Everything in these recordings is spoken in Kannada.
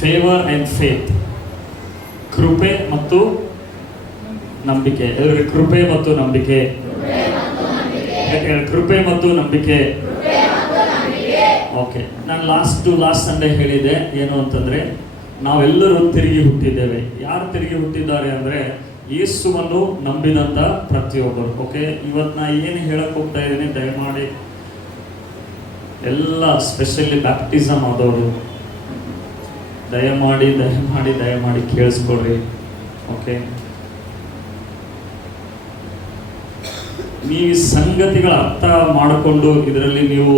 Favour and faith. ಕೃಪೆ ಮತ್ತು ನಂಬಿಕೆ. ಎಲ್ಲರಿಗೆ ಕೃಪೆ ಮತ್ತು ನಂಬಿಕೆ. ಕೃಪೆ ಮತ್ತು ನಂಬಿಕೆ. ಓಕೆ, ನಾನು ಲಾಸ್ಟ್ ಸಂಡೇ ಹೇಳಿದೆ ಏನು ಅಂತಂದರೆ, ನಾವೆಲ್ಲರೂ ತಿರುಗಿ ಹುಟ್ಟಿದ್ದೇವೆ. ಯಾರು ತಿರುಗಿ ಹುಟ್ಟಿದ್ದಾರೆ ಅಂದರೆ ಯೇಸುವನ್ನು ನಂಬಿದಂಥ ಪ್ರತಿಯೊಬ್ಬರು. ಓಕೆ, ಇವತ್ತು ನಾ ಏನು ಹೇಳಕ್ಕೆ ಹೋಗ್ತಾ ಇದ್ದೀನಿ, ದಯಮಾಡಿ ಎಲ್ಲ ಸ್ಪೆಷಲಿ ಬ್ಯಾಪ್ಟಿಸಮ್ ಆದವರು ದಯಮಾಡಿ ಕೇಳಿಸ್ಕೊಡ್ರಿ. ಓಕೆ, ನೀವು ಸಂಗತಿಗಳ ಅರ್ಥ ಮಾಡಿಕೊಂಡು ಇದರಲ್ಲಿ ನೀವು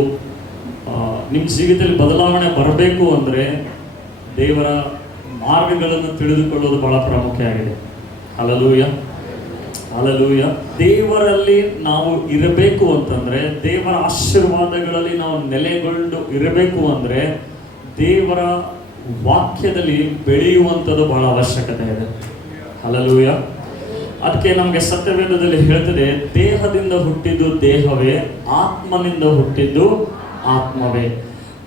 ನಿಮ್ಮ ಜೀವಿತದಲ್ಲಿ ಬದಲಾವಣೆ ಬರಬೇಕು ಅಂದರೆ ದೇವರ ಮಾರ್ಗಗಳನ್ನು ತಿಳಿದುಕೊಳ್ಳೋದು ಬಹಳ ಪ್ರಾಮುಖ್ಯ ಆಗಿದೆ. ಹಲ್ಲೆಲೂಯ. ದೇವರಲ್ಲಿ ನಾವು ಇರಬೇಕು ಅಂತಂದರೆ, ದೇವರ ಆಶೀರ್ವಾದಗಳಲ್ಲಿ ನಾವು ನೆಲೆಗೊಂಡು ಇರಬೇಕು ಅಂದರೆ ದೇವರ ವಾಕ್ಯದಲ್ಲಿ ಬೆಳೆಯುವಂಥದ್ದು ಬಹಳ ಅವಶ್ಯಕತೆ ಇದೆ. ಹಲ್ಲೆಲೂಯ. ಅದಕ್ಕೆ ನಮಗೆ ಸತ್ಯವೇದದಲ್ಲಿ ಹೇಳ್ತದೆ, ದೇಹದಿಂದ ಹುಟ್ಟಿದ್ದು ದೇಹವೇ, ಆತ್ಮನಿಂದ ಹುಟ್ಟಿದ್ದು ಆತ್ಮವೇ.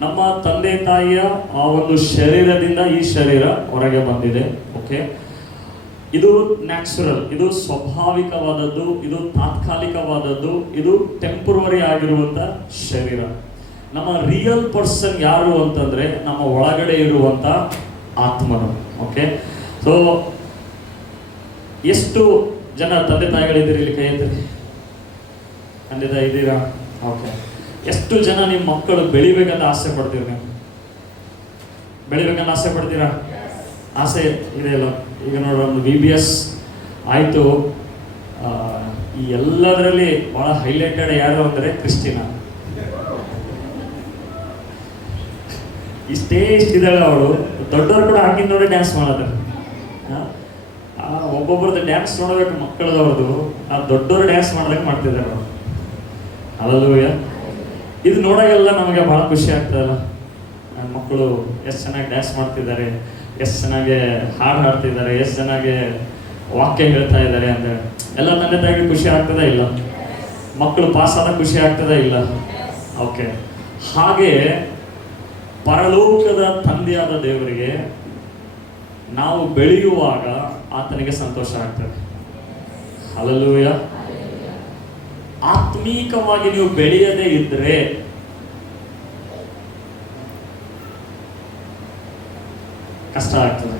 ನಮ್ಮ ತಂದೆ ತಾಯಿಯ ಆ ಒಂದು ಶರೀರದಿಂದ ಈ ಶರೀರ ಹೊರಗೆ ಬಂದಿದೆ. ಓಕೆ, ಇದು ನ್ಯಾಚುರಲ್, ಇದು ಸ್ವಾಭಾವಿಕವಾದದ್ದು, ಇದು ತಾತ್ಕಾಲಿಕವಾದದ್ದು, ಇದು ಟೆಂಪರರಿ ಆಗಿರುವಂಥ ಶರೀರ. ನಮ್ಮ ರಿಯಲ್ ಪರ್ಸನ್ ಯಾರು ಅಂತಂದರೆ ನಮ್ಮ ಒಳಗಡೆ ಇರುವಂಥ ಆತ್ಮನು. ಓಕೆ, ಸೊ ಎಷ್ಟು ಜನ ತಂದೆ ತಾಯಿಗಳಿದ್ದೀರಿ ಇಲ್ಲಿ? ಕೈ ಎತ್ತಿರಿ. ಖಂಡಿತ ಇದ್ದೀರಾ? ಓಕೆ, ಎಷ್ಟು ಜನ ನಿಮ್ಮ ಮಕ್ಕಳು ಬೆಳಿಬೇಕಂತ ಆಸೆ ಪಡ್ತೀರಿ? ನೀವು ಬೆಳಿಬೇಕಂತ ಆಸೆ ಪಡ್ತೀರಾ? ಆಸೆ ಇದೆ ಅಲ್ಲ? ಈಗ ನೋಡೋಣ, VBS ಆಯಿತು, ಈ ಎಲ್ಲದರಲ್ಲಿ ಭಾಳ ಹೈಲೈಟೆಡ್ ಯಾರು ಅಂದರೆ ಕ್ರಿಸ್ಟಿನಾ. ಇಷ್ಟಿದ್ದಾಳೆ ಅವಳು. ದೊಡ್ಡವರು ಕೂಡ ಹಾಕಿ ನೋಡಿ ಡ್ಯಾನ್ಸ್ ಮಾಡೋದು. ಒಬ್ಬೊಬ್ರದ್ದು ಡ್ಯಾನ್ಸ್ ನೋಡಬೇಕು ಮಕ್ಕಳದವ್ರದ್ದು, ಆ ದೊಡ್ಡವರು ಡ್ಯಾನ್ಸ್ ಮಾಡ್ದಂಗೆ ಮಾಡ್ತಿದ್ದಾರೆ ಅವರು. ಹಲ್ಲೆಲೂಯ. ಇದು ನೋಡೋಗೆಲ್ಲ ನಮಗೆ ಭಾಳ ಖುಷಿ ಆಗ್ತದಲ್ಲ, ನನ್ನ ಮಕ್ಕಳು ಎಷ್ಟು ಚೆನ್ನಾಗಿ ಡ್ಯಾನ್ಸ್ ಮಾಡ್ತಿದ್ದಾರೆ, ಎಷ್ಟು ಚೆನ್ನಾಗಿ ಹಾಡು ಹಾಡ್ತಿದ್ದಾರೆ, ಎಷ್ಟು ಚೆನ್ನಾಗಿ ವಾಕ್ಯ ಹೇಳ್ತಾ ಇದ್ದಾರೆ ಅಂದರೆ ಎಲ್ಲ ತಂದೆ ತಾಯಿಗೆ ಖುಷಿ ಆಗ್ತದ ಇಲ್ಲ? ಮಕ್ಕಳು ಪಾಸ್ ಆದ ಖುಷಿ ಆಗ್ತದ ಇಲ್ಲ? ಓಕೆ, ಹಾಗೆ ಪರಲೋಕದ ತಂದೆಯಾದ ದೇವರಿಗೆ ನಾವು ಬೆಳೆಯುವಾಗ ಆತನಿಗೆ ಸಂತೋಷ ಆಗ್ತದೆ. ಹಲ್ಲೆಲೂಯ. ಆತ್ಮೀಕವಾಗಿ ನೀವು ಬೆಳೆಯದೇ ಇದ್ರೆ ಕಷ್ಟ ಆಗ್ತದೆ,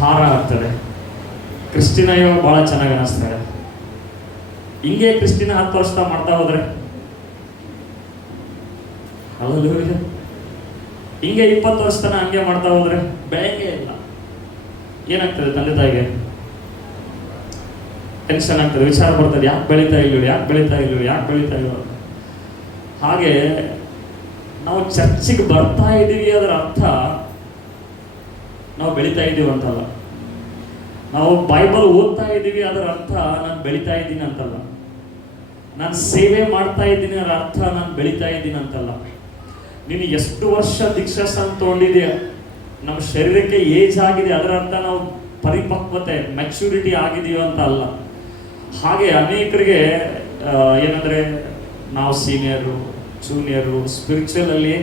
ಭಾರ ಆಗ್ತದೆ. ಕ್ರಿಸ್ಟಿನ ಇವಾಗ ಬಹಳ ಚೆನ್ನಾಗಿ ಅನಿಸ್ತಾರೆ. ಹಿಂಗೆ ಕ್ರಿಸ್ಟಿನ 10 ವರ್ಷ ಮಾಡ್ತಾ ಹೋದ್ರೆ, ಹಲ್ಲೆಲೂಯ, ಹಿಂಗೆ 20 ವರ್ಷ ತನಕ ಹಂಗೆ ಮಾಡ್ತಾ ಹೋದ್ರೆ ಬೆಳೆಯಂಗೆ ಇಲ್ಲ. ಏನಾಗ್ತದೆ? ತಂದೆ ತಾಯಿಗೆ ಟೆನ್ಷನ್ ಆಗ್ತದೆ, ವಿಚಾರ ಬರ್ತದೆ, ಯಾಕೆ ಬೆಳೀತಾ ಇಲ್ಲ. ಹಾಗೆ ನಾವು ಚರ್ಚಿಗೆ ಬರ್ತಾ ಇದ್ದೀವಿ ಅದರ ಅರ್ಥ ನಾವು ಬೆಳೀತಾ ಇದ್ದೀವಿ ಅಂತಲ್ಲ. ನಾವು ಬೈಬಲ್ ಓದ್ತಾ ಇದ್ದೀವಿ ಅದರ ಅರ್ಥ ನಾನು ಬೆಳೀತಾ ಇದ್ದೀನಿ ಅಂತಲ್ಲ. ನಾನು ಸೇವೆ ಮಾಡ್ತಾ ಇದ್ದೀನಿ ಅದರ ಅರ್ಥ ನಾನು ಬೆಳೀತಾ ಇದ್ದೀನಿ ಅಂತಲ್ಲ. ನೀನು ಎಷ್ಟು ವರ್ಷ ದೀಕ್ಷಾಸ್ನಾನ ತಗೊಂಡಿದೆಯಾ, ನಮ್ಮ ಶರೀರಕ್ಕೆ ಏಜ್ ಆಗಿದೆ ಅದರ ಅರ್ಥ ನಾವು ಪರಿಪಕ್ವತೆ ಮೆಚುರಿಟಿ ಆಗಿದೆಯೋ ಅಂತ ಅಲ್ಲ. ಹಾಗೆ ಅನೇಕರಿಗೆ ಏನಂದರೆ ನಾವು ಸೀನಿಯರು ಜೂನಿಯರು, ಸ್ಪಿರಿಚುವಲಲ್ಲಿ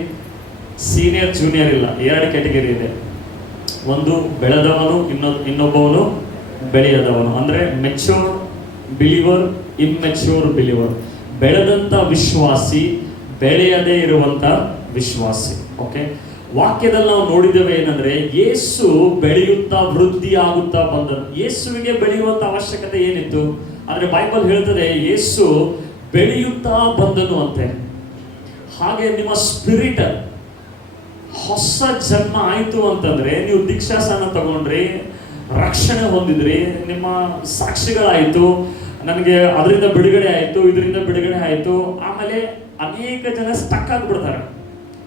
ಸೀನಿಯರ್ ಜೂನಿಯರ್ ಇಲ್ಲ, 2 ಕ್ಯಾಟಗರಿ ಇದೆ. ಒಂದು ಬೆಳೆದವನು, ಇನ್ನೊಬ್ಬವನು ಬೆಳೆಯದವನು. ಅಂದರೆ ಮೆಚ್ಯೂರ್ ಬಿಲೀವರ್, ಇಮ್ಮೆಚ್ಯೂರ್ ಬಿಲೀವರ್. ಬೆಳೆದಂಥ ವಿಶ್ವಾಸಿ, ಬೆಳೆಯದೇ ಇರುವಂಥ ವಿಶ್ವಾಸಿ. ಓಕೆ, ವಾಕ್ಯದಲ್ಲಿ ನಾವು ನೋಡಿದ್ದೇವೆ ಏನಂದ್ರೆ, ಯೇಸು ಬೆಳೆಯುತ್ತಾ ವೃದ್ಧಿ ಆಗುತ್ತಾ ಬಂದನು. ಯೇಸುವಿಗೆ ಬೆಳೆಯುವಂತ ಅವಶ್ಯಕತೆ ಏನಿತ್ತು? ಆದರೆ ಬೈಬಲ್ ಹೇಳ್ತದೆ ಯೇಸು ಬೆಳೆಯುತ್ತಾ ಬಂದನು ಅಂತೆ. ಹಾಗೆ ನಿಮ್ಮ ಸ್ಪಿರಿಟ್ ಹೊಸ ಜನ್ಮ ಆಯಿತು ಅಂತಂದ್ರೆ, ನೀವು ದೀಕ್ಷಾಸ್ನಾನ ತಗೊಂಡ್ರಿ, ರಕ್ಷಣೆ ಹೊಂದಿದ್ರಿ, ನಿಮ್ಮ ಸಾಕ್ಷಿಗಳಾಯಿತು, ನನಗೆ ಅದರಿಂದ ಬಿಡುಗಡೆ ಆಯಿತು, ಇದರಿಂದ ಬಿಡುಗಡೆ ಆಯಿತು. ಆಮೇಲೆ ಅನೇಕ ಜನ ಸ್ಟಕ್ ಆಗಿಬಿಡ್ತಾರೆ,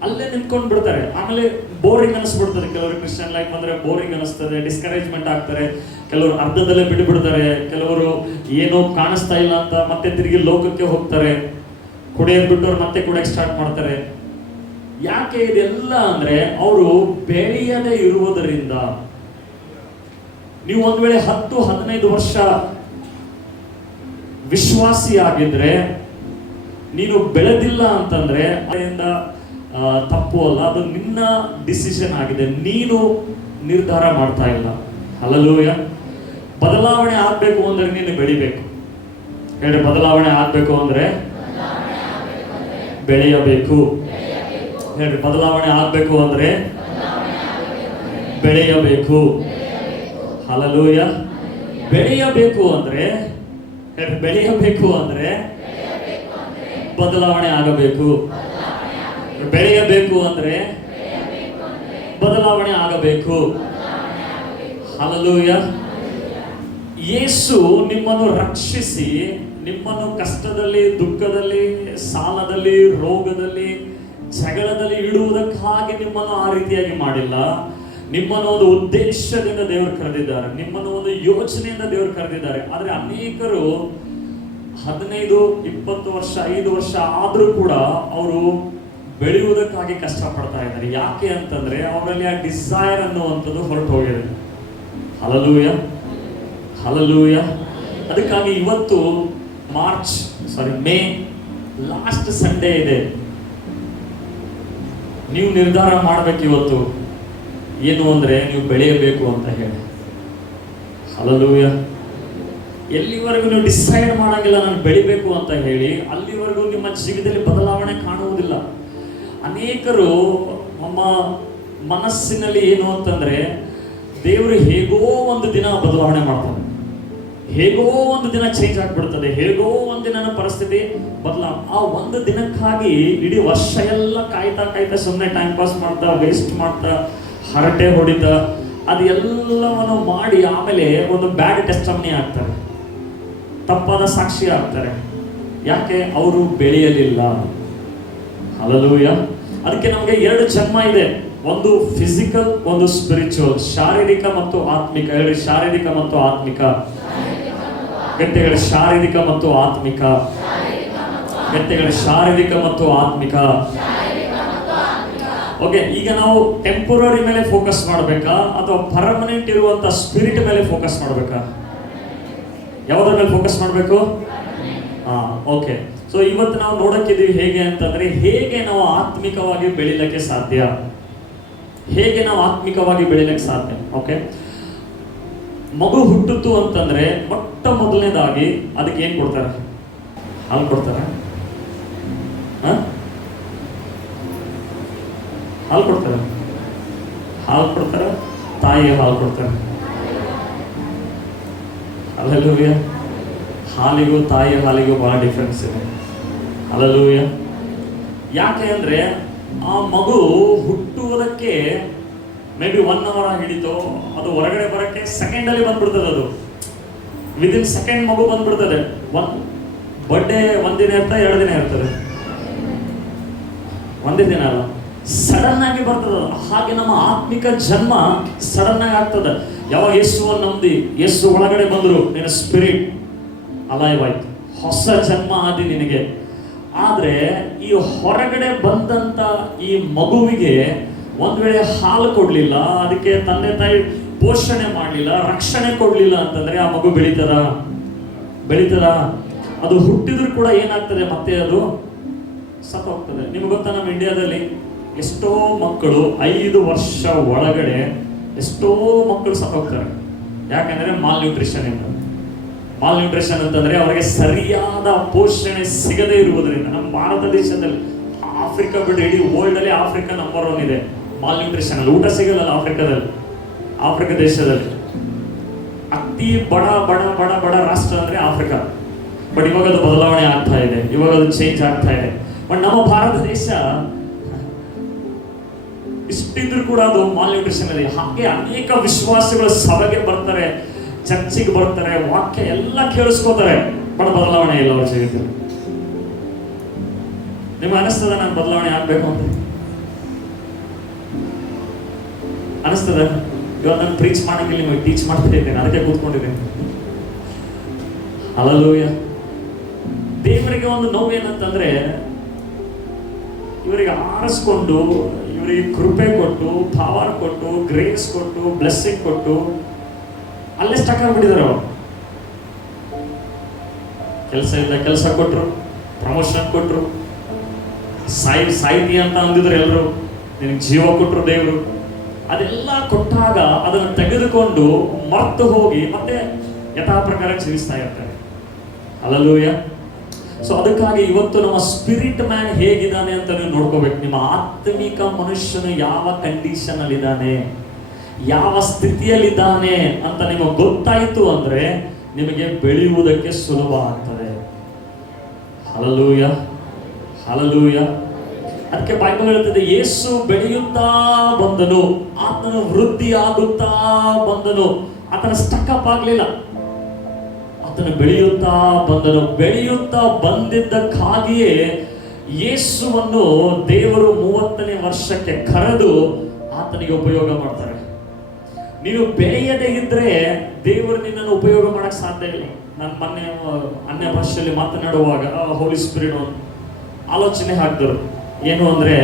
ಅಲ್ಲೇ ನಿಂತ್ಕೊಂಡು ಬಿಡ್ತಾರೆ. ಆಮೇಲೆ ಬೋರಿಂಗ್ ಅನಿಸ್ಬಿಡ್ತಾರೆ. ಕೆಲವರು ಕ್ರಿಶ್ಚಿಯನ್ ಲೈಫ್ ಅಂದರೆ ಬೋರಿಂಗ್ ಅನಿಸ್ತದೆ, ಡಿಸ್ಕರೇಜ್ಮೆಂಟ್ ಆಗ್ತಾರೆ. ಕೆಲವರು ಅರ್ಧದಲ್ಲೇ ಬಿಟ್ಟುಬಿಡ್ತಾರೆ. ಕೆಲವರು ಏನೋ ಕಾಣಿಸ್ತಾ ಇಲ್ಲ ಅಂತ ಮತ್ತೆ ತಿರುಗಿ ಲೋಕಕ್ಕೆ ಹೋಗ್ತಾರೆ. ಕುಡಿಯೋದು ಬಿಟ್ಟವ್ರು ಮತ್ತೆ ಕುಡಿಯೋಕೆ ಸ್ಟಾರ್ಟ್ ಮಾಡ್ತಾರೆ. ಯಾಕೆ ಇದೆಲ್ಲ ಅಂದರೆ, ಅವರು ಬೆಳೆಯದೇ ಇರುವುದರಿಂದ. ನೀವು ಒಂದು ವೇಳೆ 10-15 ವರ್ಷ ವಿಶ್ವಾಸಿ ಆಗಿದ್ರೆ, ನೀನು ಬೆಳೆದಿಲ್ಲ ಅಂತಂದ್ರೆ ಅದರಿಂದ ತಪ್ಪು ಅಲ್ಲ, ಅದು ನಿನ್ನ ಡಿಸಿಷನ್ ಆಗಿದೆ. ನೀನು ನಿರ್ಧಾರ ಮಾಡ್ತಾ ಇಲ್ಲ. ಹಲ್ಲೆಲೂಯಾ. ಬದಲಾವಣೆ ಆಗಬೇಕು ಅಂದ್ರೆ ನೀನು ಬೆಳಿಬೇಕು. ಹೇಳಿ, ಬದಲಾವಣೆ ಆಗಬೇಕು ಅಂದ್ರೆ ಬೆಳೆಯಬೇಕು. ಹೇಳಿ, ಬದಲಾವಣೆ ಆಗಬೇಕು ಅಂದ್ರೆ ಬೆಳೆಯಬೇಕು. ಹಲ್ಲೆಲೂಯಾ. ಬೆಳೆಯಬೇಕು ಅಂದ್ರೆ ಬೆಳೆಯಬೇಕು ಅಂದ್ರೆ ಬದಲಾವಣೆ ಆಗಬೇಕು. ಬೆಳೆಯಬೇಕು ಅಂದ್ರೆ ಬದಲಾವಣೆ ಆಗಬೇಕು. ಹಲ್ಲೆಲೂಯಾ. ಯೇಸು ನಿಮ್ಮನ್ನು ರಕ್ಷಿಸಿ, ನಿಮ್ಮನ್ನು ಕಷ್ಟದಲ್ಲಿ, ದುಃಖದಲ್ಲಿ, ಸಾಲದಲ್ಲಿ, ರೋಗದಲ್ಲಿ, ಜಗಳದಲ್ಲಿ ಇಡುವುದಕ್ಕಾಗಿ ನಿಮ್ಮನ್ನು ಆ ರೀತಿಯಾಗಿ ಮಾಡಿಲ್ಲ. ನಿಮ್ಮನ್ನು ಒಂದು ಉದ್ದೇಶದಿಂದ ದೇವರು ಕರೆದಿದ್ದಾರೆ, ನಿಮ್ಮನ್ನು ಒಂದು ಯೋಚನೆಯಿಂದ ದೇವರು ಕರೆದಿದ್ದಾರೆ. ಆದರೆ ಅನೇಕರು 15, 20 ವರ್ಷ, 5 ವರ್ಷ ಆದರೂ ಕೂಡ ಅವರು ಬೆಳೆಯುವುದಕ್ಕಾಗಿ ಕಷ್ಟಪಡ್ತಾ ಇದ್ದಾರೆ. ಯಾಕೆ ಅಂತಂದ್ರೆ ಅವರಲ್ಲಿ ಆ ಡಿಸೈರ್ ಅನ್ನುವಂಥದ್ದು ಹೊರಟು ಹೋಗಿದೆ. Hallelujah, hallelujah. ಅದಕ್ಕಾಗಿ ಇವತ್ತು ಮೇ ಲಾಸ್ಟ್ ಸಂಡೇ ಇದೆ. ನೀವು ನಿರ್ಧಾರ ಮಾಡಬೇಕು ಇವತ್ತು, ಏನು ಅಂದ್ರೆ ನೀವು ಬೆಳೆಯಬೇಕು ಅಂತ ಹೇಳಿ. ಹಲ್ಲೆಲೂಯಾ. ಎಲ್ಲಿವರೆಗೂ ನೀವು ಡಿಸೈಡ್ ಮಾಡಂಗಿಲ್ಲ ನಾನು ಬೆಳಿಬೇಕು ಅಂತ ಹೇಳಿ, ಅಲ್ಲಿವರೆಗೂ ನಿಮ್ಮ ಜೀವಿತದಲ್ಲಿ ಬದಲಾವಣೆ ಕಾಣುವುದಿಲ್ಲ. ಅನೇಕರು ನಮ್ಮ ಮನಸ್ಸಿನಲ್ಲಿ ಏನು ಅಂತಂದ್ರೆ, ದೇವರು ಹೇಗೋ ಒಂದು ದಿನ ಬದಲಾವಣೆ ಮಾಡ್ತಾರೆ, ಹೇಗೋ ಒಂದು ದಿನ ಚೇಂಜ್ ಆಗ್ಬಿಡ್ತದೆ, ಹೇಗೋ ಒಂದು ದಿನ ಪರಿಸ್ಥಿತಿ ಆ ಒಂದು ದಿನಕ್ಕಾಗಿ ಇಡೀ ವರ್ಷ ಎಲ್ಲ ಕಾಯ್ತಾ ಸುಮ್ಮನೆ ಟೈಮ್ ಪಾಸ್ ಮಾಡ್ತಾ, ವೇಸ್ಟ್ ಮಾಡ್ತಾ, ಹರಟೆ ಹೊಡಿತಾ, ಅದು ಎಲ್ಲವನ್ನು ಮಾಡಿ ಆಮೇಲೆ ಒಂದು ಬ್ಯಾಡ್ ಟೆಸ್ಟಿಮನಿ ಆಗ್ತಾರೆ, ತಪ್ಪಾದ ಸಾಕ್ಷಿ ಆಗ್ತಾರೆ. ಯಾಕೆ? ಅವರು ಬೆಳೆಯಲಿಲ್ಲ. ಹಲ್ಲೆಲೂಯಾ. ಅದಕ್ಕೆ ನಮಗೆ 2 ಜನ್ಮ ಇದೆ, ಒಂದು ಫಿಸಿಕಲ್, ಒಂದು ಸ್ಪಿರಿಚುವಲ್, ಶಾರೀರಿಕ ಮತ್ತು ಆತ್ಮಿಕ. ಹೇಳಿ, ಶಾರೀರಿಕ ಮತ್ತು ಆತ್ಮಿಕ. ಗಟ್ಟಿಗಳು, ಶಾರೀರಿಕ ಮತ್ತು ಆತ್ಮಿಕ. ಗಟ್ಟಿಗಳು, ಶಾರೀರಿಕ ಮತ್ತು ಆತ್ಮಿಕ. ಓಕೆ, ಈಗ ನಾವು ಟೆಂಪರರಿ ಮೇಲೆ ಫೋಕಸ್ ಮಾಡಬೇಕಾ ಅಥವಾ ಪರ್ಮನೆಂಟ್ ಇರುವಂತ ಸ್ಪಿರಿಟ್ ಮೇಲೆ ಫೋಕಸ್ ಮಾಡಬೇಕಾ? ಯಾವುದ್ರ ಮೇಲೆ ಫೋಕಸ್ ಮಾಡಬೇಕು? ಓಕೆ. ಸೊ ಇವತ್ತು ನಾವು ನೋಡಕ್ಕಿದ್ದೀವಿ ಹೇಗೆ ಅಂತಂದ್ರೆ, ಹೇಗೆ ನಾವು ಆತ್ಮಿಕವಾಗಿ ಬೆಳಿಲಿಕ್ಕೆ ಸಾಧ್ಯ, ಹೇಗೆ ನಾವು ಆತ್ಮಿಕವಾಗಿ ಬೆಳಿಲಿಕ್ಕೆ ಸಾಧ್ಯ. ಓಕೆ, ಮಗು ಹುಟ್ಟಿತು ಅಂತಂದ್ರೆ ಮೊಟ್ಟ ಮೊದಲನೇದಾಗಿ ಅದಕ್ಕೆ ಏನ್ ಕೊಡ್ತಾರೆ? ಹಾಲು ಕೊಡ್ತಾರೆ. ಹಾಲು ಕೊಡ್ತಾರೆ, ಹಾಲು ಕೊಡ್ತಾರೆ, ತಾಯಿಗೆ ಹಾಲು ಕೊಡ್ತಾರೆ. ಹಲ್ಲೆಲೂಯಾ. ಹಾಲಿಗೂ ತಾಯಿಯ ಹಾಲಿಗೂ ಬಹಳ ಡಿಫ್ರೆನ್ಸ್ ಇದೆ. ಹಲ್ಲೆಲೂಯಾ. ಯಾಕೆ ಅಂದ್ರೆ ಆ ಮಗು ಹುಟ್ಟುವುದಕ್ಕೆ ಮೇ ಬಿ 1 hour ಹಿಡಿತು, ಅದು ಹೊರಗಡೆ ಬರಕ್ಕೆ ಸೆಕೆಂಡಲ್ಲಿ ಬಂದ್ಬಿಡ್ತದೆ. ಅದು ವಿದಿನ್ ಸೆಕೆಂಡ್ ಮಗು ಬಂದ್ಬಿಡ್ತದೆ. ಬರ್ಡೇ 1 ದಿನ ಇರ್ತದೆ, 2 ದಿನ ಇರ್ತದೆ, ಒಂದೇ ದಿನ ಅಲ್ಲ, ಸಡನ್ ಆಗಿ ಬರ್ತದೆ. ಹಾಗೆ ನಮ್ಮ ಆತ್ಮಿಕ ಜನ್ಮ ಸಡನ್ ಆಗಿ ಆಗ್ತದೆ. ಯಾವಾಗ ಯೇಸುವನ್ನು ನಂಬಿ ಯೇಸು ಒಳಗಡೆ ಬಂದರು, ನಿನ್ನ ಸ್ಪಿರಿಟ್ ಅಲೈವ್ ಆಯ್ತು, ಹೊಸ ಜನ್ಮ ಆದಿ ನಿನಗೆ. ಆದ್ರೆ ಈ ಹೊರಗಡೆ ಬಂದಂತ ಈ ಮಗುವಿಗೆ ಒಂದ್ ವೇಳೆ ಹಾಲು ಕೊಡ್ಲಿಲ್ಲ, ಅದಕ್ಕೆ ತಂದೆ ತಾಯಿ ಪೋಷಣೆ ಮಾಡಲಿಲ್ಲ, ರಕ್ಷಣೆ ಕೊಡ್ಲಿಲ್ಲ ಅಂತಂದ್ರೆ ಆ ಮಗು ಬೆಳೀತದ? ಅದು ಹುಟ್ಟಿದ್ರು ಕೂಡ ಏನಾಗ್ತದೆ, ಮತ್ತೆ ಅದು ಸತ್ತು ಹೋಗ್ತದೆ. ನಿಮ್ಗೆ ಗೊತ್ತಾ, ನಮ್ಮ ಇಂಡಿಯಾದಲ್ಲಿ ಎಷ್ಟೋ ಮಕ್ಕಳು 5 ವರ್ಷ ಒಳಗಡೆ ಎಷ್ಟೋ ಮಕ್ಕಳು ಸತ್ತು ಹೋಗ್ತಾರೆ. ಯಾಕಂದ್ರೆ ಮಾಲ್ ನ್ಯೂಟ್ರಿಷನ್ ಅಂತಂದ್ರೆ ಅವರಿಗೆ ಸರಿಯಾದ ಪೋಷಣೆ ಸಿಗದೇ ಇರುವುದರಿಂದ. ನಮ್ಮ ಭಾರತ ದೇಶದಲ್ಲಿ, ಆಫ್ರಿಕಾ ಬಿಟ್ಟು ಇಡೀ ವರ್ಲ್ಡ್ ಅಲ್ಲಿ ಆಫ್ರಿಕಾ ನಂಬರ್ 1 ಇದೆ ಮಾಲ್ ನ್ಯೂಟ್ರಿಷನ್ ಅಲ್ಲಿ. ಊಟ ಸಿಗಲ್ಲ ಆಫ್ರಿಕಾ ದೇಶದಲ್ಲಿ. ಅತಿ ಬಡ ರಾಷ್ಟ್ರ ಅಂದ್ರೆ ಆಫ್ರಿಕಾ. ಬಟ್ ಇವಾಗ ಅದು ಬದಲಾವಣೆ ಆಗ್ತಾ ಇದೆ, ಇವಾಗ ಅದು ಚೇಂಜ್ ಆಗ್ತಾ ಇದೆ. ಬಟ್ ನಮ್ಮ ಭಾರತ ದೇಶ ಇಷ್ಟಿದ್ರು ಕೂಡ ಅದು ಮಾಲ್ ನ್ಯೂಟ್ರಿಷನ್ ಅಲ್ಲಿ. ಹಾಗೆ ಅನೇಕ ವಿಶ್ವಾಸಿಗಳು ಸಭೆಗೆ ಬರ್ತಾರೆ, ಚರ್ಚಿಗೆ ಬರ್ತಾರೆ, ವಾಕ್ಯ ಎಲ್ಲ ಕೇಳಿಸ್ಕೋತಾರೆ, ಬಟ್ ಬದಲಾವಣೆ ಇಲ್ಲ ಅವ್ರ ಜೀವಿತದಲ್ಲಿ. ನಿಮ್ಗೆ ಅನಿಸ್ತದ ನಾನು ಬದಲಾವಣೆ ಆಗ್ಬೇಕು ಅಂತ? ಅನಿಸ್ತದ? ಇವಾಗ ನಾನು ಪ್ರೀಚ್ ಮಾಡಂಗಿಲ್ಲ, ನಿಮಗೆ ಟೀಚ್ ಮಾಡ್ತಾ ಇದ್ದೇನೆ, ಅದಕ್ಕೆ ಕೂತ್ಕೊಂಡಿದ್ದೇನೆ. ಹಲ್ಲೆಲೂಯಾ. ದೇವರಿಗೆ ಒಂದು ನೋವೇನಂತಂದ್ರೆ, ಇವರಿಗೆ ಆರಿಸ್ಕೊಂಡು, ಇವರಿಗೆ ಕೃಪೆ ಕೊಟ್ಟು, ಪವರ್ ಕೊಟ್ಟು, ಗ್ರೇಸ್ ಕೊಟ್ಟು, ಬ್ಲೆಸ್ಸಿಂಗ್ ಕೊಟ್ಟು ಅಲ್ಲೇ ಸ್ಟಕ್ ಆಗ್ಬಿಟ್ಟಿದ್ದಾರೆ. ಅವರು ಕೆಲಸ ಇಲ್ಲ, ಕೆಲಸ ಕೊಟ್ಟರು, ಪ್ರಮೋಷನ್ ಕೊಟ್ಟರು, ಸಾಯ್ತಿ ಅಂತ ಅಂದಿದ್ರು ಎಲ್ಲರೂ, ನಿನಗೆ ಜೀವ ಕೊಟ್ಟರು ದೇವರು. ಅದೆಲ್ಲ ಕೊಟ್ಟಾಗ ಅದನ್ನು ತೆಗೆದುಕೊಂಡು ಮರ್ತು ಹೋಗಿ ಮತ್ತೆ ಯಥಾ ಪ್ರಕಾರ ಜೀವಿಸ್ತಾ ಇರ್ತಾರೆ. ಹಲ್ಲೆಲೂಯಾ. ಸೊ ಅದಕ್ಕಾಗಿ ಇವತ್ತು ನಮ್ಮ ಸ್ಪಿರಿಟ್ ಮ್ಯಾನ್ ಹೇಗಿದ್ದಾನೆ ಅಂತ ನೀವು ನೋಡ್ಕೋಬೇಕು. ನಿಮ್ಮ ಆತ್ಮಿಕ ಮನುಷ್ಯನು ಯಾವ ಕಂಡೀಷನ್ ಅಲ್ಲಿ ಇದ್ದಾನೆ, ಯಾವ ಸ್ಥಿತಿಯಲ್ಲಿದ್ದಾನೆ ಅಂತ ನಿಮಗೆ ಗೊತ್ತಾಯಿತು ಅಂದ್ರೆ ನಿಮಗೆ ಬೆಳೆಯುವುದಕ್ಕೆ ಸುಲಭ ಆಗ್ತದೆ. Hallelujah, hallelujah. ಅದಕ್ಕೆ ಬೈಬಲ್ ಹೇಳ್ತದೆ, ಯೇಸು ಬೆಳೆಯುತ್ತಾ ಬಂದನು, ಆತನು ವೃದ್ಧಿ ಆಗುತ್ತಾ ಬಂದನು. ಆತನ ಸ್ಟಕ್ಅಪ್ ಆಗ್ಲಿಲ್ಲ, ಆತನು ಬೆಳೆಯುತ್ತಾ ಬಂದನು. ಬೆಳೆಯುತ್ತಾ ಬಂದಿದ್ದಕ್ಕಾಗಿಯೇ ಯೇಸುವನ್ನು ದೇವರು 30ನೇ ವರ್ಷಕ್ಕೆ ಕರೆದು ಆತನಿಗೆ ಉಪಯೋಗ ಮಾಡ್ತಾರೆ. ನೀನು ಬೆಳೆಯದೇ ಇದ್ರೆ ದೇವರು ನಿನ್ನನ್ನು ಉಪಯೋಗ ಮಾಡಕ್ ಸಾಧ್ಯ ಇಲ್ಲ. ನಾನು ಮೊನ್ನೆ ಅನ್ಯ ಭಾಷೆಯಲ್ಲಿ ಮಾತನಾಡುವಾಗ ಹೋಲಿ ಸ್ಪಿರಿಟ್ ಆಲೋಚನೆ ಹಾಕಿದರು. ಏನು ಅಂದ್ರೆ,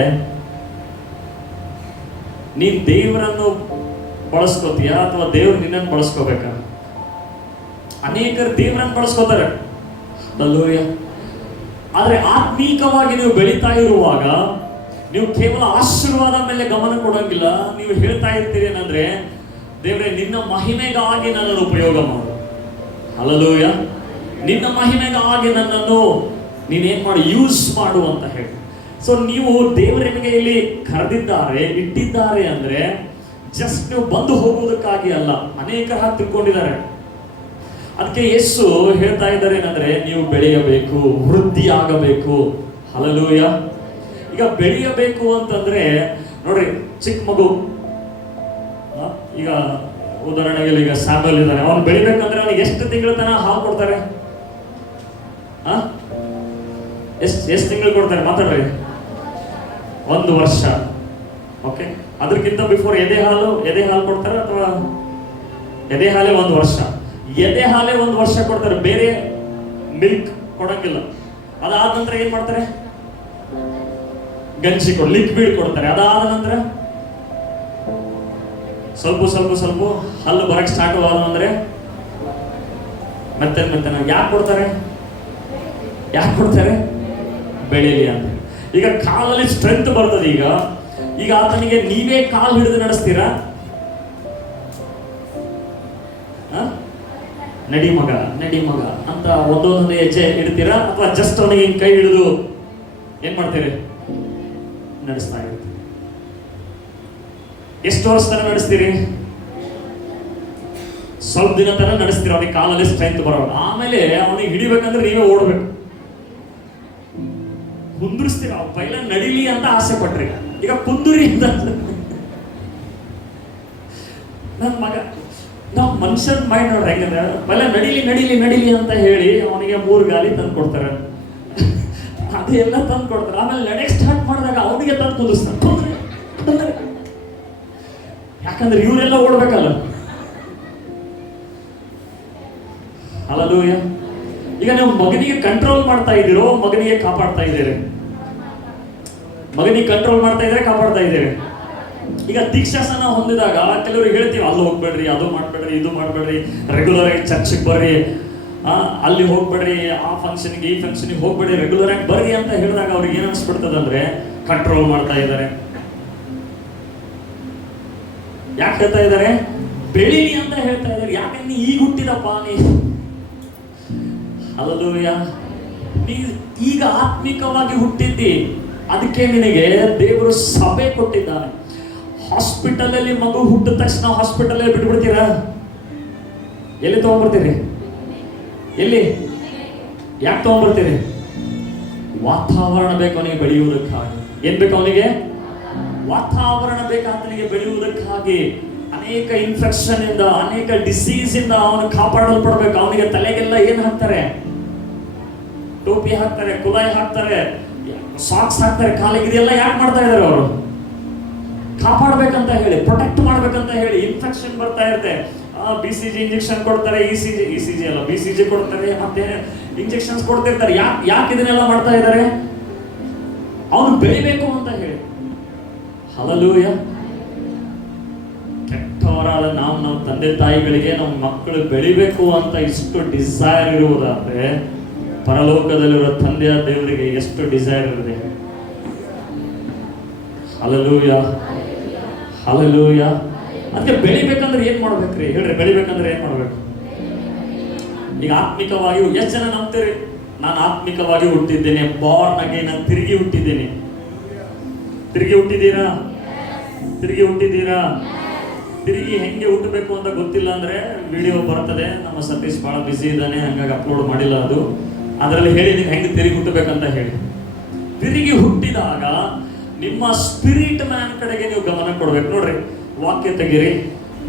ನೀನ್ ದೇವರನ್ನು ಬಳಸ್ಕೋತೀಯ ಅಥವಾ ದೇವ್ರು ನಿನ್ನನ್ನು ಬಳಸ್ಕೋಬೇಕಾ? ಅನೇಕರು ದೇವರನ್ನು ಬಳಸ್ಕೋತಾರೆ. ಹಲ್ಲೆಲೂಯಾ. ಆದ್ರೆ ಆತ್ಮೀಕವಾಗಿ ನೀವು ಬೆಳೀತಾ ಇರುವಾಗ ನೀವು ಕೇವಲ ಆಶೀರ್ವಾದ ಮೇಲೆ ಗಮನ ಕೊಡೋಂಗಿಲ್ಲ. ನೀವು ಹೇಳ್ತಾ ಇರ್ತೀರಿ ಏನಂದ್ರೆ, ದೇವರೇ ನಿನ್ನ ಮಹಿಮೆಗಾಗಿ ನನ್ನನ್ನು ಉಪಯೋಗ ಮಾಡು. ಹಲ್ಲೆಲೂಯಾ. ನಿನ್ನ ಮಹಿಮೆಗಾಗಿ ನನ್ನನ್ನು ನೀನೇನ್ ಮಾಡು, ಯೂಸ್ ಮಾಡು ಅಂತ ಹೇಳಿ. ಸೊ ನೀವು ದೇವರ ನಿಮಗೆ ಇಲ್ಲಿ ಕರೆದಿದ್ದಾರೆ, ಇಟ್ಟಿದ್ದಾರೆ ಅಂದ್ರೆ ಜಸ್ಟ್ ನೀವು ಬಂದು ಹೋಗುವುದಕ್ಕಾಗಿ ಅಲ್ಲ. ಅನೇಕರು ಹಾಗೆ ತಿಳ್ಕೊಂಡಿದ್ದಾರೆ. ಅದಕ್ಕೆ ಯೇಸು ಹೇಳ್ತಾ ಇದ್ದಾರೆ ಏನಂದ್ರೆ, ನೀವು ಬೆಳೆಯಬೇಕು, ವೃದ್ಧಿ ಆಗಬೇಕು. ಹಲ್ಲೆಲೂಯಾ. ಈಗ ಬೆಳೆಯಬೇಕು ಅಂತಂದ್ರೆ ನೋಡ್ರಿ, ಚಿಕ್ಕ ಮಗು, ಈಗ ಉದಾಹರಣೆಗೆ ಈಗ ಸ್ಯಾಮ್ಯುಯಲ್ ಇದ್ದಾನೆ, ಅವನು ಬೆಳಿಬೇಕಂದ್ರೆ ಅವನಿಗೆ ಎಷ್ಟು ತಿಂಗಳ ತನಕ ಹಾಲು ಕೊಡ್ತಾರೆ? ಎಷ್ಟು ತಿಂಗಳು ಕೊಡ್ತಾರೆ? ಮಾತಾಡ್ರಿ. 1 ವರ್ಷ. ಓಕೆ, ಅದಕ್ಕಿಂತ ಬಿಫೋರ್ ಎದೆ ಹಾಲು ಕೊಡ್ತಾರೆ, ಅಥವಾ ಎದೆ ಹಾಲೇ 1 ವರ್ಷ? ಎದೆ ಹಾಲೇ 1 ವರ್ಷ ಕೊಡ್ತಾರೆ, ಬೇರೆ ಮಿಲ್ಕ್ ಕೊಡಂಗಿಲ್ಲ. ಅದಾದ ನಂತರ ಏನ್ ಮಾಡ್ತಾರೆ? ಗಂಜಿ ಲಿಕ್ವಿಡ್ ಕೊಡ್ತಾರೆ. ಅದಾದ ನಂತರ ಸ್ವಲ್ಪ ಹಲ್ಲು ಬರಕ್ ಸ್ಟಾರ್ಟ್ ಆದ ಅಂದ್ರೆ ಮತ್ತೆ ಯಾಕೆ ಕೊಡ್ತಾರೆ? ಬೆಳೀಲಿ ಅಂತ. ಈಗ ಕಾಲಲ್ಲಿ ಸ್ಟ್ರೆಂತ್ ಬರ್ತದೆ. ಈಗ ಆತನಿಗೆ ನೀವೇ ಕಾಲು ಹಿಡಿದು ನಡೆಸ್ತೀರಾ? ನಡಿ ಮಗ ಅಂತ ಒಂದೊಂದು ಹೆಜ್ಜೆ ಇಡ್ತೀರಾ, ಅಥವಾ ಜಸ್ಟ್ ಅವನಿಗೆ ಕೈ ಹಿಡಿದು ಏನ್ ಮಾಡ್ತೀರಿ? ನಡೆಸ್ತಾ ಇರ್ತೀರಿ. ಎಷ್ಟು ವರ್ಷ ತನಕ ನಡೆಸ್ತೀರಿ? ಸ್ವಲ್ಪ ದಿನ ತನಕ ನಡೆಸ್ತೀರ, ಅವನಿಗೆ ಕಾಲಲ್ಲಿ ಸ್ಟ್ರೆಂತ್ ಬರೋಣ. ಆಮೇಲೆ ಅವನಿಗೆ ಹಿಡಿಬೇಕಂದ್ರೆ ನೀವೇ ಓಡ್ಬೇಕು, ಕುಂದುರಿಸ್ತೀರ. ಪೈಲ ನಡಿಲಿ ಅಂತ ಆಸೆ ಪಟ್ರಿ, ಈಗ ಕುಂದುರಿ ಅಂತ. ನನ್ನ ಮಗ, ನಾವು ಮನುಷ್ಯನ ಮೈಂಡ್ ನೋಡ್ರಿ ಹೆಂಗಂದ್ರೆ, ಪೈಲ ನಡಿಲಿ ಅಂತ ಹೇಳಿ ಅವನಿಗೆ 3 ಗಾಲಿ ತಂದು ಕೊಡ್ತಾರೆ, ಅದೆಲ್ಲ ತಂದು ಕೊಡ್ತಾರೆ. ಆಮೇಲೆ ನಡೆಯಕ್ಕೆ ಸ್ಟಾರ್ಟ್ ಮಾಡಿದಾಗ ಅವನಿಗೆ ತಂದು ಕುಂದಿಸ್ತಾರೆ. ಯಾಕಂದ್ರೆ ಇವರೆಲ್ಲ ಓಡ್ಬೇಕಲ್ಲ. ಹಲ್ಲೆಲೂಯಾ. ಈಗ ನೀವು ಮಗನಿಗೆ ಕಂಟ್ರೋಲ್ ಮಾಡ್ತಾ ಇದ್ದೀರೋ, ಮಗನಿಗೆ ಕಾಪಾಡ್ತಾ ಇದ್ದೀರಿ? ಮಗನಿಗೆ ಕಂಟ್ರೋಲ್ ಮಾಡ್ತಾ ಇದ್ರೆ ಕಾಪಾಡ್ತಾ ಇದ್ದೀರಿ. ಈಗ ದೀಕ್ಷಾಸನ ಹೊಂದಿದಾಗ ಕೆಲವರಿಗೆ ಹೇಳ್ತೀವಿ, ಅಲ್ಲಿ ಹೋಗ್ಬೇಡ್ರಿ, ಅದು ಮಾಡ್ಬೇಡ್ರಿ, ಇದು ಮಾಡ್ಬೇಡ್ರಿ, ರೆಗ್ಯುಲರ್ ಆಗಿ ಚರ್ಚಿಗೆ ಬರ್ರಿ, ಅಲ್ಲಿ ಹೋಗ್ಬೇಡ್ರಿ, ಆ ಫಂಕ್ಷನ್ಗೆ ಈ ಫಂಕ್ಷನ್ಗೆ ಹೋಗ್ಬೇಡ್ರಿ, ರೆಗ್ಯುಲರ್ ಆಗಿ ಬರ್ರಿ ಅಂತ ಹೇಳಿದಾಗ ಅವ್ರಿಗೆ ಏನ್ ಅನ್ಸ್ಬಿಡ್ತದಂದ್ರೆ ಕಂಟ್ರೋಲ್ ಮಾಡ್ತಾ ಇದ್ದಾರೆ. ಯಾಕೆ ಹೇಳ್ತಾ ಇದ್ದಾರೆ? ಬೆಳಿಲಿ ಅಂತ ಹೇಳ್ತಾ ಇದ್ದಾರೆ. ಯಾಕಂದ್ರೆ ಈಗ ಹುಟ್ಟಿದಪ್ಪ ನೀ. ಹಲ್ಲೆಲೂಯಾ. ನೀ ಈಗ ಆತ್ಮಿಕವಾಗಿ ಹುಟ್ಟಿದ್ದಿ, ಅದಕ್ಕೆ ನಿನಗೆ ದೇವರು ಸಭೆ ಕೊಟ್ಟಿದ್ದಾನೆ. ಹಾಸ್ಪಿಟಲ್ ಅಲ್ಲಿ ಮಗು ಹುಟ್ಟಿದ ತಕ್ಷಣ ಹಾಸ್ಪಿಟಲ್ ಅಲ್ಲಿ ಬಿಟ್ಬಿಡ್ತೀರಾ? ಎಲ್ಲಿ ತಗೊಂಡ್ಬರ್ತೀರಿ? ಎಲ್ಲಿ? ಯಾಕೆ ತಗೊಂಡ್ಬರ್ತೀರಿ? ವಾತಾವರಣ ಬೇಕು ಅವನಿಗೆ ಬೆಳೆಯುವುದಕ್ಕಾಗಿ. ಏನ್ ಬೇಕು ಅವನಿಗೆ? ವಾತಾವರಣ ಬೇಕಾತನಿಗೆ ಬೆಳೆಯುವುದಕ್ಕಾಗಿ. ಅನೇಕ ಇನ್ಫೆಕ್ಷನ್ ಇಂದ, ಅನೇಕ ಡಿಸೀಸ್ ಇಂದ ಅವನು ಕಾಪಾಡಲ್ಪಡ್ಬೇಕು. ಅವನಿಗೆ ತಲೆಗೆಲ್ಲ ಏನ್ ಹಾಕ್ತಾರೆ? ಟೋಪಿ ಹಾಕ್ತಾರೆ, ಕುಲಾಯಿ ಹಾಕ್ತಾರೆ, ಸಾಕ್ಸ್ ಹಾಕ್ತಾರೆ, ಕಾಲಿಗೆ. ಇದೆಲ್ಲ ಯಾಕೆ ಮಾಡ್ತಾ ಇದಾರೆ? ಅವರು ಕಾಪಾಡ್ಬೇಕಂತ ಹೇಳಿ, ಪ್ರೊಟೆಕ್ಟ್ ಮಾಡ್ಬೇಕಂತ ಹೇಳಿ. ಇನ್ಫೆಕ್ಷನ್ ಬರ್ತಾ ಇರುತ್ತೆ, BCG ಇಂಜೆಕ್ಷನ್ ಕೊಡ್ತಾರೆ, ECG ಅಲ್ಲ BCG ಕೊಡ್ತಾರೆ, ಮತ್ತೆ ಇಂಜೆಕ್ಷನ್ಸ್ ಕೊಡ್ತಿರ್ತಾರೆ. ಯಾಕೆ ಇದನ್ನೆಲ್ಲ ಮಾಡ್ತಾ ಇದ್ದಾರೆ? ಅವನು ಬೆಳಿಬೇಕು ಅಂತ ಹೇಳಿ. ಹಲ್ಲೆಲೂಯಾ. ಕೆಟ್ಟವರಾದ ನಮ್ಮ ತಂದೆ ತಾಯಿಗಳಿಗೆ ನಮ್ಮ ಮಕ್ಕಳು ಬೆಳಿಬೇಕು ಅಂತ ಇಷ್ಟು ಡಿಸೈರ್ ಇರುವುದಾದ್ರೆ, ಪರಲೋಕದಲ್ಲಿರೋ ತಂದೆಯ ದೇವರಿಗೆ ಎಷ್ಟು ಡಿಸೈರ್ ಇರದೆ. Hallelujah, hallelujah. ಅದಕ್ಕೆ ಬೆಳಿಬೇಕಂದ್ರೆ ಏನ್ ಮಾಡ್ಬೇಕ್ರಿ ಹೇಳ್ರಿ? ಬೆಳಿಬೇಕಂದ್ರೆ ಏನ್ ಮಾಡ್ಬೇಕು? ಈಗ ಆತ್ಮಿಕವಾಗಿ ಎಷ್ಟು ಜನ ನಂಬ್ತೀರಿ? ನಾನು ಆತ್ಮಿಕವಾಗಿ ಹುಟ್ಟಿದ್ದೇನೆ, ಬಾರ್ನ್ ಅಗೇನ್, ನಾನು ತಿರುಗಿ ಹುಟ್ಟಿದ್ದೇನೆ. ತಿರುಗಿ ಹುಟ್ಟಿದ್ದೀರಾ? ತಿರುಗಿ ಹುಟ್ಟಿದ್ದೀರಾ? ತಿರುಗಿ ಹೆಂಗೆ ಹುಟ್ಟಬೇಕು ಅಂತ ಗೊತ್ತಿಲ್ಲ ಅಂದ್ರೆ ವಿಡಿಯೋ ಬರ್ತದೆ. ನಮ್ಮ ಸತೀಶ್ ಬಹಳ ಬಿಸಿ ಇದ್ದಾನೆ, ಹಂಗಾಗಿ ಅಪ್ಲೋಡ್ ಮಾಡಿಲ್ಲ. ಅದರಲ್ಲಿ ಹೇಳಿದ್ದೀನಿ ಹೆಂಗೆ ತಿರುಗಿ ಹುಟ್ಟಬೇಕಂತ ಹೇಳಿ. ತಿರುಗಿ ಹುಟ್ಟಿದಾಗ ನಿಮ್ಮ ಸ್ಪಿರಿಟ್ ಮ್ಯಾನ್ ಕಡೆಗೆ ನೀವು ಗಮನ ಕೊಡ್ಬೇಕು. ನೋಡ್ರಿ, ವಾಕ್ಯ ತೆಗೀರಿ.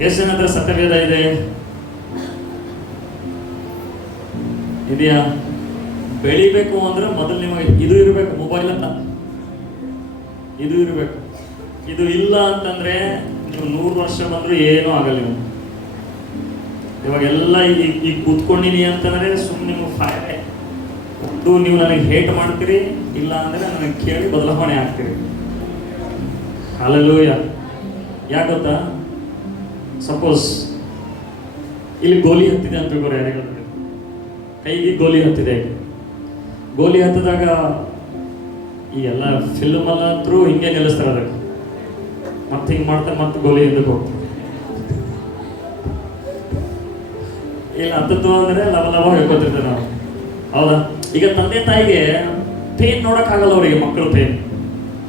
ಎಷ್ಟು ಜನ ಹತ್ರ ಸತ್ಯವೇದ ಇದೆ? ಇದೆಯಾ? ಬೆಳಿಬೇಕು ಅಂದ್ರೆ ಮೊದಲು ನಿಮಗೆ ಇದು ಇರಬೇಕು, ಮೊಬೈಲ್ ಅಂತ ಇದು ಇರಬೇಕು. ಇದು ಇಲ್ಲ ಅಂತಂದ್ರೆ ನೀವು 100 ವರ್ಷ ಬಂದರೂ ಏನೂ ಆಗಲ್ಲ. ನೀವು ಇವಾಗೆಲ್ಲ ಈಗ ಕೂತ್ಕೊಂಡಿನಿ ಅಂತಂದ್ರೆ ಸುಮ್ಮನೆ ನಿಮ್ಗೆ ಫಾಯ್ದೆ. ಒಂದು ನೀವು ನನಗೆ ಹೇಟ್ ಮಾಡ್ತೀರಿ, ಇಲ್ಲ ಅಂದ್ರೆ ನನಗೆ ಕೇಳಿ ಬದಲಾವಣೆ ಆಗ್ತೀರಿ. ಹಲ್ಲೆಲೂಯಾ. ಯಾಕೆ ಗೊತ್ತಾ? ಸಪೋಸ್ ಇಲ್ಲಿ ಗೋಲಿ ಹತ್ತಿದೆ ಅಂತ ತಿಳ್ಕೊರಿ. ಯಾರಿಗಾದ್ರೆ ಕೈಗೆ ಗೋಲಿ ಹತ್ತಿದೆ. ಗೋಲಿ ಹತ್ತಿದಾಗ ಈ ಎಲ್ಲ ಫಿಲ್ಮಲ್ಲಂತರೂ ಹಿಂಗೆ ನಿಲ್ಲಿಸ್ತಾರೆ. ಅದಕ್ಕೆ ಮತ್ತೆ ಹಿಂಗೆ ಮಾಡ್ತಾರೆ, ಮತ್ತೆ ಗೋಲಿ ಹಿಂದಕ್ಕೆ ಹೋಗ್ತಾರೆ. ಇಲ್ಲ ಹತ್ತತ್ತು ಅಂದರೆ ಲವ ಹೇಳ್ಕೊತಿರ್ತೇವೆ ನಾವು, ಹೌದಾ? ಈಗ ತಂದೆ ತಾಯಿಗೆ ಪೇನ್ ನೋಡೋಕ್ಕಾಗಲ್ಲ ಅವರಿಗೆ, ಮಕ್ಕಳು ಪೇನ್,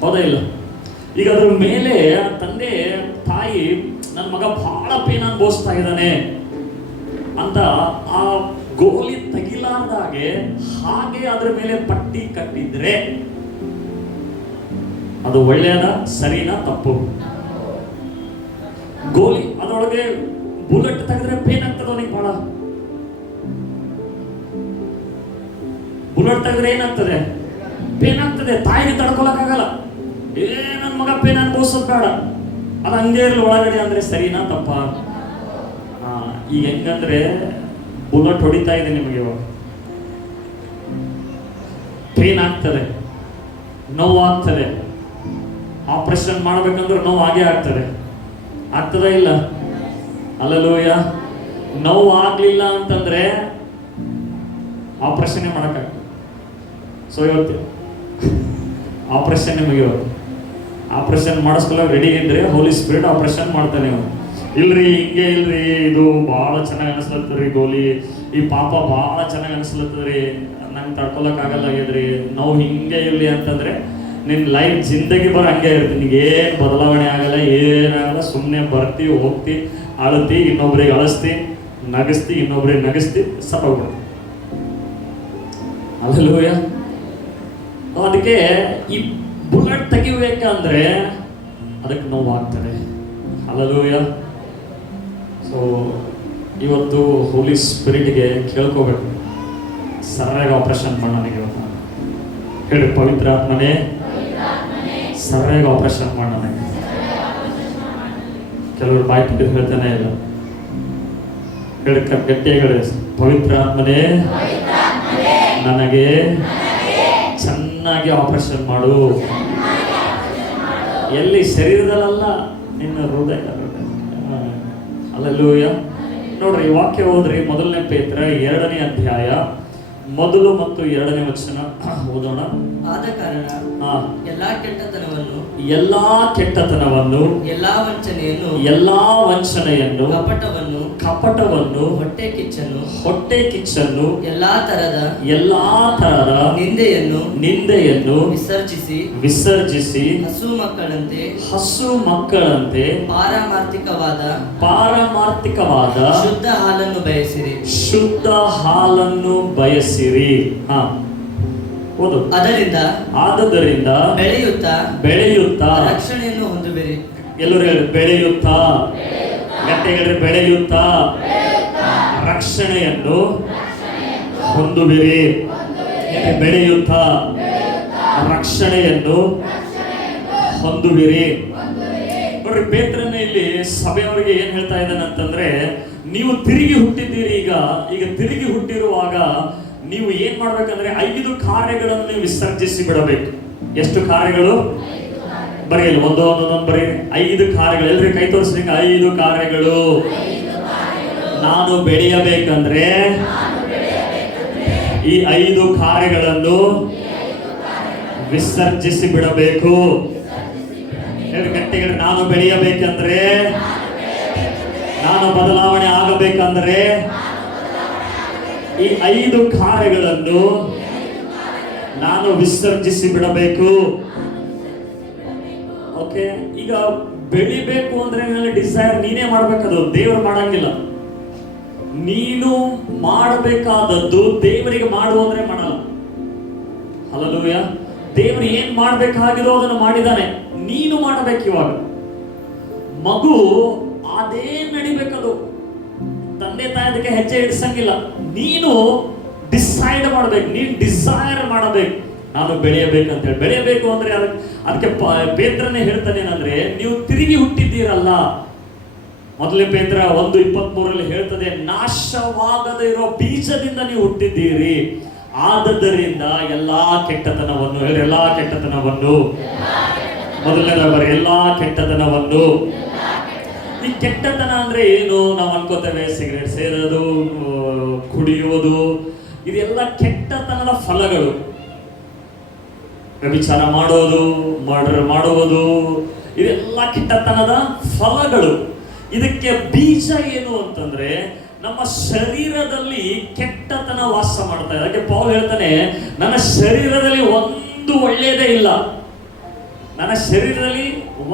ಹೌದಾ ಇಲ್ಲ? ಈಗ ಅದ್ರ ಮೇಲೆ ತಂದೆ ತಾಯಿ ನನ್ನ ಮಗ ಬಹಳ ಪೇನ್ ಅನುಭವಿಸ್ತಾ ಇದ್ದಾನೆ ಅಂತ ಆ ಗೋಲಿ ತೆಗಿಲಾರ್ದಾಗೆ ಹಾಗೆ ಅದ್ರ ಮೇಲೆ ಪಟ್ಟಿ ಕಟ್ಟಿದ್ರೆ ಅದು ಒಳ್ಳೆಯದ, ಸರಿನಾ, ತಪ್ಪು? ಗೋಲಿ ಅದರೊಳಗೆ ಬುಲೆಟ್ ತೆಗೆದ್ರೆ ಪೇನ್ ಆಗ್ತದೆ ಅವನಿಗೆ ಬಹಳ. ಬುಲೆಟ್ ತೆಗೆದ್ರೆ ಏನಾಗ್ತದೆ? ಪೇನ್ ಆಗ್ತದೆ. ತಾಯಿಗೆ ತಡ್ಕೊಳಕ್ಕಾಗಲ್ಲ. ನನ್ನ ಮಗ ಪೇನ್ ಅನುಭವಿಸೋದು ಬೇಡ, ಅದು ಹಂಗೆ ಇರಲಿ ಒಳಗಡೆ ಅಂದ್ರೆ ಸರಿನಾ, ತಪ್ಪ? ಈಗ ಹೆಂಗಂದ್ರೆ ಬುಲೆಟ್ ಹೊಡಿತಾ ಇದೆ ನಿಮಗೆ, ಇವಾಗ ಪೇನ್ ಆಗ್ತದೆ, ನೋವು ಆಗ್ತದೆ. ಆಪರೇಷನ್ ಮಾಡ್ಬೇಕಂದ್ರೆ ನೋವು ಆಗೇ ಆಗ್ತದೆ. ಆಗ್ತದ ಇಲ್ಲ? ಹಲ್ಲೆಲೂಯಾ. ನೋವು ಆಗ್ಲಿಲ್ಲ ಅಂತಂದ್ರೆ ಆಪರೇಷನ್ ಮಾಡಕ್ಕಾಗ. ಸೊ ಇವತ್ತು ಆಪರೇಷನ್ ನಿಮಗೆ ಆಪರೇಷನ್ ಮಾಡಿಸ್ಕೊಳ್ಳೋ ರೆಡಿ ಇದ್ರೆ ಹೋಲಿ ಸ್ಪಿರಿಟ್ ಆಪರೇಷನ್ ಮಾಡ್ತಾನೆ. ಇಲ್ರಿ ಹಿಂಗೆ ಇಲ್ರಿ, ಇದು ಭಾಳ ಚೆನ್ನಾಗಿ ಅನಿಸ್ಲತ್ತದ್ರಿ ಗೋಲಿ, ಈ ಪಾಪ ಭಾಳ ಚೆನ್ನಾಗಿ ಅನಿಸ್ಲತ್ತದ್ರಿ, ನಂಗೆ ತಡ್ಕೊಳಕ್ಕಾಗಲ್ಲ ಆಗ್ಯದ್ರಿ, ನಾವು ಹಿಂಗೆ ಇರಲಿ ಅಂತಂದ್ರೆ ನಿನ್ನ ಲೈಫ್ ಜಿಂದಗಿ ಬರೋ ಹಂಗೆ ಇರುತ್ತೆ. ನಿನಗೆ ಏನು ಬದಲಾವಣೆ ಆಗಲ್ಲ, ಏನಾಗಲ್ಲ. ಸುಮ್ಮನೆ ಬರ್ತಿ, ಹೋಗ್ತಿ, ಅಳತಿ, ಇನ್ನೊಬ್ರಿಗೆ ಅಳಿಸ್ತಿ, ನಗಿಸ್ತಿ, ಇನ್ನೊಬ್ರಿಗೆ ನಗಿಸ್ತಿ, ಸತ್ತೋಗ್ಬಿಡ್ತಿ. ಹಲ್ಲೆಲೂಯಾ. ಅದಕ್ಕೆ ಈ ಬುಲೆಟ್ ತೆಗಿಬೇಕಂದ್ರೆ ಅದಕ್ಕೆ ನೋವು ಆಗ್ತದೆ. ಹಲ್ಲೆಲೂಯಾ. ಸೊ ಇವತ್ತು ಹೋಲಿ ಸ್ಪಿರಿಟ್ಗೆ ಕೇಳ್ಕೋಬೇಕು, ಸರಿಯಾಗಿ ಆಪರೇಷನ್ ಮಾಡಿ ನನಗೆ ಇವತ್ತು. ಹೇಳಿ, ಪವಿತ್ರ ಆತ್ಮನೇ ಸರಿಯಾಗಿ ಆಪರೇಷನ್ ಮಾಡಿ ನನಗೆ. ಕೆಲವರು ಬಾಯಿ ಬಿಟ್ಟು ಹೇಳ್ತಾನೆ ಇಲ್ಲ. ಹೇಳಿ, ಗಟ್ಟಿಯಾಗಿ ಹೇಳಿ, ಪವಿತ್ರ ಆತ್ಮನೇ ನನಗೆ ಚೆನ್ನಾಗಿ ಆಪರೇಷನ್ ಮಾಡು. ಎಲ್ಲಿ? ಶರೀರದಲ್ಲ, ನಿನ್ನ ಹೃದಯ. ಹಲ್ಲೆಲೂಯಾ. ನೋಡ್ರಿ, ವಾಕ್ಯ ಓದ್ರಿ. ಮೊದಲನೇ ಪೇತ್ರ 2ನೇ ಅಧ್ಯಾಯ 1 ಮತ್ತು 2ನೇ ವಚನ ಓದೋಣ. ಆದ ಕಾರಣ ಎಲ್ಲಾ ಕೆಟ್ಟತನವನ್ನು, ಎಲ್ಲಾ ವಂಚನೆಯನ್ನು, ಕಪಟವನ್ನು, ಹೊಟ್ಟೆ ಕಿಚ್ಚನ್ನು, ಎಲ್ಲಾ ತರದ ನಿಂದೆಯನ್ನು ವಿಸರ್ಜಿಸಿ ಹಸು ಮಕ್ಕಳಂತೆ ಪಾರಮಾರ್ಥಿಕವಾದ ಶುದ್ಧ ಹಾಲನ್ನು ಬಯಸಿರಿ. ಆದದರಿಂದ ಬೆಳೆಯುತ್ತಾ ರಕ್ಷಣೆಯನ್ನು ಹೊಂದುವಿರಿ. ಎಲ್ಲರೂ ಹೇಳಿ, ಬೆಳೆಯುತ್ತಾ. ಗಟ್ಟಿಗೆ ಬೆಳೆಯುತ್ತಾ ರಕ್ಷಣೆಯನ್ನು ಹೊಂದುವಿರಿ. ಬೆಳೆಯುತ್ತಾ ರಕ್ಷಣೆಯನ್ನು ಹೊಂದುವಿರಿ. ನೋಡ್ರಿ, ಪೇತ್ರನ ಇಲ್ಲಿ ಸಭೆಯವರಿಗೆ ಏನ್ ಹೇಳ್ತಾ ಇದ್ದಾನೆ ಅಂತಂದ್ರೆ, ನೀವು ತಿರುಗಿ ಹುಟ್ಟಿದ್ದೀರಿ. ಈಗ ತಿರುಗಿ ಹುಟ್ಟಿರುವಾಗ ನೀವು ಏನ್ ಮಾಡ್ಬೇಕಂದ್ರೆ 5 ಕಾರ್ಯಗಳನ್ನು ನೀವು ವಿಸರ್ಜಿಸಿ ಬಿಡಬೇಕು. ಎಷ್ಟು ಕಾರ್ಯಗಳು? ಬರೆಯಲ್ಲ, ಒಂದೊಂದೊಂದೊಂದು ಬರೀ. 5 ಕಾರ್ಯಗಳು. ಎಲ್ರಿ ಕೈ ತೋರಿಸಿ, 5 ಕಾರ್ಯಗಳು. ನಾನು ಬೆಳೆಯಬೇಕಂದ್ರೆ ಈ 5 ಕಾರ್ಯಗಳನ್ನು ವಿಸರ್ಜಿಸಿ ಬಿಡಬೇಕು. ಹೇಳಿ ಗಟ್ಟಿಗೆ, ನಾನು ಬೆಳೆಯಬೇಕಂದ್ರೆ, ನಾನು ಬದಲಾವಣೆ ಆಗಬೇಕಂದ್ರೆ ಈ 5 ಕಾರ್ಯಗಳನ್ನು ನಾನು ವಿಸರ್ಜಿಸಿ ಬಿಡಬೇಕು. ಓಕೆ, ಈಗ ಬೆಳಿಬೇಕು ಅಂದ್ರೆ ನಿನ್ನಲ್ಲಿ ಡಿಸೈರ್ ನೀನೇ ಮಾಡ್ಬೇಕದು, ದೇವರು ಮಾಡಂಗಿಲ್ಲ. ನೀನು ಮಾಡಬೇಕಾದದ್ದು ದೇವರಿಗೆ ಮಾಡು ಅಂದ್ರೆ ಮಾಡಲ್ಲ. ಹಲ್ಲೆಲೂಯಾ. ದೇವರು ಏನ್ ಮಾಡ್ಬೇಕಾಗಿರೋ ಅದನ್ನು ಮಾಡಿದಾನೆ, ನೀನು ಮಾಡಬೇಕು. ಇವಾಗ ಮಗು ಅದೇ ನಡಿಬೇಕದು, ತಂದೆ ತಾಯಿ ಅದಕ್ಕೆ ಹೆಜ್ಜೆ ಇಡಿಸಂಗಿಲ್ಲ. ನೀನು ಡಿಸೈಡ್ ಮಾಡ್ಬೇಕು, ನೀನು ಡಿಸೈರ್ ಮಾಡಬೇಕು, ನಾನು ಬೆಳೆಯಬೇಕಂತ ಹೇಳಿ. ಬೆಳೆಯಬೇಕು ಅಂದ್ರೆ ಅದಕ್ಕೆ ಪೇತ್ರನೇ ಹೇಳ್ತಾನೆ ಏನಂದ್ರೆ, ನೀವು ತಿರುಗಿ ಹುಟ್ಟಿದ್ದೀರಲ್ಲ. ಮೊದಲನೇ ಪೇತ್ರ 1:23 ಹೇಳ್ತದೆ, ನಾಶವಾಗದೇ ಇರೋ ಬೀಜದಿಂದ ನೀವು ಹುಟ್ಟಿದ್ದೀರಿ, ಆದದ್ದರಿಂದ ಎಲ್ಲಾ ಕೆಟ್ಟತನವನ್ನು, ಎಲ್ಲಾ ಕೆಟ್ಟತನವನ್ನು, ಮೊದಲನೇದ ಬರೀ ಎಲ್ಲಾ ಕೆಟ್ಟತನವನ್ನು. ಈ ಕೆಟ್ಟತನ ಅಂದ್ರೆ ಏನು? ನಾವು ಅನ್ಕೋತೇವೆ ಸಿಗರೇಟ್ ಸೇರೋದು, ಕುಡಿಯೋದು, ಇದೆಲ್ಲ ಕೆಟ್ಟತನದ ಫಲಗಳು. ವ್ಯಭಿಚಾರ ಮಾಡೋದು, ಮರ್ಡರ್ ಮಾಡುವುದು, ಇದೆಲ್ಲ ಕೆಟ್ಟತನದ ಫಲಗಳು. ಇದಕ್ಕೆ ಬೀಜ ಏನು ಅಂತಂದ್ರೆ, ನಮ್ಮ ಶರೀರದಲ್ಲಿ ಕೆಟ್ಟತನ ವಾಸ ಮಾಡ್ತಾ ಇದೆ. ಅದಕ್ಕೆ ಪೌಲ್ ಹೇಳ್ತಾನೆ, ನನ್ನ ಶರೀರದಲ್ಲಿ ಒಂದು ಒಳ್ಳೆಯದೇ ಇಲ್ಲ, ನನ್ನ ಶರೀರದಲ್ಲಿ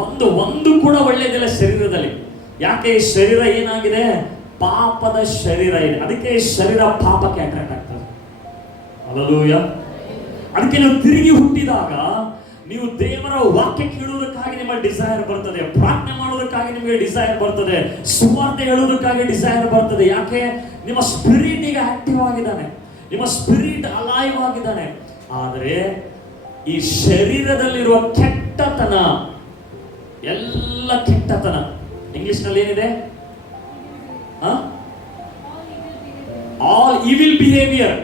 ಒಂದು ಕೂಡ ಒಳ್ಳೆಯದಿಲ್ಲ ಶರೀರದಲ್ಲಿ. ಯಾಕೆ? ಈ ಶರೀರ ಏನಾಗಿದೆ? ಪಾಪದ ಶರೀರ ಇದೆ. ಅದಕ್ಕೆ ಈ ಶರೀರ ಪಾಪಕ್ಕೆ ಅಟ್ರಾಕ್ಟ್ ಆಗ್ತದೆ. ಹಲ್ಲೆಲೂಯಾ. ಅದಕ್ಕೆ ನೀವು ತಿರುಗಿ ಹುಟ್ಟಿದಾಗ ನೀವು ದೇವರ ವಾಕ್ಯ ಕೇಳುವುದಕ್ಕಾಗಿ ನಿಮಗೆ ಡಿಸೈರ್ ಬರ್ತದೆ, ಪ್ರಾರ್ಥನೆ ಮಾಡೋದಕ್ಕಾಗಿ ನಿಮಗೆ ಡಿಸೈರ್ ಬರ್ತದೆ, ಸುವಾರ್ತೆ ಹೇಳುವುದಕ್ಕಾಗಿ ಡಿಸೈರ್ ಬರ್ತದೆ. ಯಾಕೆ? ನಿಮ್ಮ ಸ್ಪಿರಿಟ್ ಈಗ ಆಕ್ಟಿವ್ ಆಗಿದ್ದಾನೆ, ನಿಮ್ಮ ಸ್ಪಿರಿಟ್ ಅಲೈವ್ ಆಗಿದ್ದಾನೆ. ಆದರೆ ಈ ಶರೀರದಲ್ಲಿರುವ ಕೆಟ್ಟತನ, ಎಲ್ಲ ಕೆಟ್ಟತನ, ಇಂಗ್ಲಿಷ್ ನಲ್ಲಿ ಏನಿದೆ? All evil behaviour.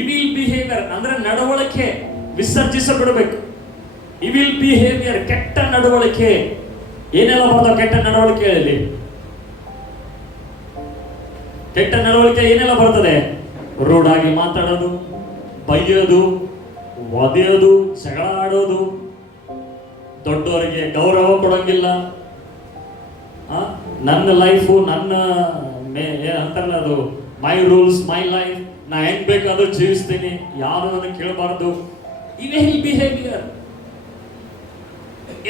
Evil behaviour ಅಂದ್ರೆ ನಡವಳಿಕೆ ವಿಸರ್ಜಿಸಬಿಡಬೇಕು. ಇವಿಲ್ ಬಿಹೇವಿಯರ್, ಕೆಟ್ಟ ನಡವಳಿಕೆ. ಏನೆಲ್ಲ ಬರ್ತವೆ ಕೆಟ್ಟ ನಡವಳಿಕೆಯಲ್ಲಿ? ಕೆಟ್ಟ ನಡವಳಿಕೆ ಏನೆಲ್ಲ ಬರ್ತದೆ? ರೂಢಾಗಿ ಮಾತಾಡೋದು, ಬೈಯೋದು, ಒದೆಯೋದು, ಜಗಳ ಆಡೋದು, ದೊಡ್ಡವರಿಗೆ ಗೌರವ ಕೊಡೋಂಗಿಲ್ಲ, ನನ್ನ ಲೈಫು ನನ್ನ ಅಂತಾರಲ್ಲ ಅದು, ಮೈ ರೂಲ್ಸ್ ಮೈ ಲೈಫ್, ನಾ ಹೆಂಗ್ ಬೇಕಾದ್ರೂ ಜೀವಿಸ್ತೀನಿ, ಯಾರು ನನಗೆ ಕೇಳಬಾರ್ದು. ಇವೇ ಬಿಹೇವಿಯರ್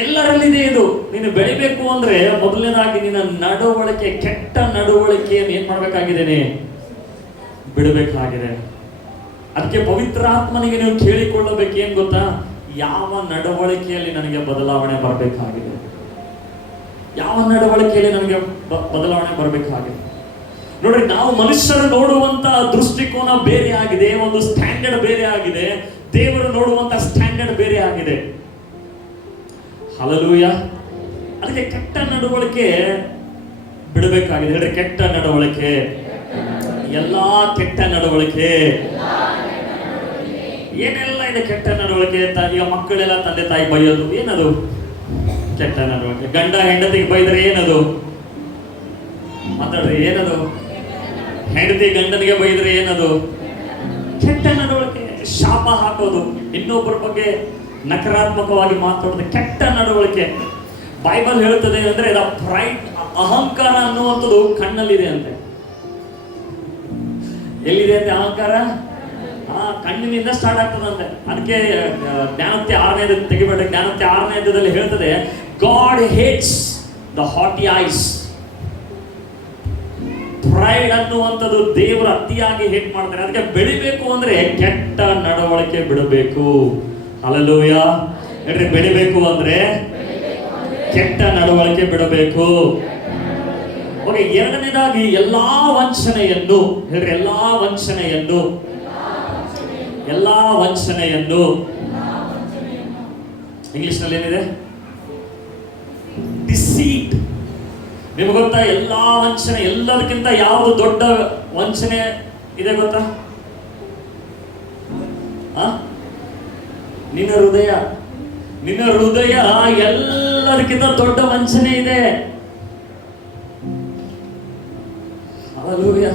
ಎಲ್ಲರಲ್ಲಿದೆ ಇದು. ನೀನು ಬೆಳಿಬೇಕು ಅಂದ್ರೆ ಮೊದಲನೇದಾಗಿ ನಿನ್ನ ನಡವಳಿಕೆ, ಕೆಟ್ಟ ನಡವಳಿಕೆಯನ್ನು ಏನ್ ಮಾಡ್ಬೇಕಾಗಿದ್ದೇನೆ? ಬಿಡಬೇಕಾಗಿದೆ. ಅದಕ್ಕೆ ಪವಿತ್ರ ಆತ್ಮನಿಗೆ ನೀವು ಕೇಳಿಕೊಳ್ಳಬೇಕು, ಏನ್ ಗೊತ್ತಾ? ಯಾವ ನಡವಳಿಕೆಯಲ್ಲಿ ನನಗೆ ಬದಲಾವಣೆ ಬರಬೇಕಾಗಿದೆ, ಯಾವ ನಡವಳಿಕೆಯಲ್ಲಿ ನನಗೆ ಬದಲಾವಣೆ ಬರಬೇಕಾಗಿದೆ. ನೋಡ್ರಿ, ನಾವು ಮನುಷ್ಯರು ನೋಡುವಂತ ದೃಷ್ಟಿಕೋನ ಬೇರೆ ಆಗಿದೆ, ಒಂದು ಸ್ಟ್ಯಾಂಡರ್ಡ್ ಬೇರೆ ಆಗಿದೆ. ದೇವರು ನೋಡುವಂತ ಸ್ಟ್ಯಾಂಡರ್ಡ್ ಬೇರೆ ಆಗಿದೆ. ಹಲ್ಲೆಲೂಯಾ. ಅದಕ್ಕೆ ಕೆಟ್ಟ ನಡವಳಿಕೆ ಬಿಡಬೇಕಾಗಿದೆ. ಹೇಳ್ರಿ, ಕೆಟ್ಟ ನಡವಳಿಕೆ, ಎಲ್ಲಾ ಕೆಟ್ಟ ನಡವಳಿಕೆ. ಏನೆಲ್ಲ ಇದೆ ಕೆಟ್ಟ ನಡವಳಿಕೆ? ಈಗ ಮಕ್ಕಳೆಲ್ಲ ತಂದೆ ತಾಯಿ ಬೈಯೋದು, ಏನದು ಕೆಟ್ಟ ನಡವಳಿಕೆ? ಗಂಡ ಹೆಂಡತಿಗೆ ಬೈದ್ರೆ ಏನದು? ಮಾತಾಡ್ರಿ, ಏನದು? ಹೆಂಡತಿ ಗಂಡನಿಗೆ ಬೈದ್ರೆ ಏನದು? ಕೆಟ್ಟ ನಡವಳಿಕೆ. ಶಾಪ ಹಾಕೋದು, ಇನ್ನೊಬ್ಬರ ಬಗ್ಗೆ ನಕಾರಾತ್ಮಕವಾಗಿ ಮಾತಾಡೋದು ಕೆಟ್ಟ ನಡವಳಿಕೆ. ಬೈಬಲ್ ಹೇಳುತ್ತದೆ ಅಂದ್ರೆ ಪ್ರೈಡ್, ಅಹಂಕಾರ ಅನ್ನುವಂಥದ್ದು ಕಣ್ಣಲ್ಲಿದೆ ಅಂತೆ. ಎಲ್ಲಿದೆ ಅಂತೆ ಅಹಂಕಾರ? ಕಣ್ಣಿನಿಂದ ಸ್ಟಾರ್ಟ್ ಆಗ್ತದಂತೆ. ಅದಕ್ಕೆ ಜ್ಞಾನೋಕ್ತಿ 6ನೇದು ತೆಗಿಬೇಡ. ಜ್ಞಾನೋಕ್ತಿ 6ನೇದಲ್ಲಿ ಹೇಳ್ತದೆ, God hates the haughty eyes. Pride ಅನ್ನುವಂಥದ್ದು ದೇವರು ಅತಿಯಾಗಿ ಹೇಟ್ ಮಾಡ್ತಾರೆ. ಅದಕ್ಕೆ ಬೆಳಿಬೇಕು ಅಂದ್ರೆ ಕೆಟ್ಟ ನಡವಳಿಕೆ ಬಿಡಬೇಕು. ಹಲ್ಲೆಲೂಯಾ. ಹೇಳ್ರಿ, ಬೆಳಿಬೇಕು ಅಂದ್ರೆ ಕೆಟ್ಟ ನಡವಳಿಕೆ ಬಿಡಬೇಕು. ಓಕೆ, ಎರಡನೇದಾಗಿ ಎಲ್ಲಾ ವಂಚನೆಯನ್ನು, ಹೇಳ್ರಿ, ಎಲ್ಲಾ ವಂಚನೆಯನ್ನು, ಎಲ್ಲಾ ವಂಚನೆಯನ್ನು. ಇಂಗ್ಲಿಷ್ ನಲ್ಲಿ ಏನಿದೆ? ಡಿಸೀಟ್. ನಿಮಗೆ ಗೊತ್ತಾ? ಎಲ್ಲಾ ವಂಚನೆ, ಎಲ್ಲದಕ್ಕಿಂತ ಯಾವುದು ದೊಡ್ಡ ವಂಚನೆ ಇದೆ ಗೊತ್ತಾ? ನಿನ್ನ ಹೃದಯ. ನಿನ್ನ ಹೃದಯ ಎಲ್ಲದಕ್ಕಿಂತ ದೊಡ್ಡ ವಂಚನೆ ಇದೆ. ಹಲ್ಲೆಲೂಯಾ.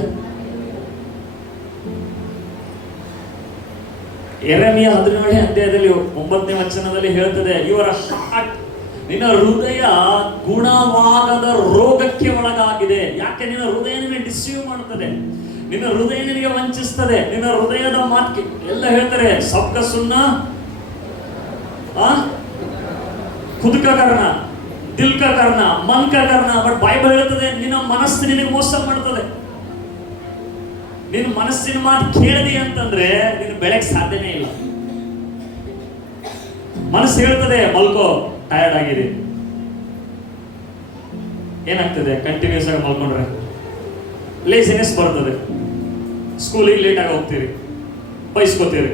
ಯೆರೆಮೀಯ 17ನೇ ಅಧ್ಯಾಯದಲ್ಲಿ 9ನೇ ವಚನದಲ್ಲಿ ಹೇಳ್ತದೆ, ಯುವರ್ ಹಾರ್ಟ್ ನಿನ್ನ ಹೃದಯ ಗುಣವಾಗದ ರೋಗಕ್ಕೆ ಒಳಗಾಗಿದೆ. ಯಾಕೆ? ನಿನ್ನ ಹೃದಯ ನಿನ್ನ ಡಿಸೀವ್ ಮಾಡ್ತದೆ, ನಿನ್ನ ಹೃದಯ ನಿನಗೆ ವಂಚಿಸ್ತದೆ. ನಿನ್ನ ಹೃದಯದ ಮಾತು ಎಲ್ಲ ಹೇಳ್ತಾರೆ, ಸಬ್ಕ ಸುನ್ನ ಖುದ್ ಕಾ ಕರ್ನಾ, ದಿಲ್ ಕಾ ಕರ್ನಾ, ಮನ್ ಕಾ ಕರ್ನಾ. ಬಟ್ ಬೈಬಲ್ ಹೇಳ್ತದೆ ನಿನ್ನ ಮನಸ್ಸು ನಿನಗೆ ಮೋಸ ಮಾಡ್ತದೆ. ನಿನ್ನ ಮನಸ್ಸಿನ ಮಾತು ಕೇಳಿದಿ ಅಂತಂದ್ರೆ ನೀನು ಬೆಳಗ್ಗೆ ಸಾಧ್ಯನೇ ಇಲ್ಲ. ಮನಸ್ಸು ಹೇಳ್ತದೆ ಮಲ್ಕೋ, ಟಯರ್ಡ್ ಆಗಿದೆ. ಏನಾಗ್ತದೆ? ಕಂಟಿನ್ಯೂಸ್ ಆಗಿ ಮಲ್ಕೊಂಡ್ರೆ ಲೇಸಿನೆಸ್ ಬರ್ತದೆ. ಸ್ಕೂಲಿಗೆ ಲೇಟ್ ಆಗಿ ಹೋಗ್ತೀರಿ, ಬೈಸ್ಕೋತೀರಿ.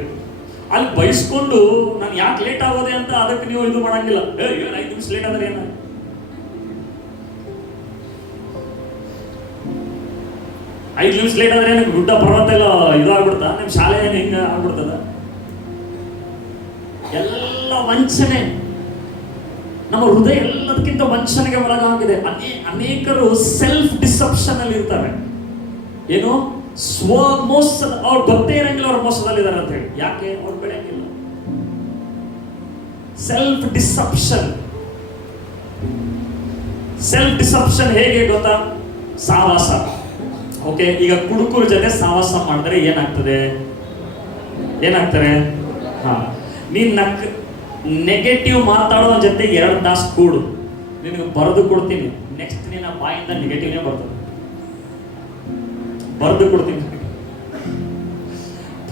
ಅಲ್ಲಿ ಬೈಸ್ಕೊಂಡು ನಾನು ಯಾಕೆ ಲೇಟ್ ಆಗೋದೆ ಅಂತ ಅದಕ್ಕೆ ನೀವು ಇದು ಮಾಡಂಗಿಲ್ಲ. ಏನು 5 ನಿಮಿಷ ಲೇಟ್ ಆದ್ರೆ ಏನ? ಐದು ನಿಮಿಷ ಲೇಟ್ ಆದ್ರೆ ಏನಕ್ಕೆ ಗುಡ್ಡ ಪರ್ವತ ಎಲ್ಲ ಇದಾಗ್ಬಿಡ್ತಾ? ನಿಮ್ಮ ಶಾಲೆ ಏನು ಹಿಂಗ ಆಗ್ಬಿಡ್ತದ? ಎಲ್ಲ ವಂಚನೆ. ನಮ್ಮ ಹೃದಯ ಎಲ್ಲದಕ್ಕಿಂತ ವಂಚನೆಗೆ ಒಳಗಾಗಿದೆ. ಅನೇಕರು ಸೆಲ್ಫ್ ಡಿಸೆಪ್ಷನ್ ಅಲ್ಲಿ ಇರ್ತಾರೆ. ಏನು? ಸ್ವ ಮೋಸದ, ಅವ್ರು ಗೊತ್ತೇ ಇರಂಗಿಲ್ಲ ಅವ್ರ ಮೋಸದಲ್ಲಿದ್ದಾರೆ ಅಂತ ಹೇಳಿ. ಯಾಕೆ? ಅವ್ರು ಬೆಳೆಯಂಗಿಲ್ಲ. Self deception. ಸೆಲ್ಫ್ ಡಿಸೆಪ್ಷನ್ ಹೇಗೆ ಗೊತ್ತಾ? ಸಾವಾಸ. ಓಕೆ, ಈಗ ಕುಡುಕರ ಜೊತೆ ಸಾವಾಸ ಮಾಡಿದ್ರೆ ಏನಾಗ್ತದೆ? ಏನಾಗ್ತಾರೆ? ಹಾ, ನೀನ್ ನೆಗೆಟಿವ್ ಮಾತಾಡೋ ಜೊತೆ 2 ತಾಸು ಕೂಡು, ನಿನಗೆ ಬರೆದು ಕೊಡ್ತೀನಿ. ನೆಕ್ಸ್ಟ್ ನಿನ್ನ ಬಾಯಿಂದ ನೆಗೆಟಿವ್ನೇ ಬರ್ತದೆ. ಬರೆದು ಕೊಡ್ತೀನಿ.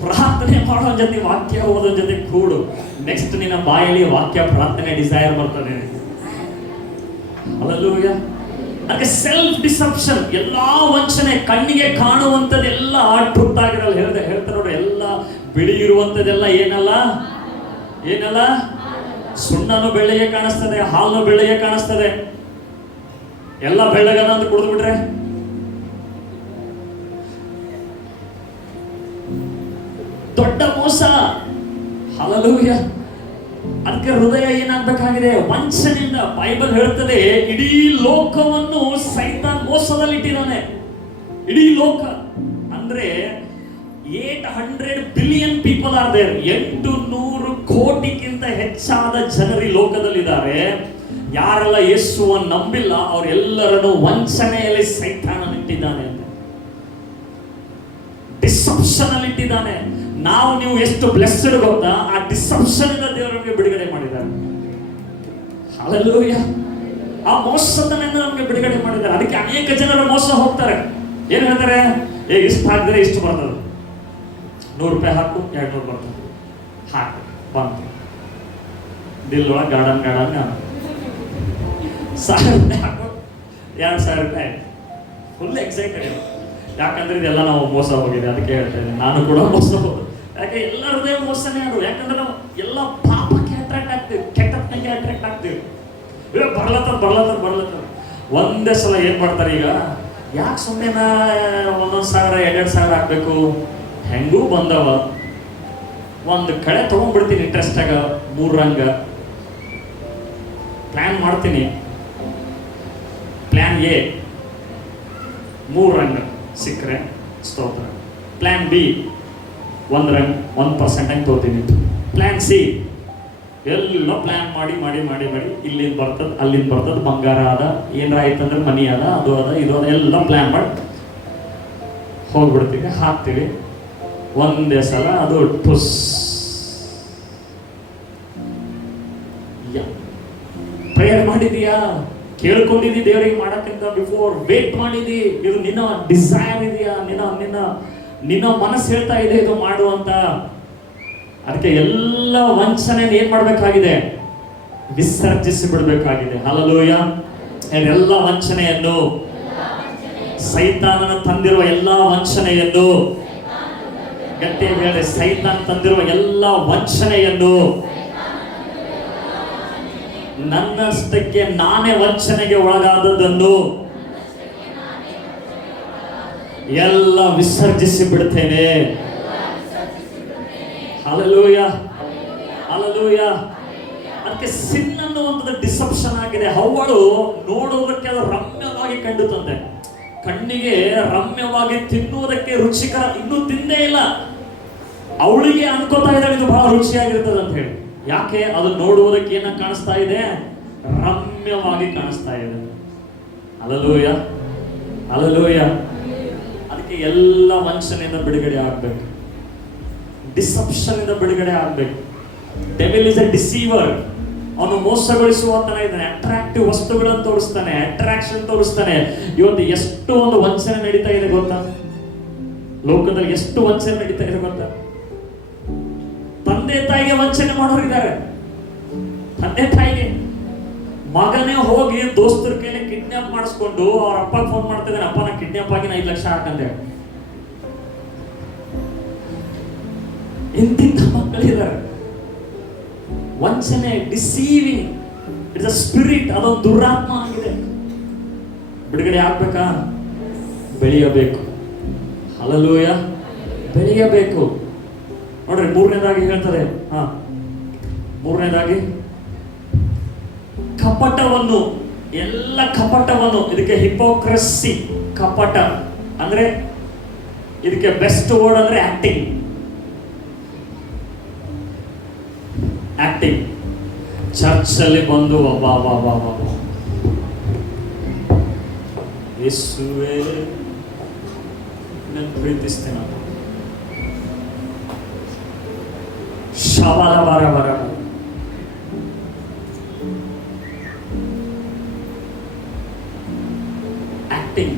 ಪ್ರಾರ್ಥನೆ ಮಾಡೋ ಜೊತೆ, ವಾಕ್ಯ ಓದೋ ಜೊತೆ ಕೂಡು, ನೆಕ್ಸ್ಟ್ ನಿನ್ನ ಬಾಯಲ್ಲಿ ವಾಕ್ಯ ಪ್ರಾರ್ಥನೆ ಡಿಸೈರ್ ಬರ್ತದೆ. ಹಲ್ಲೆಲೂಯಾ. ಅದಕ್ಕೆ ಸೆಲ್ಫ್ ಡಿಸೆಪ್ಷನ್. ಎಲ್ಲಾ ವಂಚನೆ, ಕಣ್ಣಿಗೆ ಕಾಣುವಂಥದ್ದೆಲ್ಲ ಟ್ರೂತ್ ಆಗಿರಲ್ಲ. ಹೇಳ್ತಾರೆ ನೋಡ್ರಿ, ಎಲ್ಲ ಬಿಳಿ ಇರುವಂಥದ್ದೆಲ್ಲ ಏನಲ್ಲ, ಏನಲ್ಲ, ಸುಣ್ಣನು ಬೆಳ್ಳಿಗೆ ಕಾಣಿಸ್ತದೆ, ಹಾಲು ಬೆಳ್ಳಿಗೆ ಕಾಣಿಸ್ತದೆ. ಎಲ್ಲ ಬೆಳ್ಳಗದ ಅಂತ ಕುಡಿದು ಬಿಟ್ರೆ ದೊಡ್ಡ ಮೋಸ. ಹಲ್ಲೆಲೂಯಾ. ಅದಕ್ಕೆ ಹೃದಯ ಏನಾಗಬೇಕಾಗಿದೆ? ವಂಚನೆಯಿಂದ. ಬೈಬಲ್ ಹೇಳ್ತದೆ ಇಡೀ ಲೋಕವನ್ನು ಸೈತಾನ್ ಮೋಸದಲ್ಲಿ ಇಟ್ಟಿದ್ದಾನೆ. ಇಡೀ ಲೋಕ ಅಂದ್ರೆ 800 ಬಿಲಿಯನ್ ಪೀಪಲ್ ಆರ್ ದೇರ್. 800 ಕೋಟಿಗಿಂತ ಹೆಚ್ಚಾದ ಜನರು ಈ ಲೋಕದಲ್ಲಿದ್ದಾರೆ. ಯಾರೆಲ್ಲ ಯೇಸುವನ್ನು ನಂಬಿಲ್ಲ ಅವರೆಲ್ಲರನ್ನು ವಂಚನೆಯಲ್ಲಿ ಸೈತಾನನ ಇಟ್ಟಿದ್ದಾನೆ ಅಂತ, ಡಿಸೆಪ್ಷನ್ ಅಲ್ಲಿ ಇಟ್ಟಿದ್ದಾನೆ. ನಾವು ನೀವು ಎಷ್ಟು ಬ್ಲೆಸ್ಡ್ ಗೊತ್ತಾ? ಆ ಡಿಸೆಪ್ಷನ್ ಇಂದ ದೇವರು ನಮಗೆ ಬಿಡುಗಡೆ ಮಾಡಿದ್ದಾರೆ. ಹಲ್ಲೆಲೂಯಾ. ಆ ಮೋಸತನದಿಂದ ನಮಗೆ ಬಿಡುಗಡೆ ಮಾಡಿದ್ದಾರೆ. ಅದಕ್ಕೆ ಅನೇಕ ಜನರು ಮೋಸ ಹೋಗ್ತಾರೆ. ಏನ್ ಹೇಳ್ತಾರೆ? ಇಷ್ಟು ಹಾಕಿದ್ರೆ ಇಷ್ಟು ಬರ್ತದೆ, 100 ರೂಪಾಯಿ ಹಾಕು, 200 ಬರ್ತದೆ, ಹಾಕು ಬಂತು. ದಿಲ್ ಒಳಗೆ ಗಾರ್ಡನ್ 1000 ರೂಪಾಯಿ ಹಾಕು, 2000 ರೂಪಾಯಿ. Full excited. ಯಾಕಂದ್ರೆ ಇದೆಲ್ಲ ನಾವು ಮೋಸ ಹೋಗಿದೆ. ಅದಕ್ಕೆ ಹೇಳ್ತೇನೆ, ನಾನು ಕೂಡ ಮೋಸ ಹೋಗೋದು. ಯಾಕೆ? ಎಲ್ಲ ಹೃದಯ ಮೋಸನೇ ಅದು. ಯಾಕಂದ್ರೆ ನಾವು ಎಲ್ಲ ಪಾಪಕ್ಕೆ ಅಟ್ರಾಕ್ಟ್ ಆಗ್ತೀವಿ, ಕೆಟ್ಟಕ್ಕೆ ಅಟ್ರಾಕ್ಟ್ ಆಗ್ತೀವಿ. ಬರ್ಲತ್ತಾರ ಒಂದೇ ಸಲ ಏನ್ ಮಾಡ್ತಾರೆ ಈಗ? ಯಾಕೆ ಸುಮ್ಮನೆ 1,000 2,000 ಹಾಕ್ಬೇಕು? ಹೆಂಗೂ ಬಂದವ, ಒಂದು ಕಡೆ ತಗೊಂಡ್ಬಿಡ್ತೀನಿ ಇಂಟ್ರೆಸ್ಟ್ ಆಗ. 3 ರಂಗ ಪ್ಲಾನ್ ಮಾಡ್ತೀನಿ. ಪ್ಲಾನ್ ಎ 3 ರಂಗ ಸಿಕ್ಕರೆ ಸ್ತೋತ್ರ. ಪ್ಲಾನ್ ಬಿ 1 ರಂಗ್ 1% ಹಂಗೆ ತೋತೀನಿ. ಪ್ಲಾನ್ ಸಿ ಎಲ್ಲ ಪ್ಲಾನ್ ಮಾಡಿ ಇಲ್ಲಿಂದ ಬರ್ತದೆ, ಅಲ್ಲಿಂದ ಬರ್ತದೆ, ಬಂಗಾರ ಅದ, ಏನಾರ ಆಯ್ತಂದ್ರೆ ಮನಿ ಅದ, ಅದು ಅದ, ಇದು ಅದ, ಎಲ್ಲ ಪ್ಲಾನ್ ಮಾಡಿ ಹೋಗ್ಬಿಡ್ತೀವಿ, ಹಾಕ್ತೀವಿ. ಒಂದೇ ಸಲ ಅದು ಟುಸ್. ಪ್ರೇಯರ್ ಮಾಡಿದೀಯಾ? ಕೇಳ್ಕೊಂಡಿದ್ದೀ ದೇವರಿಗೆ ಮಾಡೋಕ್ಕಿಂತ ಬಿಫೋರ್ ವೇಟ್ ಮಾಡಿದಿ. ಇದು ನಿನ್ನ ಡಿಸೈರ್ ಇದೆಯಾ? ನಿನ್ನ ಮನಸ್ಸು ಹೇಳ್ತಾ ಇದೆ ಇದು ಮಾಡು ಅಂತ. ಅದಕ್ಕೆ ಎಲ್ಲ ವಂಚನೆ ಏನ್ ಮಾಡ್ಬೇಕಾಗಿದೆ? ವಿಸರ್ಜಿಸಿ ಬಿಡ್ಬೇಕಾಗಿದೆ. ಹಲ್ಲೆಲೂಯಾ. ಎಲ್ಲ ವಂಚನೆಯನ್ನು, ಸೈತಾನನ ತಂದಿರುವ ಎಲ್ಲ ವಂಚನೆಯನ್ನು, ಗಟ್ಟಿಯಾಗಿ ಹೇಳಿ, ಸೈತಾನ್ ತಂದಿರುವ ಎಲ್ಲ ವಂಚನೆಯನ್ನು, ನನ್ನಷ್ಟಕ್ಕೆ ನಾನೇ ವಂಚನೆಗೆ ಒಳಗಾದದ್ದನ್ನು ಎಲ್ಲ ವಿಸರ್ಜಿಸಿ ಬಿಡ್ತೇನೆ. Hallelujah, hallelujah. ಅದಕ್ಕೆ ಸಿನ್ ಅನ್ನುವಂಥದ್ದು ಡಿಸೆಪ್ಷನ್ ಆಗಿದೆ. ಹವ್ವಳು ನೋಡುವುದಕ್ಕೆ ಅದು ರಮ್ಯವಾಗಿ ಕಂಡುತ್ತಂತೆ, ಕಣ್ಣಿಗೆ ರಮ್ಯವಾಗಿ, ತಿನ್ನುವುದಕ್ಕೆ ರುಚಿಕರ. ಇನ್ನೂ ತಿಂದೇ ಇಲ್ಲ, ಅವಳಿಗೆ ಅನ್ಕೋತಾ ಇದ್ದಾಳೆ ಇದು ಬಹಳ ರುಚಿಯಾಗಿರ್ತದೆ ಅಂತ ಹೇಳಿ. ಯಾಕೆ? ಅದು ನೋಡುವುದಕ್ಕೆ ಏನ ಕಾಣಿಸ್ತಾ ಇದೆ? ರಮ್ಯವಾಗಿ ಕಾಣಿಸ್ತಾ ಇದೆ. Hallelujah, hallelujah. ಅದಕ್ಕೆ ಎಲ್ಲ ವಂಚನೆಯಿಂದ ಬಿಡುಗಡೆ ಆಗ್ಬೇಕು, ಡಿಸೆಪ್ಷನ್ ಇಂದ ಬಿಡುಗಡೆ ಆಗ್ಬೇಕು. Devil is a deceiver. ಅವನು ಮೋಸಗೊಳಿಸುವಂತನ ಇದ್ದಾನೆ. ಅಟ್ರಾಕ್ಟಿವ್ ವಸ್ತುಗಳನ್ನು ತೋರಿಸ್ತಾನೆ, ಅಟ್ರಾಕ್ಷನ್ ತೋರಿಸ್ತಾನೆ. ಇವತ್ತು ಎಷ್ಟು ಒಂದು ವಂಚನೆ ನಡೀತಾ ಇದೆ ಗೊತ್ತಾ? ಲೋಕದಲ್ಲಿ ಎಷ್ಟು ವಂಚನೆ ನಡೀತಾ ಇದೆ ಗೊತ್ತಾ? ತಂದೆ ತಾಯಿಗೆ ವಂಚನೆ ಮಾಡೋರಿದ್ದಾರೆ. ತಂದೆ ತಾಯಿಗೆ ಮಗನೇ ಹೋಗಿ ದೋಸ್ತರ ಕೈಲಿ ಕಿಡ್ನಾಪ್ ಮಾಡಿಸ್ಕೊಂಡು ಅವ್ರ ಅಪ್ಪ ಫೋನ್ ಮಾಡ್ತಿದ್ದಾನೆ, ಅಪ್ಪ ನಾ ಕಿಡ್ನಾಪ್ ಆಗಿ 5 ಲಕ್ಷ ಹಾಕಂತೇಳಿ. ಎಂತಿಂತ ಮಕ್ಕಳಿದ್ದಾರೆ. ವಂಚನೆ, ಡಿಸೀವಿಂಗ್, ಇಟ್ಸ್ ಅ ಸ್ಪಿರಿಟ್. ಅದೊಂದು ದುರಾತ್ಮ ಆಗಿದೆ. ಬಿಡುಗಡೆ ಆಗ್ಬೇಕಾ? ಬೆಳೆಯಬೇಕು. ಹಲ್ಲೆಲೂಯ, ಬೆಳೆಯಬೇಕು. ನೋಡ್ರಿ, ಮೂರನೇದಾಗಿ ಹೇಳ್ತಾರೆ, ಮೂರನೇದಾಗಿ ಕಪಟವನ್ನು, ಎಲ್ಲ ಕಪಟವನ್ನು. ಇದಕ್ಕೆ ಹಿಪೋಕ್ರಸಿ, ಕಪಟ ಅಂದ್ರೆ ಇದಕ್ಕೆ ಬೆಸ್ಟ್ ವರ್ಡ್ ಅಂದ್ರೆ ಆಕ್ಟಿಂಗ್. ಆಕ್ಟಿಂಗ್. ಚರ್ಚ್ ಅಲ್ಲಿ ಬಂದು ಯೇಸುವೇ ನಾನು ಪ್ರೀತಿಸ್ತೇನೆ, ಶಬಲ ಬರ ಬರ ಆಕ್ಟಿಂಗ್.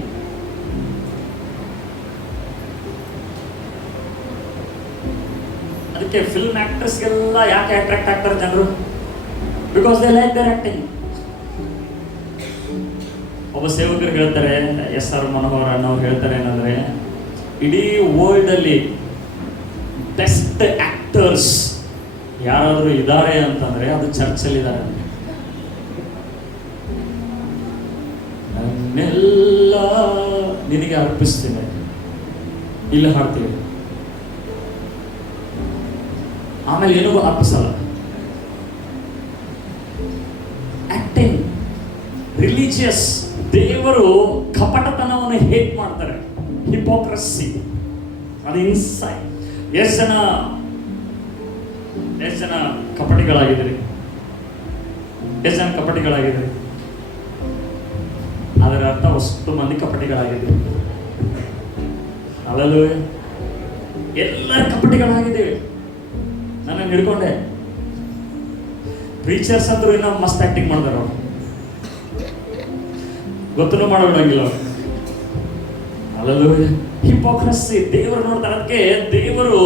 ಅದಕ್ಕೆ ಫಿಲ್ಮ್ ಆಕ್ಟರ್ಸ್ಗೆಲ್ಲ ಯಾಕೆ ಅಟ್ರಾಕ್ಟ್ ಆಗ್ತಾರೆ ಜನರು? Because they like their acting. ಒಬ್ಬ ಸೇವಕರು ಹೇಳ್ತಾರೆ, SR ಮನೋಹರ್ ಅನ್ನೋರು ಹೇಳ್ತಾರೆ ಏನಂದ್ರೆ, ಇಡೀ ವರ್ಲ್ಡ್ ಅಲ್ಲಿ ಬೆಸ್ಟ್ ಆಕ್ಟರ್ಸ್ ಯಾರಾದ್ರೂ ಇದ್ದಾರೆ ಅಂತಂದ್ರೆ ಅದು ಚರ್ಚಲ್ಲಿ ಇದ್ದಾರೆ. ನನ್ನೆಲ್ಲ ನಿನಗೆ ಅರ್ಪಿಸ್ತೇನೆ, ಇಲ್ಲಿ ಹಾಡ್ತೀವಿ, ಆಮೇಲೆ ಏನೂ ಅರ್ಪಿಸಲ್ಲ. Acting, religious. ದೇವರು ಕಪಟತನವನ್ನು ಹೇಟ್ ಮಾಡ್ತಾರೆ, ಹಿಪೋಕ್ರಸಿ. ಅದು ಇನ್ಸೈಡ್. ಎಷ್ಟು ಜನ ಕಪಟಿಗಳಾಗಿದ್ದೀರಿ? ಎಷ್ಟು ಜನ ಕಪಟಿಗಳಾಗಿದ್ದೀರಿ? ಅದರ ಅರ್ಥ ಅಷ್ಟು ಮಂದಿ ಕಪಟಿಗಳಾಗಿದ್ದೀವಿ. ಹಲ್ಲೆಲೂಯ. ಎಲ್ಲರೂ ಕಪಟಿಗಳಾಗಿದ್ದೀವಿ. ನಾನು ಹಿಡ್ಕೊಂಡೆ. ಪ್ರೀಚರ್ಸ್ ಅಂದ್ರು ಇನ್ನೂ ಮಸ್ತ್ ಆಕ್ಟಿಂಗ್ ಮಾಡಿದಾರ, ಅವ್ರು ಗೊತ್ತೂ ಮಾಡೋಂಗಿಲ್ಲ. ಹಲ್ಲೆಲೂಯ. ಹಿಪೋಕ್ರಸಿ. ದೇವರು ನೋಡ್ತಾನೆ. ಅದಕ್ಕೆ ದೇವರು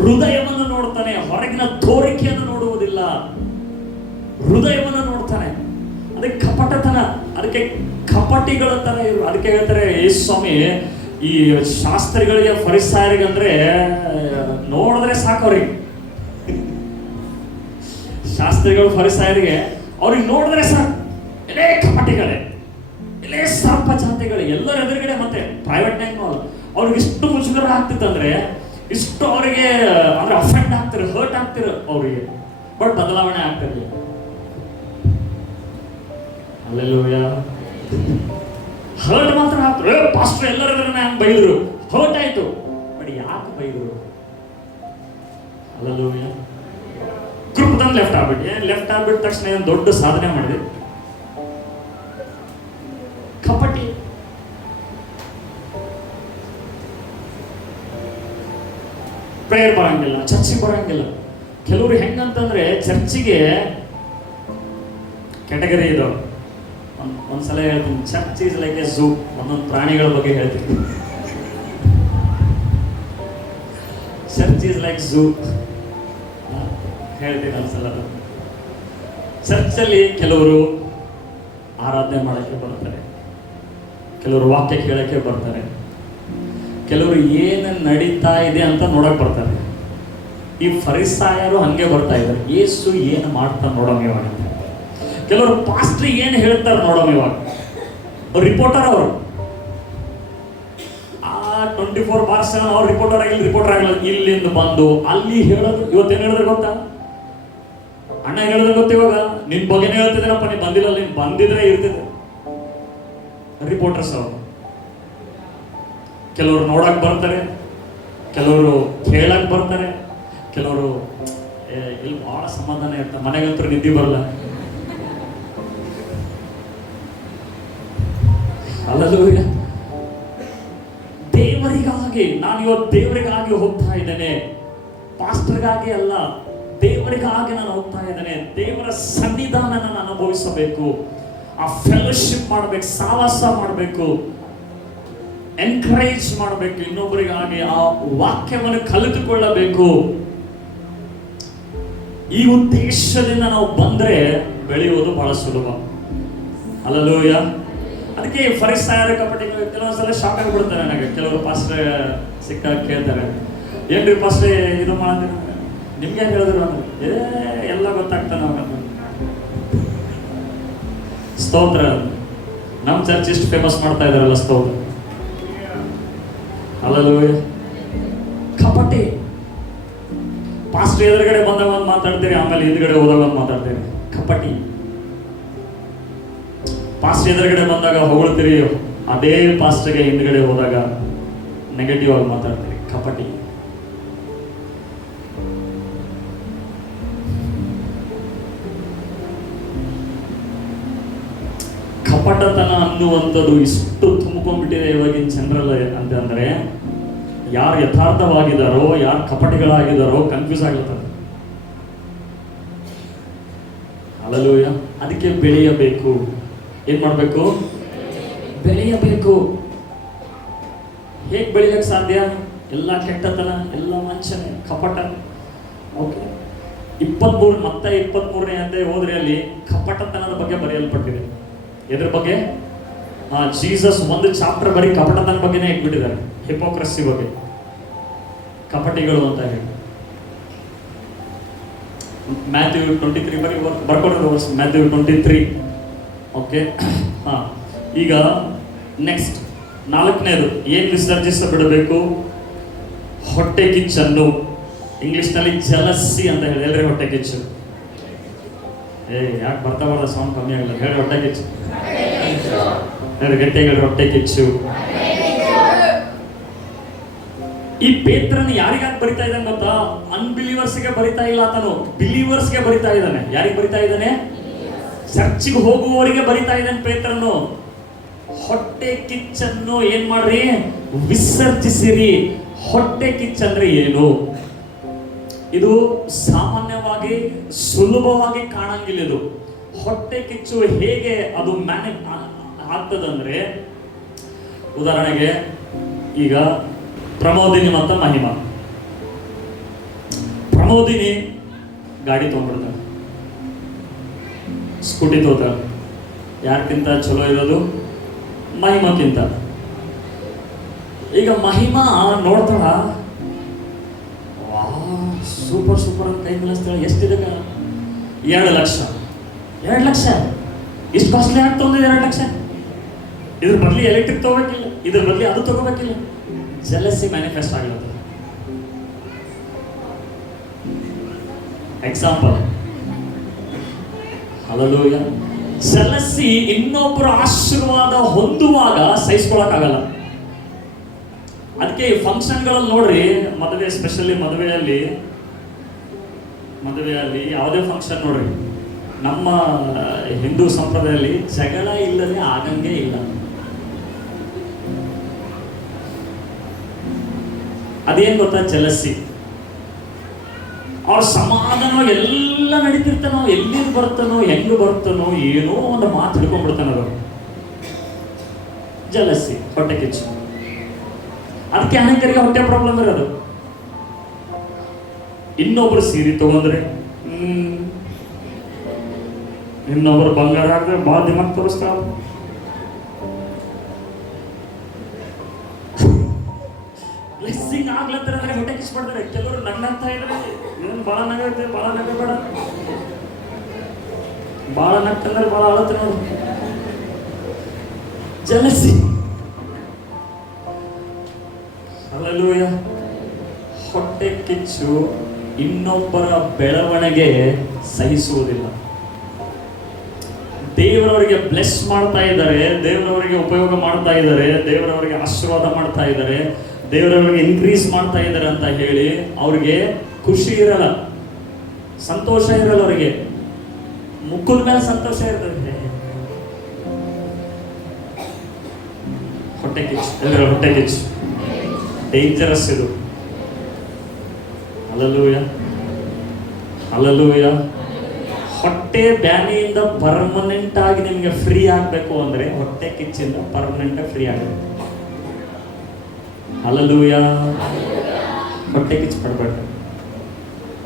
ಹೃದಯವನ್ನು ನೋಡ್ತಾನೆ, ಹೊರಗಿನ ತೋರಿಕೆಯನ್ನು ನೋಡುವುದಿಲ್ಲ, ಹೃದಯವನ್ನು ನೋಡ್ತಾನೆ. ಅದಕ್ಕೆ ಕಪಟತನ, ಅದಕ್ಕೆ ಕಪಟಿಗಳ ತರ ಇರು. ಅದಕ್ಕೆ ಹೇಳ್ತಾರೆ ಯೇಸು ಸ್ವಾಮಿ, ಈ ಶಾಸ್ತ್ರಿಗಳಿಗೆ ಫರಿಸಾಯರಿಗೆ ಅಂದ್ರೆ ನೋಡಿದ್ರೆ ಸಾಕು ಅವ್ರಿಗೆ. ಶಾಸ್ತ್ರಿಗಳು ಫರಿಸಾಯರಿಗೆ ಅವ್ರಿಗೆ ನೋಡಿದ್ರೆ ಸಾಕು, ಎಲ್ಲೇ ಕಪಟಿಗಳೇ, ಎಲ್ಲೇ ಸರ್ಪ ಜಾತಿಗಳೇ, ಎಲ್ಲರ ಎದುರುಗಡೆ. ಮತ್ತೆ ಪ್ರೈವೇಟ್ ನ್ಯಾಗ ಅವ್ರಿಗೆ ಇಷ್ಟು ಮುಜುಗರ ಆಗ್ತಿತ್ತಂದ್ರೆ, ಇಷ್ಟು ಅವರಿಗೆ ಅಂದ್ರೆ ಅಫೆಂಡ್ ಆಗ್ತಿರ, ಹರ್ಟ್ ಆಗ್ತಿರ ಅವ್ರಿಗೆ, ಬಟ್ ಬದಲಾವಣೆ ಆಗ್ತಿರ್ಲಿಲ್ಲ. ಹಲ್ಲೆಲೂಯ. ಹರ್ಟ್ ಮಾತ್ರ ಆಗ್ತಾರೆ. ಪಾಸ್ಟರ್ ಎಲ್ಲರ ಹಂಗೆ ಬೈದ್ರು, ಹರ್ಟ್ ಆಯ್ತು, ಬಟ್ ಯಾಕೆ ಬೈದ್ರು? ಹಲ್ಲೆಲೂಯ. ಗ್ರೂಪ್ದಲ್ಲಿ ಲೆಫ್ಟ್ ಆಗ್ಬಿಟ್ಟು, ಲೆಫ್ಟ್ ಆಗ್ಬಿಟ್ಟ ತಕ್ಷಣ ಏನು ದೊಡ್ಡ ಸಾಧನೆ ಮಾಡಿದೆ? ಕಪಟಿ. ಪ್ರೇಯರ್ ಬರಂಗಿಲ್ಲ, ಚರ್ಚಿಗೆ ಬರಂಗಿಲ್ಲ. ಕೆಲವರು ಹೆಂಗಂತಂದ್ರೆ ಚರ್ಚಿಗೆ ಕ್ಯಾಟಗರಿ ಇದಾವೆ. ಒಂದ್ಸಲ ಹೇಳ್ತೀನಿ, church is like A zoo. ಒಂದೊಂದು ಪ್ರಾಣಿಗಳ ಬಗ್ಗೆ ಹೇಳ್ತೀನಿ. ಚರ್ಚ್ ಈಸ್ ಲೈಕ್ ಝೂ ಹೇಳ್ತೀನಿ ಒಂದ್ಸಲ. ಚರ್ಚಲ್ಲಿ ಕೆಲವರು ಆರಾಧನೆ ಮಾಡೋಕ್ಕೆ ಬರ್ತಾರೆ, ಕೆಲವರು ವಾಕ್ಯ ಕೇಳಕ್ಕೆ ಬರ್ತಾರೆ, ಕೆಲವರು ಏನು ನಡೀತಾ ಇದೆ ಅಂತ ನೋಡಕ್ ಬರ್ತಾರೆ. ಈ ಫರಿಸಾಯರು ಹಂಗೆ ಬರ್ತಾ ಇದ್ದಾರೆ, ಯೇಸು ಏನು ಮಾಡ್ತಾನೆ ನೋಡೋಣ ಇವಾಗ. ಕೆಲವರು ಪಾಸ್ಟ್ರಿ ಏನು ಹೇಳ್ತಾರೆ ನೋಡೋಣ ಇವಾಗ. ಅವ್ರು ರಿಪೋರ್ಟರ್, ಅವರು 24/7 ಅವ್ರು ರಿಪೋರ್ಟರ್ ಆಗಿಲ್ಲ. ಇಲ್ಲಿಂದ ಬಂದು ಅಲ್ಲಿ ಹೇಳೋದು. ಇವತ್ತೇನು ಹೇಳಿದ್ರೆ ಗೊತ್ತಾ? ಅಣ್ಣ ಹೇಳಿದ್ರೆ ಗೊತ್ತ, ಇವಾಗ ನಿನ್ ಬಗ್ಗೆನೇ ಹೇಳ್ತಿದ್ದೇನಪ್ಪ, ನೀನ್ ಬಂದಿಲ್ಲ, ನೀನ್ ಬಂದಿದ್ರೆ ಇರ್ತಿದ್ದೆ. ರಿಪೋರ್ಟರ್ಸ್ ಅವರು. ಕೆಲವರು ನೋಡಕ್ ಬರ್ತಾರೆ, ಕೆಲವರು ಕೇಳಕ್ ಬರ್ತಾರೆ, ಕೆಲವರು ಇಲ್ಲಿ ಬಹಳ ಸಮಾಧಾನ ಇರ್ತಾರೆ, ಮನೆಗಂತೂ ನಿದ್ದೆ ಬರಲ್ಲ. ಹಲ್ಲೆಲೂಯಾ. ದೇವರಿಗಾಗಿ ನಾನು ಇವತ್ತು ದೇವರಿಗಾಗಿ ಹೋಗ್ತಾ ಇದ್ದೇನೆ, ಪಾಸ್ಟರ್ಗಾಗಿ ಅಲ್ಲ, ದೇವರಿಗಾಗಿ ನಾನು ಹೋಗ್ತಾ ಇದ್ದೇನೆ. ದೇವರ ಸನ್ನಿಧಾನ ನಾನು ಅನುಭವಿಸಬೇಕು, ಆ ಫೆಲೋಶಿಪ್ ಮಾಡಬೇಕು, ಸಾವಾಸ ಮಾಡಬೇಕು, ಎನ್ಕರೇಜ್ ಮಾಡಬೇಕು ಇನ್ನೊಬ್ಬರಿಗಾಗಿ, ಆ ವಾಕ್ಯವನ್ನು ಕಲಿತುಕೊಳ್ಳಬೇಕು. ಈ ಉದ್ದೇಶದಿಂದ ನಾವು ಬಂದ್ರೆ ಬೆಳೆಯುವುದು ಬಹಳ ಸುಲಭ. ಹಲ್ಲೆಲೂಯಾ. ಅದಕ್ಕೆ ಫರಿಸಾಯರ ಕಪಟಿಗಳು ಕೆಲವೊಂದ್ಸಲ ಶಾಕ್ ಆಗಿಬಿಡ್ತಾರೆ ನನಗೆ. ಕೆಲವರು ಪಾಸ್ಟ್ರೆ ಸಿಕ್ಕಾಗ ಕೇಳ್ತಾರೆ, ಏನ್ರಿ ಪಾಸ್ಟ್ರೆ ಇದು ಮಾಡಿದ್ರೆ ನಿಮ್ಗೆ ಹೇಳಿದ್ರು ಅಂದ್ರೆ ಎಲ್ಲ ಗೊತ್ತಾಗ್ತಾನೆ ನಾವು. ಸ್ತೋತ್ರ. ನಮ್ಮ ಚರ್ಚ್ ಇಷ್ಟು ಫೇಮಸ್ ಮಾಡ್ತಾ ಇದಾರಲ್ಲ, ಸ್ತೋತ್ರ. ಹಲ್ಲೆಲೂಯಾ. ಕಪಟಿ. ಪಾಸ್ಟರ್ ಎದುರುಗಡೆ ಬಂದಾಗ ಒಂದು ಮಾತಾಡ್ತೀರಿ, ಆಮೇಲೆ ಹಿಂದ್ಗಡೆ ಹೋದಾಗ ಒಂದು ಮಾತಾಡ್ತೀರಿ. ಕಪಟಿ. ಪಾಸ್ಟರ್ ಎದುರುಗಡೆ ಬಂದಾಗ ಹೊಗಳ್ತೀರಿ, ಅದೇ ಪಾಸ್ಟರ್ಗೆ ಹಿಂದ್ಗಡೆ ಹೋದಾಗ ನೆಗೆಟಿವ್ ಆಗಿ ಮಾತಾಡ್ತೀರಿ. ಕಪಟಿ. ಕಪಟತನ ಅನ್ನುವಂಥದ್ದು ಇಷ್ಟು ತುಂಬಿಕೊಂಡ್ಬಿಟ್ಟಿದೆ ಇವಾಗಿನ ಜನರಲ್ಲ. ಅಂತಂದ್ರೆ ಯಾರು ಯಥಾರ್ಥವಾಗಿದ್ದಾರೋ, ಯಾರು ಕಪಟಿಗಳಾಗಿದ್ದಾರೋ ಕನ್ಫ್ಯೂಸ್ ಆಗ್ಲತ್ತದ. ಹಲ್ಲೆಲೂಯಾ. ಅದಕ್ಕೆ ಬೆಳೆಯಬೇಕು. ಏನ್ ಮಾಡ್ಬೇಕು? ಬೆಳೆಯಬೇಕು. ಹೇಗೆ ಬೆಳೆಯಕ್ಕೆ ಸಾಧ್ಯ? ಎಲ್ಲ ಕೆಟ್ಟತನ, ಎಲ್ಲ ವಂಚನೆ, ಕಪಟ. ಓಕೆ, 23ನೇ ಅಧ್ಯಾಯ ಹೋದ್ರೆ ಅಲ್ಲಿ ಕಪಟತನದ ಬಗ್ಗೆ ಬರೆಯಲ್ಪಟ್ಟಿದೆ. ಎದ್ರ ಬಗ್ಗೆ? ಜೀಸಸ್ ಒಂದು ಚಾಪ್ಟರ್ ಬರೀ ಕಪಟತನ ಬಗ್ಗೆನೇ ಇಟ್ಬಿಟ್ಟಿದ್ದಾರೆ, ಹಿಪೋಕ್ರಸಿ ಬಗ್ಗೆ, ಕಪಟಿಗಳು ಅಂತ ಹೇಳಿ. ಮ್ಯಾಥ್ಯೂ 23 ಬರೀ ಬರ್ಕೊಡ್ರಿ, ಮ್ಯಾಥ್ಯೂ 23. ಓಕೆ. ಈಗ ನೆಕ್ಸ್ಟ್ 4ನೇದು ಏನು ವಿಸರ್ಜಿಸಬಿಡಬೇಕು? ಹೊಟ್ಟೆ ಕಿಚ್ಚನ್ನು. ಇಂಗ್ಲಿಷ್ನಲ್ಲಿ ಜಲಸಿ ಅಂತ ಹೇಳಿ. ಹೇಳ್ರಿ ಹೊಟ್ಟೆ ಕಿಚ್ಚು. ಯಾಕೆ ಬರ್ತಾ ಬರ್ದ ಸೌಂಡ್ ಕಮ್ಮಿ ಆಗಲ್ಲ? ಹೇಳಿ ಹೊಟ್ಟೆ ಕಿಚ್ಚು. ಹೇಳಿ ಗಟ್ಟಿಯಾಗಿ ಹೇಳ್ರಿ ಹೊಟ್ಟೆ ಕಿಚ್ಚು. ಈ ಪೇತ್ರನ ಯಾರಿಗಾಗಿ ಬರಿತಾ ಇದ್ದಾನೆ ಗೊತ್ತಾ? ಅನ್ಬಿಲೀವರ್ಸ್ಗೆ ಬರಿತಾ ಇಲ್ಲ ಆತನು, ಬಿಲೀವರ್ಸ್ಗೆ ಬರಿತಾ ಇದ್ದಾನೆ. ಯಾರಿಗೆ ಬರಿತಾ ಇದ್ದಾನೆ? ಚರ್ಚಿಗೆ ಹೋಗುವವರಿಗೆ ಬರಿತಾ ಇದ್ದಾನೆ ಪೇತ್ರನು. ಹೊಟ್ಟೆ ಕಿಚ್ಚನ್ನು ಏನ್ ಮಾಡ್ರಿ? ವಿಸರ್ಜಿಸಿರಿ. ಹೊಟ್ಟೆ ಕಿಚ್ಚಂದ್ರೆ ಏನು? ಇದು ಸಾಮಾನ್ಯವಾಗಿ ಸುಲಭವಾಗಿ ಕಾಣಂಗಿಲ್ಲ. ಇದು ಹೊಟ್ಟೆ ಕಿಚ್ಚು ಹೇಗೆ ಅದು ಆಗ್ತದಂದ್ರೆ, ಉದಾಹರಣೆಗೆ ಈಗ ಪ್ರಮೋದಿನಿ ಮತ್ತು ಮಹಿಮಾ. ಪ್ರಮೋದಿನಿ ಗಾಡಿ ತೊಗೊಂಡ್ಬಿಡ್ತಾಳೆ, ಸ್ಕೂಟಿ ತಗೋತಾಳೆ. ಯಾರ್ಕಿಂತ ಚಲೋ ಇರೋದು? ಮಹಿಮಾಕ್ಕಿಂತ. ಈಗ ಮಹಿಮಾ ನೋಡ್ತಾಳ, ಸೂಪರ್ ಸೂಪರ್ ಅಂತ ಕೈ ಮಿಲಿಸ್ತಾಳೆ. ಎಷ್ಟಿದೆ? 2 ಲಕ್ಷ. 2 ಲಕ್ಷ ಇಷ್ಟು ಕಾಸ್ಟ್ಲಿ ಆಗಿ ತೊಗೊಂಡಿದೆ. 2 ಲಕ್ಷ. ಇದ್ರ ಬದಲಿ ಎಲೆಕ್ಟ್ರಿಕ್ ತಗೋಬೇಕಿಲ್ಲ, ಇದ್ರ ಬದಲಿ ಅದು ತಗೋಬೇಕಿಲ್ಲ. ಜೆಲಸಿ ಮ್ಯಾನಿಫೆಸ್ಟ್ ಆಗಿರುತ್ತೆ. ಎಕ್ಸಾಂಪಲ್. ಹಲ್ಲೆಲೂಯಾ. ಜೆಲಸಿ ಇನ್ನೊಬ್ಬರ ಆಶೀರ್ವಾದ ಹೊಂದುವಾಗ ಸಹಿಸ್ಕೊಳಕ್ಕಾಗಲ್ಲ. ಅದಕ್ಕೆ ಫಂಕ್ಷನ್ಗಳಲ್ಲಿ ನೋಡ್ರಿ, ಮದುವೆ, ಸ್ಪೆಷಲಿ ಮದುವೆಯಲ್ಲಿ ಯಾವುದೇ ಫಂಕ್ಷನ್ ನೋಡ್ರಿ, ನಮ್ಮ ಹಿಂದೂ ಸಂಪ್ರದಾಯದಲ್ಲಿ ಜಗಳ ಇಲ್ಲದೆ ಆಗಂಗೆ ಇಲ್ಲ. ಅದೇನ್ ಗೊತ್ತಾ? ಜಲಸಿ. ಅವ್ರ ಸಮಾಧಾನವಾಗಿ ಎಲ್ಲ ನಡೀತಿರ್ತಾನೋ, ಎಲ್ಲಿಂದ ಬರ್ತಾನೋ, ಹೆಂಗ್ ಬರ್ತಾನೋ, ಏನೋ ಒಂದು ಮಾತು ಹಿಡ್ಕೊಂಡ್ಬಿಡ್ತಾನದು. ಜಲಸಿ, ಹೊಟ್ಟೆ ಕಿಚ್ಚು. ಅದಕ್ಕೆ ಅನೇಕರಿಗೆ ಹೊಟ್ಟೆ ಪ್ರಾಬ್ಲಮ್ ಇರೋದು. ಇನ್ನೊಬ್ರು ಸೀರೆ ತಗೊಂಡ್ರೆ, ಇನ್ನೊಬ್ರು ಬಂಗಾರ ಹಾಕಿದ್ರೆ ಭಾಳ ದಿಮಾಗ್ ತೋರಿಸ್ತಾವ. ಬ್ಲೆಸ್ಸಿಂಗ್ ಆಗ್ಲತ್ತರ ಅಂದ್ರೆ ಹೊಟ್ಟೆ ಕಿಚ್ಬಿಡ್ತಾರೆ. ಕೆಲವರು ನಗ್ನಾಗ್ತಾ ಇದ್ರೆ, ಏನು ಭಾಳ ನಗತ್ತೆ, ಭಾಳ ನಗಬೇಡ, ಭಾಳ ನಗ್ತಂದ್ರೆ ಭಾಳ ಅಳತ್ತೆ ನೋಡು. ಜಲಸಿ. ಹಲ್ಲೆಲೂಯಾ. ಹೊಟ್ಟೆ ಕಿಚ್ಚು ಇನ್ನೊಬ್ಬರ ಬೆಳವಣಿಗೆ ಸಹಿಸುವುದಿಲ್ಲ. ದೇವರವರಿಗೆ ಬ್ಲೆಸ್ ಮಾಡ್ತಾ ಇದ್ದಾರೆ, ದೇವರವರಿಗೆ ಉಪಯೋಗ ಮಾಡ್ತಾ ಇದ್ದಾರೆ, ದೇವರವರಿಗೆ ಆಶೀರ್ವಾದ ಮಾಡ್ತಾ ಇದ್ದಾರೆ, ದೇವರವರಿಗೆ ಇನ್ಕ್ರೀಸ್ ಮಾಡ್ತಾ ಇದ್ದಾರೆ ಅಂತ ಹೇಳಿ ಅವ್ರಿಗೆ ಖುಷಿ ಇರಲ್ಲ, ಸಂತೋಷ ಇರಲ್ಲ. ಅವರಿಗೆ ಮುಖದ ಮೇಲೆ ಸಂತೋಷ ಇರ್ತದೆ. ಹೊಟ್ಟೆ ಕಿಚ್ಚು, ಎಲ್ಲರ ಹೊಟ್ಟೆ ಕಿಚ್ಚು ಡೇಂಜರಸ್ ಇದು. Hallelujah, hallelujah. ಹೊಟ್ಟೆ ಬ್ಯಾನಿಯಿಂದ ಪರ್ಮನೆಂಟ್ ಆಗಿ ನಿಮಗೆ ಫ್ರೀ ಆಗಬೇಕು ಅಂದ್ರೆ ಹೊಟ್ಟೆ ಕಿಚ್ಚಿಂದ ಪರ್ಮನೆಂಟ್ ಆಗಿ ಫ್ರೀ ಆಗಬೇಕು. ಹಲ್ಲೆಲೂಯಾ. ಹೊಟ್ಟೆ ಕಿಚ್ಚು ಪಡ್ಬೇಡ್ರಿ.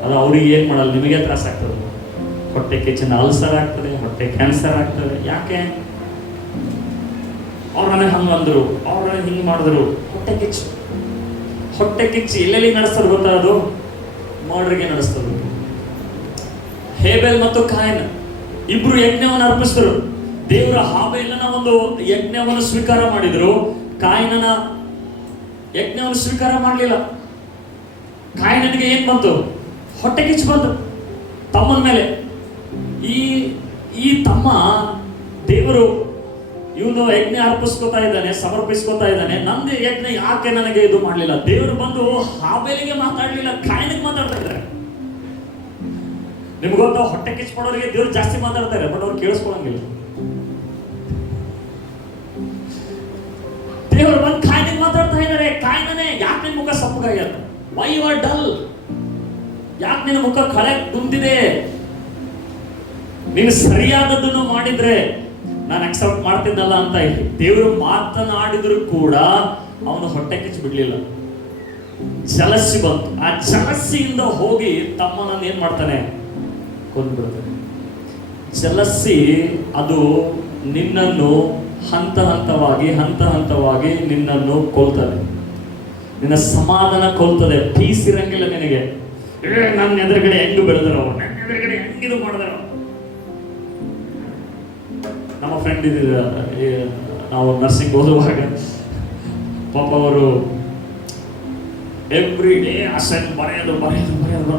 ಅದು ಅವ್ರಿಗೆ ಏನು ಮಾಡಲ್ಲ, ನಿಮಗೆ ತ್ರಾಸ ಆಗ್ತದೆ. ಹೊಟ್ಟೆ ಕಿಚ್ಚಿಂದ ಅಲ್ಸರ್ ಆಗ್ತದೆ, ಹೊಟ್ಟೆ ಕ್ಯಾನ್ಸರ್ ಆಗ್ತದೆ. ಯಾಕೆ? ಅವ್ರು ನನಗೆ ಹಂಗೆ ಅಂದರು, ಅವ್ರು ನನಗೆ ಹಿಂಗೆ ಮಾಡಿದ್ರು. ಹೊಟ್ಟೆ ಕಿಚ್ಚು, ಹೊಟ್ಟೆ ಕಿಚ್ಚು ಎಲ್ಲೆಲ್ಲಿ ನಡೆಸ್ತದೆ ಗೊತ್ತಾ? ಅದು ಮರ್ಡರ್ಗೆ ನಡೆಸ್ತದೆ. ಹೇಬೆಲ್ ಮತ್ತು ಕಾಯಿನ್ ಇಬ್ರು ಯಜ್ಞವನ್ನು ಅರ್ಪಿಸಿದ್ರು. ದೇವರ ಹಾಬೇಲನ ಒಂದು ಯಜ್ಞವನ್ನು ಸ್ವೀಕಾರ ಮಾಡಿದ್ರು, ಕಾಯಿನನ ಯಜ್ಞವನ್ನು ಸ್ವೀಕಾರ ಮಾಡಲಿಲ್ಲ. ಕಾಯಿನನಿಗೆ ಏನ್ ಬಂತು? ಹೊಟ್ಟೆ ಕಿಚ್ಚು ಬಂತು ತಮ್ಮನ ಮೇಲೆ. ಈ ತಮ್ಮ ದೇವರು ಇವನು ಯಜ್ಞ ಅರ್ಪಿಸ್ಕೋತಾ ಇದ್ದಾನೆ, ಸಮರ್ಪಿಸ್ಕೋತಾ ಇದ್ದಾನೆ, ನಂದು ಯಜ್ಞ ಯಾಕೆ ನನಗೆ ಇದು ಮಾಡಲಿಲ್ಲ? ದೇವರು ಬಂದು ಹಾಬೇಲಿಗೆ ಮಾತಾಡಲಿಲ್ಲ, ಕಾಯಿನಿಗೆ ಮಾತಾಡ್ತಾ ಇದ್ದಾರೆ. ನಿಮ್ಗೆ ಗೊತ್ತಾ, ಹೊಟ್ಟೆ ಕಿಚ್ಚು ಪಡೋರಿಗೆ ದೇವ್ರು ಜಾಸ್ತಿ ಮಾತಾಡ್ತಾರೆ, ಬಟ್ ಅವ್ರು ಕೇಳಿಸ್ಕೊಳಂಗಿಲ್ಲ. ದೇವರು ಬಂದು ಕಾಯಿನಿಗೆ ಮಾತಾಡ್ತಾ ಇದ್ದಾರೆ. ಕಾಯಿನೇ, ಯಾಕೆ ನಿನ್ ಮುಖ ಸಪ್ಪಗಾಗ್ಯದ? Why you are dull? ಯಾಕೆ ನಿನ್ನ ಮುಖ ಕಳೆ ತುಂಬಿದೆ? ನೀನು ಸರಿಯಾದದ್ದನ್ನು ಮಾಡಿದ್ರೆ ನಾನು ಅಕ್ಸೆಪ್ಟ್ ಮಾಡ್ತಿದ್ದಲ್ಲ ಅಂತ ಇಲ್ಲಿ ದೇವರು ಮಾತನಾಡಿದ್ರು ಕೂಡ ಅವನು ಹೊಟ್ಟೆ ಕಿಚ್ಚು ಬಿಡ್ಲಿಲ್ಲ. ಜಲಸಿ ಬಂತು. ಆ ಜಲಸಿಯಿಂದ ಹೋಗಿ ತಮ್ಮನನ್ನು ಏನ್ ಮಾಡ್ತಾನೆ? ಕೊಂದ್ಬಿಡ್ತಾನೆ. ಜಲಸಿ ಅದು ನಿನ್ನನ್ನು ಹಂತ ಹಂತವಾಗಿ ನಿನ್ನನ್ನು ಕೊಲ್ತದೆ. ನಿನ್ನ ಸಮಾಧಾನ ಕೊಲ್ತದೆ. ಪೀಸ್ ಇರಂಗಿಲ್ಲ ನಿನಗೆ. ನನ್ನ ಎದುರುಗಡೆ ಹೆಂಗು ಬೆಳೆದ್ರು, ನನ್ನ ಎದುರುಗಡೆ ಹೆಂಗಿದು ಮಾಡಿದ್ರು. ನಮ್ಮ ಫ್ರೆಂಡ್ ಇದ್ದಿಲ್ಲ, ನಾವು ನರ್ಸಿಂಗ್ ಓದುವಾಗ ಪಾಪ ಅವರು ಎವ್ರಿ ಡೇ ಅಸೈನ್ ಬರೆಯೋದು.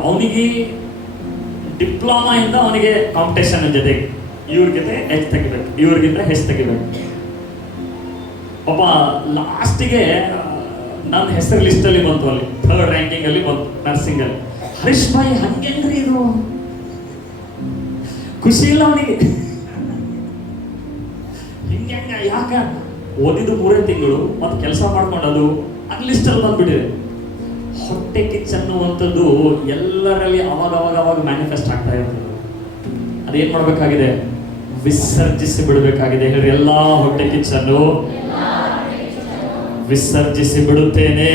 ಅವನಿಗೆ ಡಿಪ್ಲೊಮಾ ಇಂದ ಅವನಿಗೆ ಕಾಂಪಿಟೇಷನ್ ಜೊತೆಗೆ ಇವ್ರಿಗಿಂತ ಹೆಚ್ಚು ತೆಗಿಬೇಕು, ಇವ್ರಿಗಿಂತ ಹೆಚ್ಚು ತೆಗಿಬೇಕು. ಪಾಪ ಲಾಸ್ಟಿಗೆ ನನ್ನ ಹೆಸರು ಲಿಸ್ಟಲ್ಲಿ ಬಂತು, ಅಲ್ಲಿ 3rd ರ್ಯಾಂಕಿಂಗ್ ಅಲ್ಲಿ ಬಂತು ನರ್ಸಿಂಗ್ ಅಲ್ಲಿ. ಹರೀಶ್ ಭಾಯಿ ಹಂಗೇನ್ರಿ ಇದು? ಖುಷಿ ಇಲ್ಲ ಅವನಿಗೆ. ಹಿಂಗೆ ಯಾಕ? ಓದಿದ್ದು 3 ತಿಂಗಳು ಮತ್ತು ಕೆಲಸ ಮಾಡ್ಕೊಂಡದು ಅದು ಲಿಸ್ಟಲ್ಲಿ ಬಂದ್ಬಿಟ್ಟಿದೆ. ಹೊಟ್ಟೆ ಕಿಚ್ಚು ಅನ್ನುವಂಥದ್ದು ಎಲ್ಲರಲ್ಲಿ ಅವಾಗ ಮ್ಯಾನಿಫೆಸ್ಟ್ ಆಗ್ತಾ ಇರ್ತದೆ. ಅದೇನ್ ಮಾಡ್ಬೇಕಾಗಿದೆ? ವಿಸರ್ಜಿಸಿ ಬಿಡಬೇಕಾಗಿದೆ. ಹೇಳ್ರಿ, ಎಲ್ಲಾ ಹೊಟ್ಟೆ ಕಿಚ್ಚನ್ನು ವಿಸರ್ಜಿಸಿ ಬಿಡುತ್ತೇನೆ.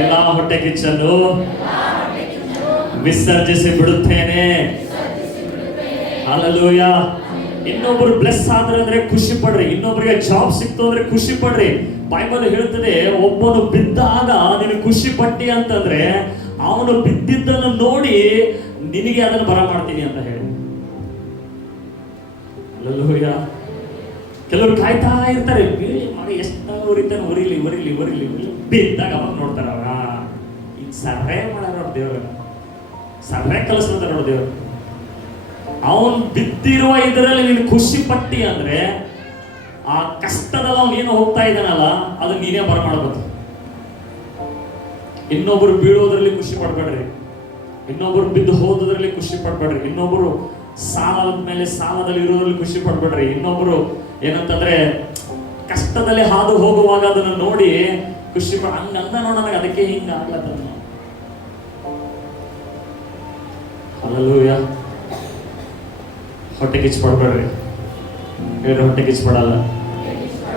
ಎಲ್ಲಾ ಹೊಟ್ಟೆ ಕಿಚ್ಚನ್ನು ವಿಸರ್ಜಿಸಿ ಬಿಡುತ್ತೇನೆ. ಹಲ್ಲೆಲೂಯಾ. ಇನ್ನೊಬ್ರು ಬ್ಲೆಸ್ ಆದ್ರೆ ಅಂದ್ರೆ ಖುಷಿ ಪಡ್ರಿ. ಇನ್ನೊಬ್ರಿಗೆ ಜಾಬ್ ಸಿಕ್ತು ಅಂದ್ರೆ ಖುಷಿ ಪಡ್ರಿ. ಬೈಬಲ್ ಹೇಳ್ತದೆ, ಒಬ್ಬನು ಬಿದ್ದಾಗ ನೀನು ಖುಷಿ ಪಟ್ಟಿ ಅಂತಂದ್ರೆ ಅವನು ಬಿದ್ದಿದ್ದನ್ನು ನೋಡಿ ನಿನಗೆ ಅದನ್ನು ಬರ ಮಾಡ್ತೀನಿ ಅಂತ ಹೇಳಿ. ಹಲ್ಲೆಲೂಯಾ. ಕೆಲವರು ಕಾಯ್ತಾ ಇರ್ತಾರೆ, ಎಷ್ಟು ಉರಿತಾನೆ, ಉರಿಲಿ ಬಿದ್ದಾಗ ಅವಾಗ ನೋಡ್ತಾರ. ಈಗ ಸರ್ರೆ ಮಾಡ್ಯಾರ ನೋಡಿ ದೇವ್ರ, ಸರ್ರೆ ಕಲಿಸ್ತಾರೆ ನೋಡಿ ದೇವ್ರು. ಅವನ್ ಬಿದ್ದಿರುವ ಇದರಲ್ಲಿ ನೀನು ಖುಷಿ ಪಟ್ಟಿ ಅಂದ್ರೆ ಆ ಕಷ್ಟದಲ್ಲಿ ಅವನು ಏನು ಹೋಗ್ತಾ ಇದ್ದಾನಲ್ಲ ಅದು ನೀನೇ ಬರ ಮಾಡಬಹುದು. ಇನ್ನೊಬ್ರು ಬೀಳೋದ್ರಲ್ಲಿ ಖುಷಿ ಪಡ್ಬೇಡ್ರಿ. ಇನ್ನೊಬ್ರು ಬಿದ್ದು ಹೋದ್ರಲ್ಲಿ ಖುಷಿ ಪಡ್ಬೇಡ್ರಿ. ಇನ್ನೊಬ್ರು ಸಾಲದ ಮೇಲೆ ಸಾಲದಲ್ಲಿ ಇರೋದ್ರಲ್ಲಿ ಖುಷಿ ಪಡ್ಬೇಡ್ರಿ. ಇನ್ನೊಬ್ರು ಏನಂತಂದ್ರೆ ಕಷ್ಟದಲ್ಲಿ ಹಾದು ಹೋಗುವಾಗ ಅದನ್ನು ನೋಡಿ ಖುಷಿ ಪಡ. ಹಂಗಂದ ನೋಡ, ನನಗೆ ಅದಕ್ಕೆ ಹಿಂಗ ಆಗ್ಲತ್ತ. ಹಲ್ಲೆಲೂಯಾ. ಹೊಟ್ಟೆ ಕಿಚ್ಚು ಪಡ್ಬೇಡ್ರಿ. ಹೇಳ್ರಿ, ಹೊಟ್ಟೆ ಕಿಚ್ಚು ಪಡಲ್ಲ.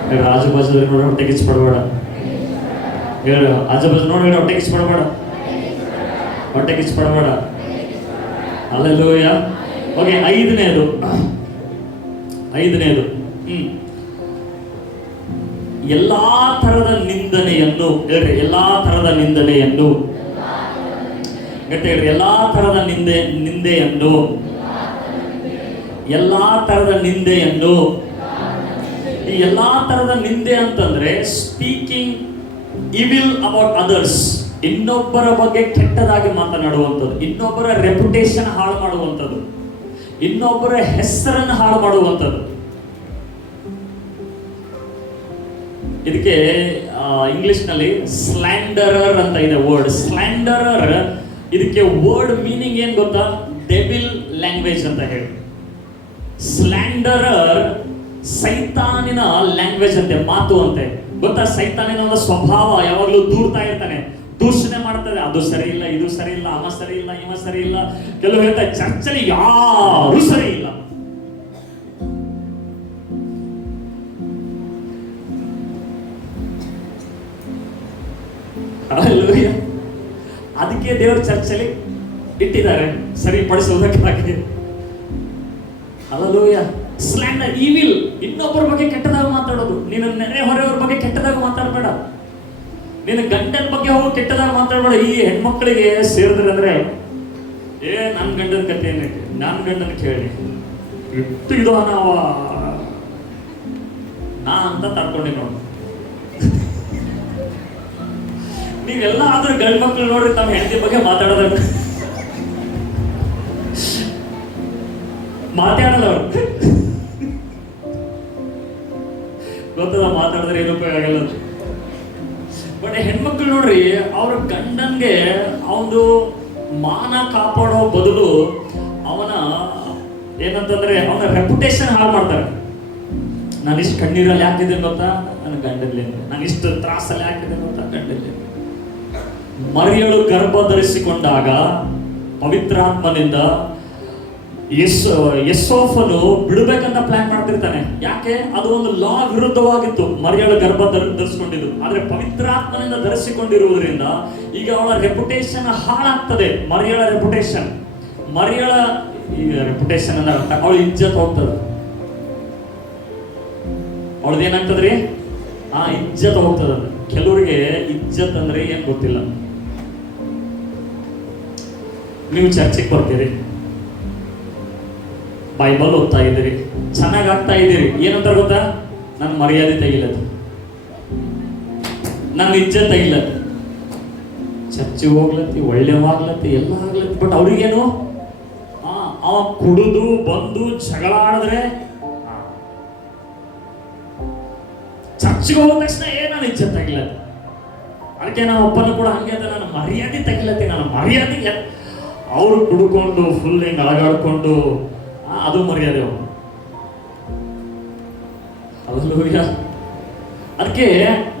ಹೇಳ್ರಿ, ಆಜು ಬಾಜುದಲ್ಲಿ ನೋಡಿ ಹೊಟ್ಟೆ ಕಿಚ್ಚು ಪಡಬೇಡ. ಹೇಳು, ಆಜು ಬಾಜು ನೋಡಿ ಹೊಟ್ಟೆ ಕಿಚ್ಚು ಪಡಬೇಡ. ಹೊಟ್ಟೆ ಕಿಚ್ಚು ಪಡಬೇಡ. ಹಲ್ಲೆಲೂಯಾ. ಓಕೆ, ಐದನೇದು ಎಲ್ಲಾ ತರದ ನಿಂದನೆಯನ್ನು ಹೇಳ್ರಿ, ಎಲ್ಲಾ ತರದ ನಿಂದನೆಯನ್ನು ಗಟ್ಟಿ ಹೇಳ್ರಿ, ಎಲ್ಲಾ ತರದ ನಿಂದೆಯನ್ನು ಎಲ್ಲಾ ತರದ ನಿಂದೆಯನ್ನು. ಈ ಎಲ್ಲಾ ತರದ ನಿಂದೆ ಅಂತಂದ್ರೆ ಸ್ಪೀಕಿಂಗ್ ಇವಿಲ್ ಅಬೌಟ್ ಅದರ್ಸ್, ಇನ್ನೊಬ್ಬರ ಬಗ್ಗೆ ಕೆಟ್ಟದಾಗಿ ಮಾತನಾಡುವಂಥದ್ದು, ಇನ್ನೊಬ್ಬರ ರೆಪ್ಯುಟೇಷನ್ ಹಾಳು ಮಾಡುವಂಥದ್ದು, ಇನ್ನೊಬ್ಬರ ಹೆಸರನ್ನು ಹಾಳು ಮಾಡುವಂಥದ್ದು. ಇದಕ್ಕೆ ಇಂಗ್ಲಿಷ್ ನಲ್ಲಿ ಸ್ಲ್ಯಾಂಡರರ್ ಅಂತ ಇದೆ ವರ್ಡ್. ಸ್ಲ್ಯಾಂಡರರ್, ಇದಕ್ಕೆ ವರ್ಡ್ ಮೀನಿಂಗ್ ಏನ್ ಗೊತ್ತಾ? ಡೆವಿಲ್ ಲ್ಯಾಂಗ್ವೇಜ್ ಅಂತ ಹೇಳಿ. ಸ್ಲ್ಯಾಂಡರರ್ ಸೈತಾನಿನ ಲ್ಯಾಂಗ್ವೇಜ್ ಅಂತೆ, ಮಾತು ಅಂತೆ. ಗೊತ್ತಾ? ಸೈತಾನಿನ ಒಂದು ಸ್ವಭಾವ ಯಾವಾಗಲೂ ದೂರ್ತಾ ಇರ್ತಾನೆ, ದೂಷಣೆ ಮಾಡ್ತಾರೆ. ಅದು ಸರಿ ಇಲ್ಲ, ಇದು ಸರಿ ಇಲ್ಲ, ಅವ ಸರಿ ಇಲ್ಲ, ಇವ ಸರಿ ಇಲ್ಲ. ಕೆಲವು ಹೇಳ್ತಾರೆ ಚರ್ಚಲ್ಲಿ ಯಾರು ಸರಿ ಇಲ್ಲ. ಅದಕ್ಕೆ ದೇವರ ಚರ್ಚಲ್ಲಿ ಇಟ್ಟಿದ್ದಾರೆ, ಸರಿಪಡಿಸುವುದಕ್ಕಾಗಿ. ಹಲ್ಲೆಲೂಯ. ಸ್ಲ್ಯಾಂಡರ್, ಈವಿಲ್, ಇನ್ನೊಬ್ಬರ ಬಗ್ಗೆ ಕೆಟ್ಟದಾಗ ಮಾತಾಡೋದು. ನೀನು ನೆರೆ ಹೊರೆಯವ್ರ ಬಗ್ಗೆ ಕೆಟ್ಟದಾಗ ಮಾತಾಡಬೇಡ. ನೀನು ಗಂಡನ ಬಗ್ಗೆ ಹೋಗಿ ಕೆಟ್ಟದಾಗ ಮಾತಾಡಬೇಡ. ಈ ಹೆಣ್ಮಕ್ಳಿಗೆ ಸೇರಿದ್ರೆ ಅಂದ್ರೆ ನನ್ನ ಗಂಡನ ಕಥೆ ಏನಕ್ಕೆ, ನನ್ನ ಗಂಡನ ಕೇಳಿ ಇಟ್ಟು ಇದು ನಾವ ನಾ ಅಂತ ತಡ್ಕೊಂಡಿ ನೋಡು. ನೀವೆಲ್ಲ ಆದ್ರೂ ಗಂಡ ಮಕ್ಳು ನೋಡ್ರಿ ತಮ್ಮ ಹೆಂಡತಿ ಬಗ್ಗೆ ಮಾತಾಡೋದ ಮಾತಾಡಲ್ಲ ಅವ್ರು. ಗೊತ್ತದ, ಮಾತಾಡಿದ್ರೆ ಏನು ಉಪಯೋಗ ಆಗಲ್ಲ. ಬಟ್ ಹೆಣ್ಮಕ್ಳು ನೋಡ್ರಿ, ಅವ್ರ ಗಂಡನ್ಗೆ ಅವನು ಮಾನ ಕಾಪಾಡೋ ಬದಲು ಅವನ ಏನಂತಂದ್ರೆ ಅವನ ರೆಪ್ಯುಟೇಷನ್ ಹಾಳು ಮಾಡ್ತಾರೆ. ನಾನು ಇಷ್ಟು ಕಣ್ಣೀರಲ್ಲಿ ಹಾಕಿದ್ದೇನೆ ಗೊತ್ತಾ, ನನ್ನ ಗಂಡಲ್ಲಿ. ನಾನು ಇಷ್ಟು ತ್ರಾಸಲ್ಲಿ ಹಾಕಿದ್ದೇನೆ ಗೊತ್ತಾ, ಗಂಡಲ್ಲಿ. ಮರಿಯಳು ಗರ್ಭ ಧರಿಸಿಕೊಂಡಾಗ ಪವಿತ್ರಾತ್ಮನಿಂದ ಯೆಸೋಫನು ಬಿಡಬೇಕಂತ ಪ್ಲಾನ್ ಮಾಡ್ತಿರ್ತಾನೆ. ಯಾಕೆ? ಅದು ಒಂದು ಲಾ ವಿರುದ್ಧವಾಗಿತ್ತು, ಮರಿಯಳು ಗರ್ಭ ಧರಿಸಿಕೊಂಡಿದ್ದು. ಆದ್ರೆ ಪವಿತ್ರಾತ್ಮನಿಂದ ಧರಿಸಿಕೊಂಡಿರುವುದರಿಂದ ಈಗ ಅವಳ ರೆಪ್ಯುಟೇಷನ್ ಹಾಳಾಗ್ತದೆ. ಮರಿಯಳ ರೆಪ್ಯುಟೇಷನ್ ಅಂದ್ರೆ ಅವಳ ಇಜ್ಜತ್ ಹೋಗ್ತದೆ. ಅವಳದೇನಾಗ್ತದ್ರಿ? ಇಜ್ಜತ್ ಹೋಗ್ತದ. ಕೆಲವರಿಗೆ ಇಜ್ಜತ್ ಅಂದ್ರೆ ಏನ್ ಗೊತ್ತಿಲ್ಲ. ನೀವು ಚರ್ಚೆಗೆ ಬರ್ತೀರಿ, ಬೈಬಲ್ ಓದ್ತಾ ಇದ್ದೀರಿ, ಚೆನ್ನಾಗಿ ಆಗ್ತಾ ಇದ್ದೀರಿ. ಏನಂತ ಗೊತ್ತಾ? ನನ್ನ ಮರ್ಯಾದೆ ತೆಗಿಲದು, ನನ್ನ ಇಜ್ಜತ್ ತೆಗಿಲದು. ಚರ್ಚೆಗೆ ಹೋಗ್ಲತ್ತಿ, ಒಳ್ಳೆವಾಗ್ಲತ್ತಿ, ಎಲ್ಲ ಆಗ್ಲತ್ತಿ. ಬಟ್ ಅವ್ರಿಗೇನು, ಅವ ಕುಡಿದು ಬಂದು ಜಗಳ ಆಡಿದ್ರೆ ಚರ್ಚ್ಗೆ ಹೋದ ತಕ್ಷಣ ನನ್ನ ಇಜ್ಜತ್ ತೆಗಿಲತ್ತಿ. ಅದಕ್ಕೆ ನಾವು ಒಪ್ಪನ್ನು ಕೂಡ ಹಂಗೆ ಅದ, ನನ್ನ ಮರ್ಯಾದೆ ತೆಗಿಲತ್ತಿ, ನನ್ನ ಮರ್ಯಾದೆ. ಅವರು ಕುಡ್ಕೊಂಡು ಫುಲ್ ಹಿಂಗೆ ಅಳಗಾಡ್ಕೊಂಡು ಅದು ಮರ್ಯಾದೆ ಅವರು. ಅದಕ್ಕೆ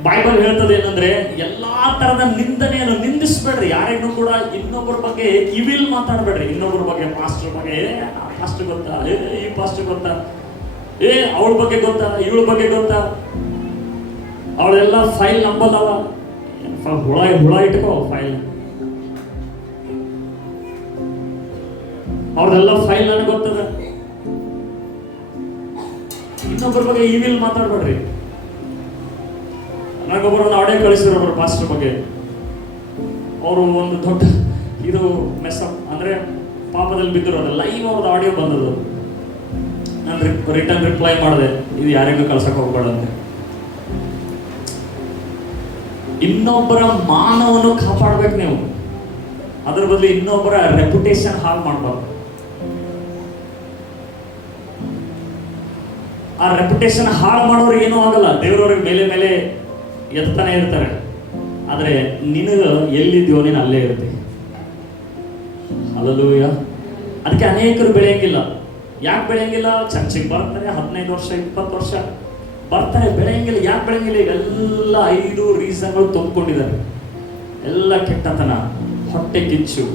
ಬೈಬಲ್ ಹೇಳ್ತದೆ ಏನಂದ್ರೆ, ಎಲ್ಲಾ ತರದ ನಿಂದನೆಯನ್ನು ನಿಂದಿಸ್ಬೇಡ್ರಿ. ಯಾರಿಗೂ ಕೂಡ ಇನ್ನೊಬ್ಬರ ಬಗ್ಗೆ ಇವಿಲ್ ಮಾತಾಡ್ಬೇಡ್ರಿ. ಇನ್ನೊಬ್ಬರ ಬಗ್ಗೆ, ಪಾಸ್ಟರ್ ಬಗ್ಗೆ, ಪಾಸ್ಟರ್ ಗೊತ್ತಾ, ಈ ಪಾಸ್ಟರ್ ಗೊತ್ತಾ, ಅವಳ ಬಗ್ಗೆ ಗೊತ್ತಾ, ಇವಳ ಬಗ್ಗೆ ಗೊತ್ತಾ, ಅವಳೆಲ್ಲ ಫೈಲ್ ನಂಬದವ. ಹುಳ ಇಟ್ಕೋ ಫೈಲ್, ಅವ್ರದೆಲ್ಲ ಫೈಲ್ ನನಗೆ ಗೊತ್ತದ. ಇನ್ನೊಬ್ಬರ ಬಗ್ಗೆ ಇವಿಲ್ ಮಾತಾಡ್ಬೇಡ್ರಿ. ನನಗೊಬ್ಬರು ಒಂದು ಆಡಿಯೋ ಕಳಿಸಿರೋರು ಪಾಸ್ಟರ್ ಬಗ್ಗೆ. ಅವರು ಒಂದು ದೊಡ್ಡ ಇದು ಮೆಸ್ಅಪ್ ಅಂದ್ರೆ ಪಾಪದಲ್ಲಿ ಬಿದ್ದಿರೋದು ಲೈವ್ ಅವ್ರದ್ದು ಆಡಿಯೋ ಬಂದದ್ದು. ನಾನು ರಿಟರ್ನ್ ರಿಪ್ಲೈ ಮಾಡಿದೆ, ಇದು ಯಾರಿಗೂ ಕಳ್ಸಕ್ ಹೋಗ್ಬೇಡ ಅಂತ. ಇನ್ನೊಬ್ಬರ ಮಾನವನ್ನು ಕಾಪಾಡ್ಬೇಕು ನೀವು, ಅದ್ರ ಬದಲು ಇನ್ನೊಬ್ಬರ ರೆಪ್ಯುಟೇಷನ್ ಹಾಳು ಮಾಡಬಾರ್ದು. ಆ ರೆಪ್ಯುಟೇಷನ್ ಹಾಳು ಮಾಡೋರಿಗೆ ಏನೂ ಆಗಲ್ಲ, ದೇವರವ್ರಿಗೆ ಮೇಲೆ ಮೇಲೆ ಎತ್ತಾನೆ ಇರ್ತಾರೆ. ಆದರೆ ನಿನಗೆ ಎಲ್ಲಿದ್ಯೋ ನೀನು ಅಲ್ಲೇ ಇರ್ತಿ. ಹಲ್ಲೆಲೂಯಾ. ಅದಕ್ಕೆ ಅನೇಕರು ಬೆಳೆಯಂಗಿಲ್ಲ. ಯಾಕೆ ಬೆಳೆಯಂಗಿಲ್ಲ? ಚರ್ಚಿಗೆ ಬರ್ತಾರೆ, 15 ವರ್ಷ 20 ವರ್ಷ ಬರ್ತಾರೆ, ಬೆಳೆಯಂಗಿಲ್ಲ. ಯಾಕೆ ಬೆಳೆಯಂಗಿಲ್ಲ? ಇವೆಲ್ಲ 5 ರೀಸನ್ಗಳು ತುಂಬಿಕೊಂಡಿದ್ದಾರೆ. ಎಲ್ಲ ಕೆಟ್ಟತನ, ಹೊಟ್ಟೆ ಕಿಚ್ಚು,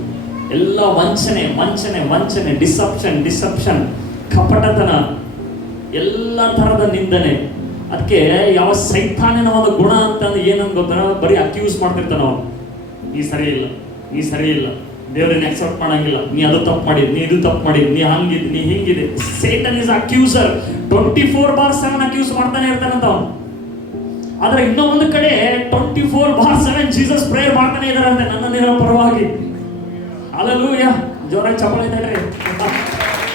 ಎಲ್ಲ ವಂಚನೆ ವಂಚನೆ ವಂಚನೆ, ಡಿಸೆಪ್ಷನ್, ಕಪಟತನ, ಎಲ್ಲ ಥರದ ನಿಂದನೆ. ಅದಕ್ಕೆ ಯಾವ ಸೈತಾನಿನ ಒಂದು ಗುಣ ಅಂತಂದ್ರೆ ಏನಂತ ಗೊತ್ತಾ? ಬರೀ ಅಕ್ಯೂಸ್ ಮಾಡ್ತಿರ್ತಾನ ಅವನು. ನೀ ಸರಿ ಇಲ್ಲ, ನೀ ಸರಿ ಇಲ್ಲ, ದೇವರನ್ನ ಅಕ್ಸೆಪ್ಟ್ ಮಾಡಂಗಿಲ್ಲ, ನೀ ಅದು ತಪ್ಪು ಮಾಡಿದ್, ನೀ ಇದು ತಪ್ಪು ಮಾಡಿದ್, ನೀ ಹಂಗಿದ್, ನೀ ಹಿಂಗಿದೆ. Satan is ಅಕ್ಯೂಸರ್. 24/7 ಅಕ್ಯೂಸ್ ಮಾಡ್ತಾನೆ ಇರ್ತಾನಂತ ಅವನು. ಆದ್ರೆ ಇನ್ನೊಂದು ಕಡೆ 24/7 ಜೀಸಸ್ ಪ್ರೇಯರ್ ಮಾಡ್ತಾನೆ ಇದಾರಂತೆ, ನನ್ನ ಪರವಾಗಿ. ಹಲ್ಲೆಲೂಯಾ. ಜೋರಾಗಿ ಚಪ್ಪಾಳೆ ಇದ್ದಾರೆ.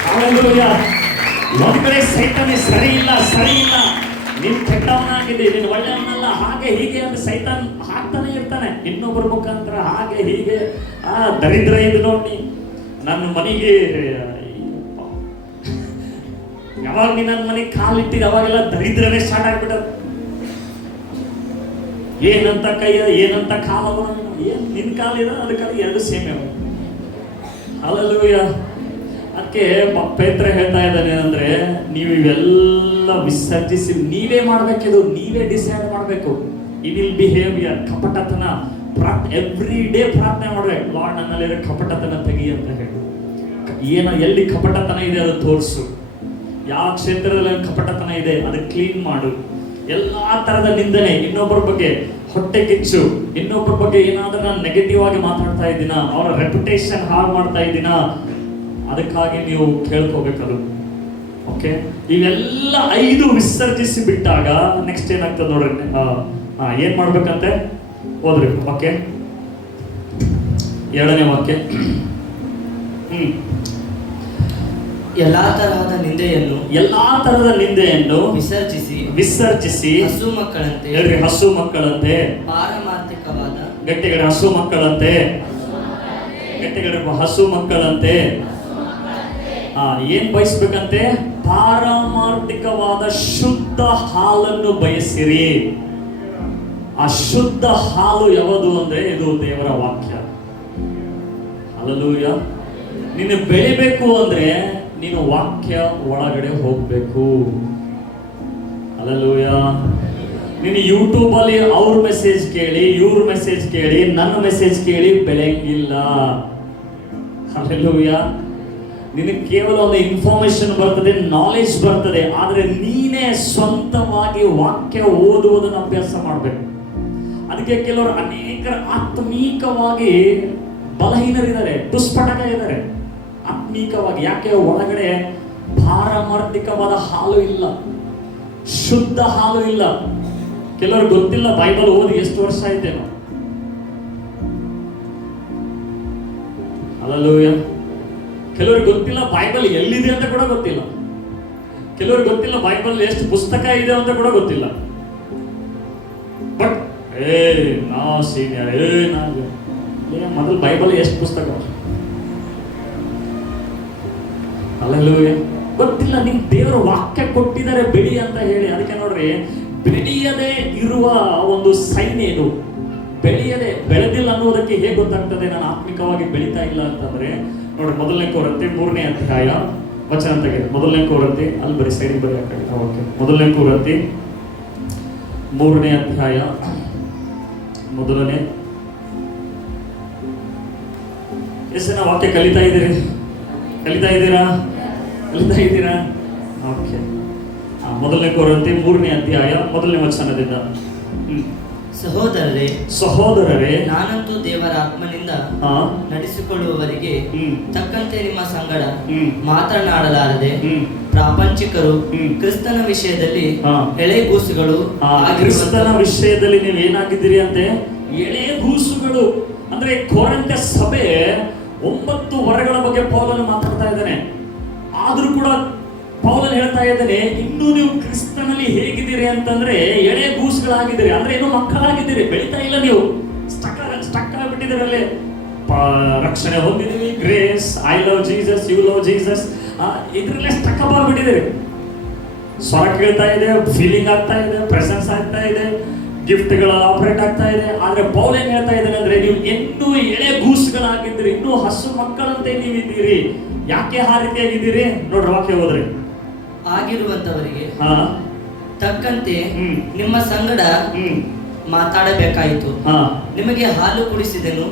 ಹಲ್ಲೆಲೂಯಾ. ಒಂದ್ ಕಡೆ ಸೈತಾನ್ ಸರಿ ಇಲ್ಲ, ನೀನ್ ಕೆಟ್ಟವನಾಗಿದೆ, ನೀನು ಒಳ್ಳೆಯವನಲ್ಲ, ಹಾಗೆ ಹೀಗೆ ಅಂತ ಸೈತಾನ್ ಹಾಕ್ತಾನೆ ಇರ್ತಾನೆ ಇನ್ನೊಬ್ಬರ ಮುಖಾಂತರ, ಹಾಗೆ ಹೀಗೆ. ದರಿದ್ರ ಇದು ನೋಡಿ, ನನ್ನ ಮನೆಗೆ ಯಾವಾಗ ನೀ ನನ್ನ ಮನೆಗೆ ಕಾಲಿಟ್ಟಿದ ಅವಾಗೆಲ್ಲ ದರಿದ್ರನೇ ಸ್ಟಾರ್ಟ್ ಆಗ್ಬಿಟ್ಟದ. ಏನಂತ ಕೈ, ಏನಂತ ಕಾಲ, ಏನ್ ನಿನ್ ಕಾಲಿದ ಅದಕ್ಕಾಗಿ 2 ಸೇಮೆ. ಹಲ್ಲೆಲೂಯಾ. ಅದಕ್ಕೆ ಪೇತ್ರ ಹೇಳ್ತಾ ಇದ್ದಾನೆ ಅಂದ್ರೆ, ನೀವು ಇವೆಲ್ಲ ವಿಸರ್ಜಿಸಿ ನೀವೇ ಮಾಡ್ಬೇಕಿದು, ನೀವೇ ಡಿಸೈಡ್ ಮಾಡಬೇಕು. ಇವಿಲ್ ಬಿಹೇವಿಯರ್, ಕಪಟತನ, ಎವ್ರಿ ಡೇ ಪ್ರಾರ್ಥನೆ ಮಾಡ್ಬೇಕು, ಲಾರ್ಡ್ ನನ್ನಲ್ಲಿರೋ ಕಪಟತನ ತೆಗಿ ಅಂತ ಹೇಳಿ. ಎಲ್ಲಿ ಕಪಟತನ ಇದೆ ಅದು ತೋರಿಸು, ಯಾವ ಕ್ಷೇತ್ರದಲ್ಲಿ ಕಪಟತನ ಇದೆ ಅದು ಕ್ಲೀನ್ ಮಾಡು. ಎಲ್ಲಾ ತರದ ನಿಂದನೆ, ಇನ್ನೊಬ್ಬರ ಬಗ್ಗೆ ಹೊಟ್ಟೆ ಕಿಚ್ಚು, ಇನ್ನೊಬ್ಬರ ಬಗ್ಗೆ ಏನಾದ್ರೂ ನಾನು ನೆಗೆಟಿವ್ ಆಗಿ ಮಾತಾಡ್ತಾ ಇದ್ದೀನ, ಅವರ ರೆಪ್ಯುಟೇಷನ್ ಹಾಳು ಮಾಡ್ತಾ ಇದ್ದೀನ, ಅದಕ್ಕಾಗಿ ನೀವು ಕೇಳ್ಕೋಬೇಕದು. ಓಕೆ, ಇವೆಲ್ಲ 5 ವಿಸರ್ಜಿಸಿ ಬಿಟ್ಟಾಗ ನೆಕ್ಸ್ಟ್ ಏನಾಗ್ತದೆ ನೋಡ್ರಿ. ಏನ್ ಮಾಡ್ಬೇಕಂತೆ ಓದ್ರಿ. ಓಕೆ, 7ನೇ ವಾಕ್ಯ. ಎಲ್ಲಾ ತರಹದ ನಿಂದೆಯನ್ನು ವಿಸರ್ಜಿಸಿ ಹಸು ಮಕ್ಕಳಂತೆ, ಹೇಳ್ರಿ, ಹಸು ಮಕ್ಕಳಂತೆ, ಪಾರಮಾರ್ಥಿಕವಾದ, ಗಟ್ಟಿಗಡೆ ಹಸು ಮಕ್ಕಳಂತೆ, ಗಟ್ಟಿಗಡೆ ಹಸು ಮಕ್ಕಳಂತೆ ಏನ್ ಬಯಸ್ಬೇಕಂತೆ? ಪಾರಮಾರ್ಥಿಕವಾದ ಶುದ್ಧ ಹಾಲನ್ನು ಬಯಸಿರಿ. ಆ ಶುದ್ಧ ಹಾಲು ಯಾವುದು ಅಂದ್ರೆ ಇದು ದೇವರ ವಾಕ್ಯ. ಹಲ್ಲೆಲೂಯಾ. ನೀನು ಬೆಳಿಬೇಕು ಅಂದ್ರೆ ನೀನು ವಾಕ್ಯ ಒಳಗಡೆ ಹೋಗ್ಬೇಕು. ಹಲ್ಲೆಲೂಯಾ. ನೀನು ಯೂಟ್ಯೂಬ್ ಅಲ್ಲಿ ಅವ್ರ ಮೆಸೇಜ್ ಕೇಳಿ, ಇವ್ರ ಮೆಸೇಜ್ ಕೇಳಿ, ನನ್ನ ಮೆಸೇಜ್ ಕೇಳಿ ಬೆಳೆಯಂಗಿಲ್ಲ. ಹಲ್ಲೆಲೂಯಾ. ನಿನಗೆ ಕೇವಲ ಒಂದು ಇನ್ಫಾರ್ಮೇಶನ್ ಬರ್ತದೆ, ನಾಲೆಜ್ ಬರ್ತದೆ, ಆದ್ರೆ ನೀನೇ ಸ್ವಂತವಾಗಿ ವಾಕ್ಯ ಓದುವುದನ್ನು ಅಭ್ಯಾಸ ಮಾಡಬೇಕು. ಅದಕ್ಕೆ ಕೆಲವರು ಅನೇಕ ಆತ್ಮೀಕವಾಗಿ ಬಲಹೀನರಿದ್ದಾರೆ, ದುಷ್ಪಟಕ ಇದ್ದಾರೆ ಆತ್ಮೀಕವಾಗಿ. ಯಾಕೆ? ಒಳಗಡೆ ಪಾರಮಾರ್ಥಿಕವಾದ ಹಾಲು ಇಲ್ಲ, ಶುದ್ಧ ಹಾಲು ಇಲ್ಲ. ಕೆಲವರು ಗೊತ್ತಿಲ್ಲ ಬೈಬಲ್ ಓದಿ ಎಷ್ಟು ವರ್ಷ ಆಯ್ತೇನೋ. ಹಲ್ಲೆಲೂಯಾ. ಕೆಲವ್ರಿಗೆ ಗೊತ್ತಿಲ್ಲ ಬೈಬಲ್ ಎಲ್ಲಿದೆ ಅಂತ ಕೂಡ ಗೊತ್ತಿಲ್ಲ. ಕೆಲವ್ರಿಗೆ ಗೊತ್ತಿಲ್ಲ ಬೈಬಲ್ ಎಷ್ಟು ಪುಸ್ತಕ ಇದೆ ಅಂತ ಕೂಡ ಗೊತ್ತಿಲ್ಲ. ಬಟ್ ನಾ ಸೀನಿಯರ್, ಮೊದಲು ಬೈಬಲ್ ಎಷ್ಟು ಪುಸ್ತಕ ಹಲ್ಲೆಲೂಯಾ. ಗೊತ್ತಿಲ್ಲ, ನಿಮ್ ದೇವರ ವಾಕ್ಯ ಕೊಟ್ಟಿದ್ದಾರೆ ಬೆಳಿ ಅಂತ ಹೇಳಿ. ಅದಕ್ಕೆ ನೋಡ್ರಿ, ಬೆಳೆಯದೆ ಇರುವ ಒಂದು ಸೈನ್ ಏನು? ಬೆಳೆದಿಲ್ಲ ಅನ್ನೋದಕ್ಕೆ ಹೇಗೆ ಗೊತ್ತಾಗ್ತದೆ ನಾನು ಆತ್ಮಿಕವಾಗಿ ಬೆಳೀತಾ ಇಲ್ಲ ಅಂತಂದ್ರೆ? ನೋಡಿ, 1ನೇ ಕೊರಿಂಥಿ 3ನೇ ಅಧ್ಯಾಯ ವಚನ ತೆಗೆದು. 1ನೇ ಕೊರಿಂಥಿ ಅಲ್ಲಿ ಬರೀ ಸೈಡಿಗೆ ಬರೀ ಹಾಕಿ. ಓಕೆ, 1ನೇ ಕೊರಿಂಥಿ 3ನೇ ಅಧ್ಯಾಯ 1ನೇ. ಎಷ್ಟು ಜನ ವಾಕ್ಯ ಕಲಿತಾ ಇದ್ದೀರಾ? ಓಕೆ. 1ನೇ ಕೊರಿಂಥಿ 3ನೇ ಅಧ್ಯಾಯ 1ನೇ ವಚನದಿಂದ. ಸಹೋದರರೇ, ನಾನಂತೂ ದೇವರ ಆತ್ಮನಿಂದ ನಡೆಸಿಕೊಳ್ಳುವವರಿಗೆ ತಕ್ಕಂತೆ ನಿಮ್ಮ ಸಂಗಡ ಮಾತನಾಡಲಾರದೆ ಪ್ರಾಪಂಚಿಕರು, ಕ್ರಿಸ್ತನ ವಿಷಯದಲ್ಲಿ ಎಳೆಗೂಸುಗಳು. ಕ್ರಿಸ್ತನ ವಿಷಯದಲ್ಲಿ ನೀವು ಏನಾಗಿದ್ದೀರಿ ಅಂತೆ? ಎಳೆಗೂಸುಗಳು. ಅಂದ್ರೆ ಕೊರಿಂಥ ಸಭೆ 9 ವರಗಳ ಬಗ್ಗೆ ಪೌಲನು ಮಾತಾಡ್ತಾ ಇದ್ದಾನೆ. ಆದ್ರೂ ಕೂಡ ಪೌಲನು ಹೇಳ್ತಾ ಇದ್ದಾನೆ, ಇನ್ನೂ ನೀವು ಕ್ರಿಸ್ತನಲ್ಲಿ ಹೇಗಿದ್ದೀರಿ ಅಂತಂದ್ರೆ ಎಳೆಗೂಸುಗಳಾಗಿದ್ದೀರಿ. ಅಂದ್ರೆ ಏನೋ ಮಕ್ಕಳಾಗಿದ್ದೀರಿ, ಬೆಳೀತಾ ಇಲ್ಲ. ನೀವು ಸ್ಟಕ್ ಆಗ್ಬಿಟ್ಟಿದ್ದೀರಿ ಅಲ್ಲೇ. ರಕ್ಷಣೆ ಹೊಂದಿದ್ದೀವಿ, grace, I love Jesus, you love Jesus, ಇದ್ರಲ್ಲೇ ಸ್ಟಕ್ ಅಪ್ ಆಗ್ಬಿಟ್ಟಿದ್ದೀರಿ. ಸ್ವರ ಕೇಳ್ತಾ ಇದೆ, ಫೀಲಿಂಗ್ ಆಗ್ತಾ ಇದೆ, ಪ್ರೆಸೆನ್ಸ್ ಆಗ್ತಾ ಇದೆ, ಗಿಫ್ಟ್ಗಳ ಆಪರೇಟ್ ಆಗ್ತಾ ಇದೆ. ಆದ್ರೆ ಪೌಲ್ ಏನ್ ಹೇಳ್ತಾ ಇದ್ದಾನೆ ಅಂದ್ರೆ, ನೀವು ಇನ್ನೂ ಎಳೆಗೂಸುಗಳಾಗಿದ್ದೀರಿ, ಇನ್ನೂ ಹಸು ಮಕ್ಕಳಂತೆ ನೀವಿದ್ದೀರಿ. ಯಾಕೆ ಆ ರೀತಿಯಾಗಿದ್ದೀರಿ? ನೋಡ್ರಿ, ವಾಕ್ಯ ಹೋದ್ರಿ. ಆಗಿರುವಂತವರಿಗೆ ತಕ್ಕಂತೆ ನಿಮ್ಮ ಸಂಗಡ ಮಾತಾಡಬೇಕಾಯಿತು. ನಿಮಗೆ ಹಾಲು ಕುಡಿಸಿದೆನು,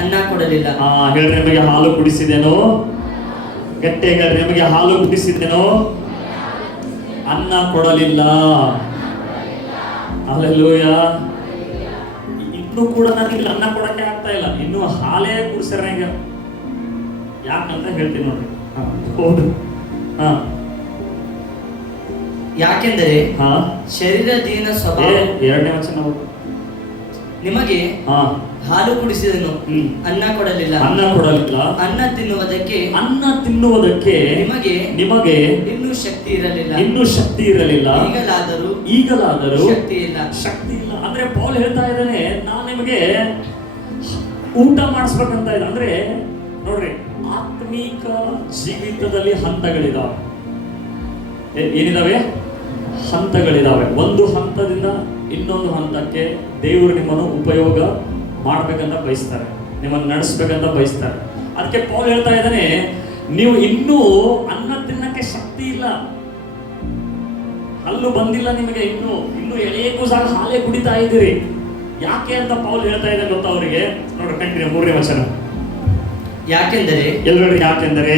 ಅನ್ನ ಕೊಡಲಿಲ್ಲ. ಹೇಳ್ರಿ, ನಿಮಗೆ ಹಾಲು ಕುಡಿಸಿದೆನು. ಗಟ್ಟಿಯಾಗಿ ಹೇಳ್ರಿ, ನಿಮಗೆ ಹಾಲು ಕುಡಿಸಿದೆನು, ಅನ್ನ ಕೊಡಲಿಲ್ಲ. ಹಲ್ಲೆಲೂಯಾ. ಇನ್ನೂ ಕೂಡ ನನಗೆ ಅನ್ನ ಕೊಡಕ್ಕೆ ಆಗ್ತಾ ಇಲ್ಲ, ಇನ್ನೂ ಹಾಲೇ ಕುಡಿಸ್ಯಾರ. ಈಗ ಯಾಕಂತ ಹೇಳ್ತೀನಿ ನೋಡ್ರಿ. ಹೌದು. ಯಾಕೆಂದರೆ ಶರೀರದೀನ ಸ್ವಭಾವ. 2ನೇ ವಚನ. ನಿಮಗೆ ಹಾಲು ಕುಡಿಸಿದನು, ಅನ್ನ ಕೊಡಲಿಲ್ಲ. ಅನ್ನ ತಿನ್ನುವುದಕ್ಕೆ ನಿಮಗೆ ಇನ್ನೂ ಶಕ್ತಿ ಇರಲಿಲ್ಲ. ಈಗಲಾದರೂ ಶಕ್ತಿ ಇಲ್ಲ. ಅಂದ್ರೆ ಪೌಲ್ ಹೇಳ್ತಾ ಇದ್ದಾನೆ, ನಾನು ನಿಮಗೆ ಊಟ ಮಾಡಿಸ್ಬೇಕಂತ ಇದೆ. ಅಂದ್ರೆ ನೋಡ್ರಿ, ಆತ್ಮೀಕ ಜೀವಿತದಲ್ಲಿ ಹಂತಗಳಿದಾವೆ. ಏನಿದಾವೆ? ಹಂತಗಳಿದಾವೆ. ಒಂದು ಹಂತದಿಂದ ಇನ್ನೊಂದು ಹಂತಕ್ಕೆ ದೇವರು ನಿಮ್ಮನ್ನು ಉಪಯೋಗ ಮಾಡ್ಬೇಕಂತ ಬಯಸ್ತಾರೆ, ನಿಮ್ಮನ್ನು ನಡೆಸ್ಬೇಕಂತ ಬಯಸ್ತಾರೆ. ಅದಕ್ಕೆ ಪೌಲ್ ಹೇಳ್ತಾ ಇದ್ದಾನೆ, ನೀವು ಇನ್ನೂ ಅನ್ನ ತಿನ್ನಕ್ಕೆ ಶಕ್ತಿ ಇಲ್ಲ, ಹಲ್ಲು ಬಂದಿಲ್ಲ ನಿಮಗೆ, ಇನ್ನೂ ಎಳೆಯ ಕೂಸಾಗ ಹಾಲೇ ಕುಡಿತಾ ಇದ್ದೀರಿ. ಯಾಕೆ ಅಂತ ಪೌಲ್ ಹೇಳ್ತಾ ಇದ್ದಾರೆ ಗೊತ್ತಾ ಅವರಿಗೆ? ನೋಡಿ ಕಂಟಿನ್ಯೂ 3ನೇ ವಚನ. ಯಾಕೆಂದರೆ ಎಲ್ಲರೂ ಯಾಕೆಂದರೆ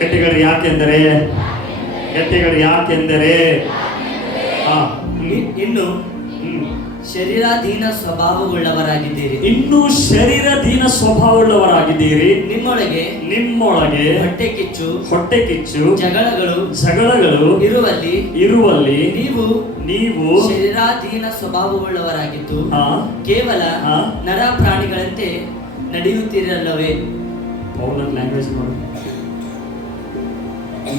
ಗಟ್ಟಿಗಳು ಯಾಕೆಂದರೆ ಇನ್ನು ಶರೀರಾಧೀನ ಸ್ವಭಾವವುಳ್ಳವರಾಗಿದ್ದೀರಿ. ಇನ್ನೂ ಶರೀರಾಧೀನ ಸ್ವಭಾವವುಳ್ಳವರಾಗಿದ್ದೀರಿ. ನಿಮ್ಮೊಳಗೆ ಹೊಟ್ಟೆ ಕಿಚ್ಚು ಜಗಳಗಳು ಇರುವಲ್ಲಿ ನೀವು ಶರೀರಾಧೀನ ಸ್ವಭಾವವುಳ್ಳವರಾಗಿದ್ದು ಕೇವಲ ನರ ಪ್ರಾಣಿಗಳಂತೆ ನಡೆಯುತ್ತಿರಲ್ಲವೇ? ಪೌಲನ ಲ್ಯಾಂಗ್ವೇಜ್ ನೋಡಿ,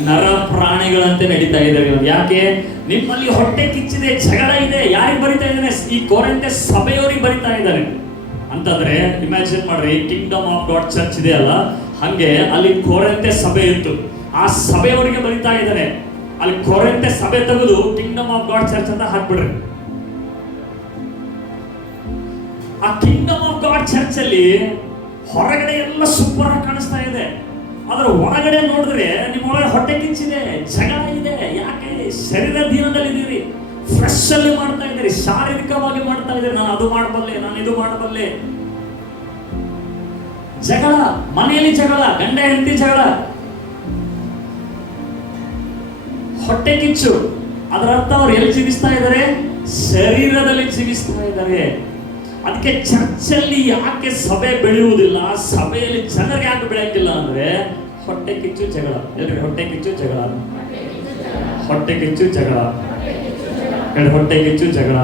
ನರ ಪ್ರಾಣಿಗಳಂತೆ ನಡೀತಾ ಇದ್ದಾರೆ. ಯಾಕೆ? ನಿಮ್ಮಲ್ಲಿ ಹೊಟ್ಟೆ ಕಿಚ್ಚಿದೆ, ಜಗಳ ಇದೆ. ಯಾರಿಗೆ ಬರಿತಾ ಇದ್ದಾನೆ? ಈ ಕೊರಿಂಥೆ ಸಭೆಯವರಿಗೆ ಬರಿತಾ ಇದ್ದಾನೆ. ಅಂತಂದ್ರೆ ಇಮ್ಯಾಜಿನ್ ಮಾಡ್ರಿ, ಕಿಂಗ್ಡಮ್ ಆಫ್ ಗಾಡ್ ಚರ್ಚ್ ಇದೆ ಅಲ್ಲ, ಹಂಗೆ ಅಲ್ಲಿ ಕೊರಿಂಥೆ ಸಭೆ ಇತ್ತು. ಆ ಸಭೆಯವರಿಗೆ ಬರಿತಾ ಇದ್ದಾನೆ. ಅಲ್ಲಿ ಕೊರಿಂಥೆ ಸಭೆ ತೆಗೆದು ಕಿಂಗ್ಡಮ್ ಆಫ್ ಗಾಡ್ ಚರ್ಚ್ ಅಂತ ಹಾಕ್ಬಿಡ್ರಿ. ಆ ಕಿಂಗ್ಡಮ್ ಆಫ್ ಗಾಡ್ ಚರ್ಚ್ ಅಲ್ಲಿ ಹೊರಗಡೆ ಎಲ್ಲ ಸೂಪರ್ ಆಗಿ ಕಾಣಿಸ್ತಾ ಇದೆ, ಆದ್ರೆ ಒಳಗಡೆ ನೋಡಿದ್ರೆ ನಿಮ್ಮೊಳಗೆ ಹೊಟ್ಟೆ ಕಿಚ್ಚಿದೆ, ಜಗಳ ಇದೆ. ಯಾಕೆ? ಶರೀರ ದೀನದಲ್ಲಿದ್ದೀರಿ, ಫ್ರೆಶ್ ಅಲ್ಲಿ ಮಾಡ್ತಾ ಇದ್ದೀರಿ, ಶಾರೀರಿಕವಾಗಿ ಮಾಡ್ತಾ ಇದ್ದೀರಿ. ನಾನು ಅದು ಮಾಡಬಲ್ಲೆ, ನಾನು ಇದು ಮಾಡಬಲ್ಲೆ. ಜಗಳ, ಮನೆಯಲ್ಲಿ ಜಗಳ, ಗಂಡ ಹೆಂಡತಿ ಜಗಳ, ಹೊಟ್ಟೆ ಕಿಚ್ಚು. ಅದರ ಅರ್ಥ ಅವ್ರು ಎಲ್ಲಿ ಜೀವಿಸ್ತಾ ಇದ್ದಾರೆ? ಶರೀರದಲ್ಲಿ ಜೀವಿಸ್ತಾ ಇದ್ದಾರೆ. ಅದಕ್ಕೆ ಚರ್ಚಲ್ಲಿ ಯಾಕೆ ಸಭೆ ಬೆಳೆಯುವುದಿಲ್ಲ, ಸಭೆಯಲ್ಲಿ ಜನರಿಗೆ ಯಾಕೆ ಬೆಳೆಯಕ್ಕಿಲ್ಲ ಅಂದ್ರೆ ಹೊಟ್ಟೆ ಕಿಚ್ಚು ಜಗಳ. ಎಲ್ರಿ ಹೊಟ್ಟೆ ಕಿಚ್ಚು ಜಗಳ, ಹೊಟ್ಟೆ ಕಿಚ್ಚು ಜಗಳ, ಹೊಟ್ಟೆ ಕಿಚ್ಚು ಜಗಳ.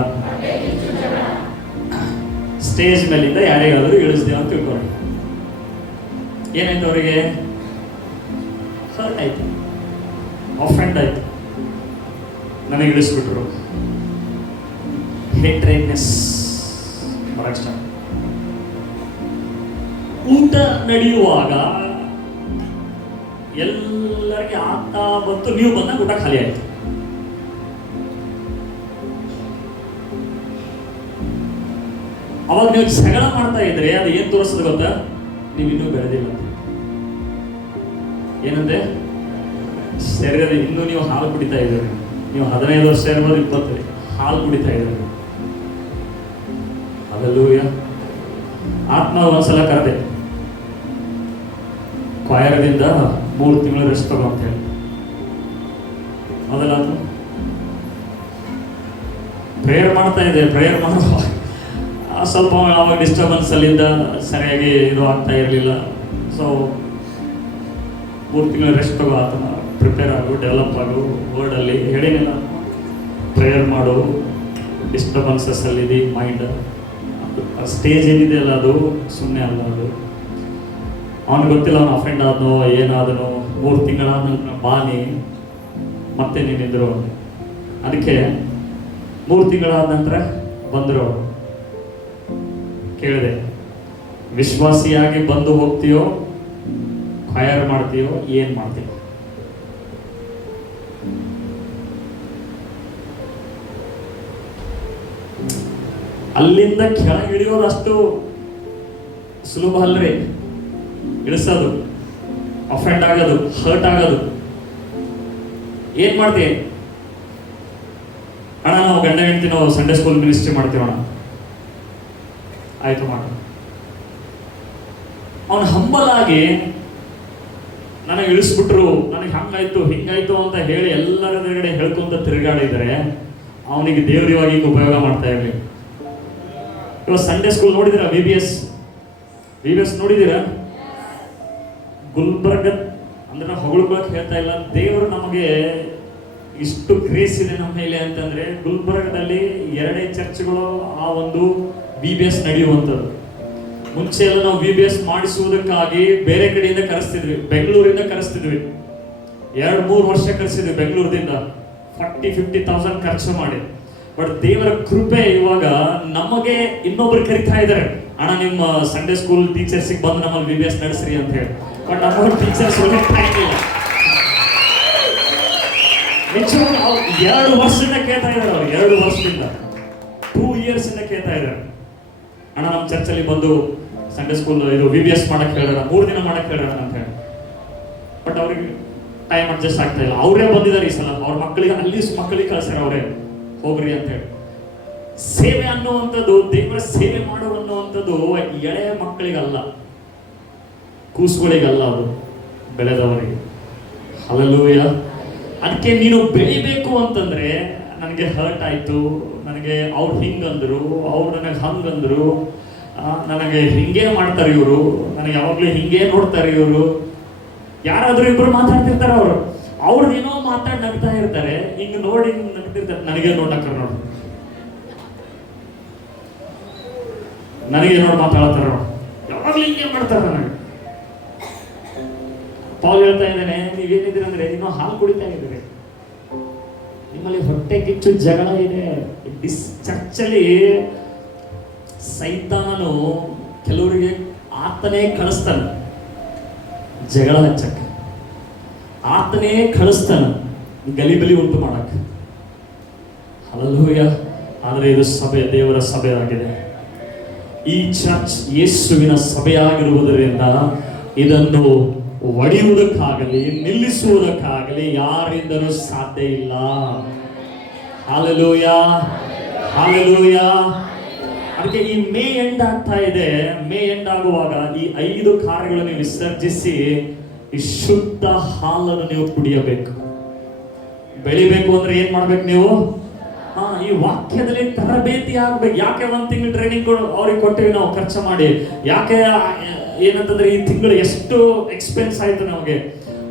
ಸ್ಟೇಜ್ ಮೇಲಿಂದ ಯಾರಿಗಾದ್ರೂ ಇಳಿಸ್ದೇವ ಅಂತ ತಿಳ್ಕೊಳ್ಳಿ. ಏನಾಯ್ತು ಅವರಿಗೆ? ಹರ್ಟ್ ಆಯ್ತು, ಆಫೆಂಡ್ ಆಯ್ತು, ನನಗೆ ಇಳಿಸ್ಬಿಟ್ರು. ಹೇಟ್ರೇಡ್ನೆಸ್ ಬರಕ್ ಸ್ಟಾರ್ಟ್. ಊಟ ನಡೆಯುವಾಗ ಎಲ್ಲರಿಗೆ ಆಗ್ತಾ ಬಂತು, ನೀವು ಬಂದಾಗ ಊಟ ಖಾಲಿ ಆಯ್ತು. ಅವಾಗ ನೀವು ಜಗಳ ಮಾಡ್ತಾ ಇದ್ರೆ ಅದು ಏನ್ ತೋರಿಸ್ತದೆ ಗೊತ್ತಾ? ನೀವು ಇನ್ನೂ ಬೆಳೆದಿಲ್ಲ. ಏನಂತೆ? ಶರೀರ ಇನ್ನೂ ನೀವು ಹಾಲು ಕುಡಿತಾ ಇದ್ದೀರಿ. ನೀವು 15 ವರ್ಷ ಇರ್ಬೋದು, 20 ಹಾಲು ಕುಡಿತಾ ಇದ್ದೀರಿ. ಹಲ್ಲೆಲೂಯ. ಆತ್ಮ ಒಂದ್ಸಲ ಕರೆದೆ, ಕ್ವಾಯರದಿಂದ 3 ತಿಂಗಳು ರೆಸ್ಟ್ ತಗೋ ಅಂತ ಹೇಳಿ. ಅದಲ್ಲ, ಪ್ರೇಯರ್ ಮಾಡ್ತಾ ಇದೆ. ಪ್ರೇಯರ್ ಮಾಡುವ ಸ್ವಲ್ಪ ಆವಾಗ ಡಿಸ್ಟರ್ಬೆನ್ಸ್ ಅಲ್ಲಿಂದ ಸರಿಯಾಗಿ ಇದು ಆಗ್ತಾ ಇರಲಿಲ್ಲ. ಸೊ 3 ತಿಂಗಳು ರೆಸ್ಟ್ ತಗೋ, ಆತನ ಪ್ರಿಪೇರ್ ಆಗು, ಡೆವಲಪ್ ಆಗು, ವರ್ಡಲ್ಲಿ ಹೇಳಿನಿಲ್ಲ, ಪ್ರೇಯರ್ ಮಾಡು, ಡಿಸ್ಟರ್ಬೆನ್ಸಸ್ ಅಲ್ಲಿದೆ ಮೈಂಡ್. ಸ್ಟೇಜ್ ಏನಿದೆ ಅಲ್ಲ, ಅದು ಸುಮ್ಮನೆ ಅಲ್ಲ. ಅದು ಅವನಿಗೆ ಗೊತ್ತಿಲ್ಲ, ಅವನು ಅಫೆಂಡ್ ಆದನೋ ಏನಾದನೋ. 3 ತಿಂಗಳಾದ ನಂತರ ಬಾನಿ ಮತ್ತೆ ನೀನಿದ್ರು. ಅದಕ್ಕೆ 3 ತಿಂಗಳಾದ ನಂತರ ಬಂದರು. ಕೇಳಿದೆ, ವಿಶ್ವಾಸಿಯಾಗಿ ಬಂದು ಹೋಗ್ತೀಯೋ, ಫೈರ್ ಮಾಡ್ತೀಯೋ, ಏನ್ ಮಾಡ್ತೀಯೋ? ಅಲ್ಲಿಂದ ಕೆಳಗೆ ಇಳಿಯೋದು ಅಷ್ಟು ಸುಲಭ ಅಲ್ರಿ. ಇಳಿಸೋದು, ಅಫೆಂಡ್ ಆಗೋದು, ಹರ್ಟ್ ಆಗೋದು. ಏನ್ ಮಾಡ್ತೀವಿ? ಅಣ್ಣ ನಾವು ಗಂಡ ಹೆಂಡ್ತಿ ನಾವು ಸಂಡೇ ಸ್ಕೂಲ್ ಮಿನಿಸ್ಟ್ರಿ ಮಾಡ್ತೀವಣ್ಣ. ಆಯ್ತು ಮಾಡ. ಅವನು ಹಂಬಲ್ ಆಗಿ ನನಗೆ ಇಳಿಸ್ಬಿಟ್ರು, ನನಗೆ ಹಂಗಾಯ್ತು ಹಿಂಗಾಯ್ತು ಅಂತ ಹೇಳಿ ಎಲ್ಲರ ಎದುರುಗಡೆ ಹೇಳ್ಕೊಂತ ತಿರುಗಾಡಿದರೆ ಅವನಿಗೆ ದೇವ್ರ ಇವಾಗ ಈಗ ಉಪಯೋಗ ಮಾಡ್ತಾ ಇರಲಿ. ಇವಾಗ ಸಂಡೇ ಸ್ಕೂಲ್ ನೋಡಿದಿರಾ? ವಿ ಬಿ ಎಸ್ ನೋಡಿದ್ದೀರಾ? ಗುಲ್ಬರ್ಗ ಅಂದ್ರೆ ನಾವು ಹೊಗಳ್ಕೊಳಕ್ ಹೇಳ್ತಾ ಇಲ್ಲ, ದೇವರು ನಮಗೆ ಇಷ್ಟು ಗ್ರೇಸ್ ಇದೆ ನಮ್ಮ ಮೇಲೆ ಅಂತಂದ್ರೆ, ಗುಲ್ಬರ್ಗದಲ್ಲಿ 2 ಚರ್ಚ್ಗಳು ಆ ಒಂದು VBS ನಡೆಯುವಂಥದ್ದು. ಮುಂಚೆ ಎಲ್ಲ ನಾವು VBS ಮಾಡಿಸುವುದಕ್ಕಾಗಿ ಬೇರೆ ಕಡೆಯಿಂದ ಕರೆಸ್ತಿದ್ವಿ, ಬೆಂಗಳೂರಿಂದ ಕರೆಸ್ತಿದ್ವಿ. 2-3 ವರ್ಷ ಕರೆಸಿದ್ವಿ ಬೆಂಗಳೂರಿಂದ, 40,000-50,000 ಖರ್ಚು ಮಾಡಿ. ಬಟ್ ದೇವರ ಕೃಪೆ ಇವಾಗ ನಮಗೆ ಇನ್ನೊಬ್ರು ಕರಿತಾ ಇದ್ದಾರೆ, ಅಣ್ಣ ನಿಮ್ಮ ಸಂಡೇ ಸ್ಕೂಲ್ ಟೀಚರ್ಸಿಗೆ ಬಂದು ನಮ್ಮಲ್ಲಿ VBS ನಡೆಸ್ರಿ ಅಂತ ಹೇಳಿ. ಬಟ್ ನಮ್ಮ ಟೀಚರ್ಸ್ ಟೈಮ್ ಇಲ್ಲ. ನಿಜವಾಗ್ಲೂ ಅವ್ರು 2 ವರ್ಷದಿಂದ ಕೇಳ್ತಾ ಇದ್ದಾರೆ. ಅವ್ರು 2 ವರ್ಷದಿಂದ 2 years ಇಂದ ಕೇಳ್ತಾ ಇದ್ದಾರೆ, ಅಣ್ಣ ನಮ್ಮ ಚರ್ಚಲ್ಲಿ ಬಂದು ಸಂಡೇ ಸ್ಕೂಲ್ ಇದು VBS ಮಾಡಕ್ ಹೇಳೋಣ, 3 ದಿನ ಮಾಡಕ್ ಹೇಳೋಣ ಅಂತ ಹೇಳಿ. ಬಟ್ ಅವ್ರಿಗೆ ಟೈಮ್ ಅಡ್ಜಸ್ಟ್ ಆಗ್ತಾ ಇಲ್ಲ. ಅವರೇ ಬಂದಿದ್ದಾರೆ ಈ ಸಲ, ಅವ್ರ ಮಕ್ಕಳಿಗೆ ಅಲ್ಲಿ ಮಕ್ಕಳಿಗೆ ಕಳ್ಸ್ಯಾರ ಅವರೇ, ಹೋಗ್ರಿ ಅಂತ ಹೇಳಿ. ಸೇವೆ ಅನ್ನುವಂಥದ್ದು, ದೇವರ ಸೇವೆ ಮಾಡುವಂಥದ್ದು ಎಳೆಯ ಮಕ್ಕಳಿಗಲ್ಲ, ಕೂಸುಗಳಿಗಲ್ಲ, ಅದು ಬೆಳೆದವರಿಗೆ. ಹಲ್ಲೆಲೂಯ. ಅದಕ್ಕೆ ನೀನು ಬೆಳಿಬೇಕು ಅಂತಂದ್ರೆ, ನನಗೆ ಹರ್ಟ್ ಆಯ್ತು, ನನಗೆ ಅವ್ರು ಹಿಂಗಂದ್ರು, ಅವ್ರು ನನಗೆ ಹಂಗಂದ್ರು, ನನಗೆ ಹಿಂಗೇ ಮಾಡ್ತಾರೆ ಇವರು, ನನಗೆ ಯಾವಾಗಲೂ ಹಿಂಗೇ ನೋಡ್ತಾರೆ ಇವರು, ಯಾರಾದ್ರೂ ಇಬ್ರು ಮಾತಾಡ್ತಿರ್ತಾರೆ, ಅವ್ರದ್ದೇನೋ ಮಾತಾಡಿ ನಗ್ತಾ ಇರ್ತಾರೆ, ಹಿಂಗ್ ನೋಡಿ ನಗ್ತಿರ್ತಾರೆ, ನನಗೆ ನೋಡಕ್ಕಾರ ನೋಡು, ನನಗೆ ನೋಡಿ ಮಾತಾಡ್ತಾರ, ಯಾವಾಗ್ಲೂ ಹಿಂಗೆ ಮಾಡ್ತಾರೆ ನನಗೆ. ಪೌಲ್ ಹೇಳ್ತಾ ಇದ್ದಾನೆ, ನೀವೇನಿದ್ದೀರ ಅಂದ್ರೆ ಇನ್ನೂ ಹಾಲು ಕುಡಿತಾ ಇದ್ದೀರಿ, ನಿಮ್ಮಲ್ಲಿ ಹೊಟ್ಟೆ ಕಿಚ್ಚು ಜಗಳ ಇದೆ. ಚರ್ಚಲ್ಲಿ ಸೈತಾನನು ಕೆಲವರಿಗೆ ಆತನೇ ಕಳಿಸ್ತಾನೆ ಜಗಳ ಹಚ್ಚಕ್ಕೆ, ಆತನೇ ಕಳಿಸ್ತಾನೆ ಗಲಿಬಲಿ ಉಂಟು ಮಾಡಕ್ಕೆ. ಹಲ್ಲೆಲೂಯ. ಆದರೆ ಇದು ಸಭೆ, ದೇವರ ಸಭೆ ಆಗಿದೆ. ಈ ಚರ್ಚ್ ಯೇಸುವಿನ ಸಭೆಯಾಗಿರುವುದರಿಂದ ಇದನ್ನು ಒಡೆಯುವುದಕ್ಕಾಗಲಿ ನಿಲ್ಲಿಸುವುದಕ್ಕಾಗಲಿ ಯಾರಿಂದಲೂ ಸಾಧ್ಯ ಇಲ್ಲ. Hallelujah, hallelujah. ಅದಕ್ಕೆ ಈ ಮೇ ಎಂಡ್ ಆಗ್ತಾ ಇದೆ. ಮೇ ಎಂಡ್ ಆಗುವಾಗ ಈ 5 ಕಾರ್ಯಗಳನ್ನು ವಿಸರ್ಜಿಸಿ ಈ ಶುದ್ಧ ಹಾಲನ್ನು ನೀವು ಕುಡಿಯಬೇಕು. ಬೆಳಿಬೇಕು ಅಂದ್ರೆ ಏನ್ ಮಾಡ್ಬೇಕು ನೀವು? ಈ ವಾಕ್ಯದಲ್ಲಿ ತರಬೇತಿ ಆಗ್ಬೇಕು. ಯಾಕೆ 1 ತಿಂಗಳು ಟ್ರೈನಿಂಗ್ ಅವ್ರಿಗೆ ಕೊಟ್ಟಿವಿ ನಾವು ಖರ್ಚು ಮಾಡಿ? ಯಾಕೆ ಏನಂತಂದ್ರೆ ಈ ತಿಂಗಳು ಎಷ್ಟು ಎಕ್ಸ್ಪೆನ್ಸ್ ಆಯ್ತು ನಮಗೆ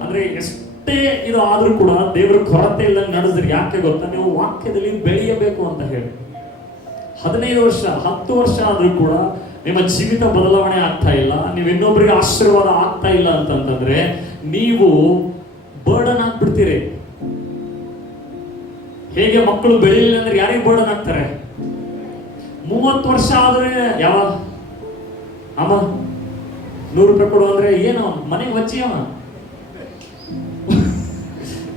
ಅಂದ್ರೆ, ಎಷ್ಟೇ ಇದು ಆದ್ರೂ ಕೂಡ ದೇವರ ಕೊರತೆ ಇಲ್ಲ ನಡೆದ್ರಿ. ಯಾಕೆ ಗೊತ್ತಾ? ನೀವು ವಾಕ್ಯದಲ್ಲಿ ಬೆಳೆಯಬೇಕು ಅಂತ ಹೇಳಿ. 15 ವರ್ಷ 10 ವರ್ಷ ಆದ್ರೂ ಕೂಡ ನಿಮ್ಮ ಜೀವಿತ ಬದಲಾವಣೆ ಆಗ್ತಾ ಇಲ್ಲ, ನೀವು ಇನ್ನೊಬ್ಬರಿಗೆ ಆಶೀರ್ವಾದ ಆಗ್ತಾ ಇಲ್ಲ ಅಂತಂದ್ರೆ ನೀವು ಬರ್ಡನ್ ಆಗ್ಬಿಡ್ತೀರಿ. ಹೇಗೆ ಮಕ್ಕಳು ಬೆಳಿಲಿಲ್ಲ ಅಂದ್ರೆ ಯಾರಿಗೆ ಬರ್ಡನ್ ಆಗ್ತಾರೆ? 30 ವರ್ಷ ಆದ್ರೆ ಯಾವಾಗ ಅಮ್ಮ 100 ರೂಪಾಯಿ ಕೊಡು ಅಂದ್ರೆ ಏನು ಮನೆಗೆ ವಜ್ಜಿ ಅಮ್ಮ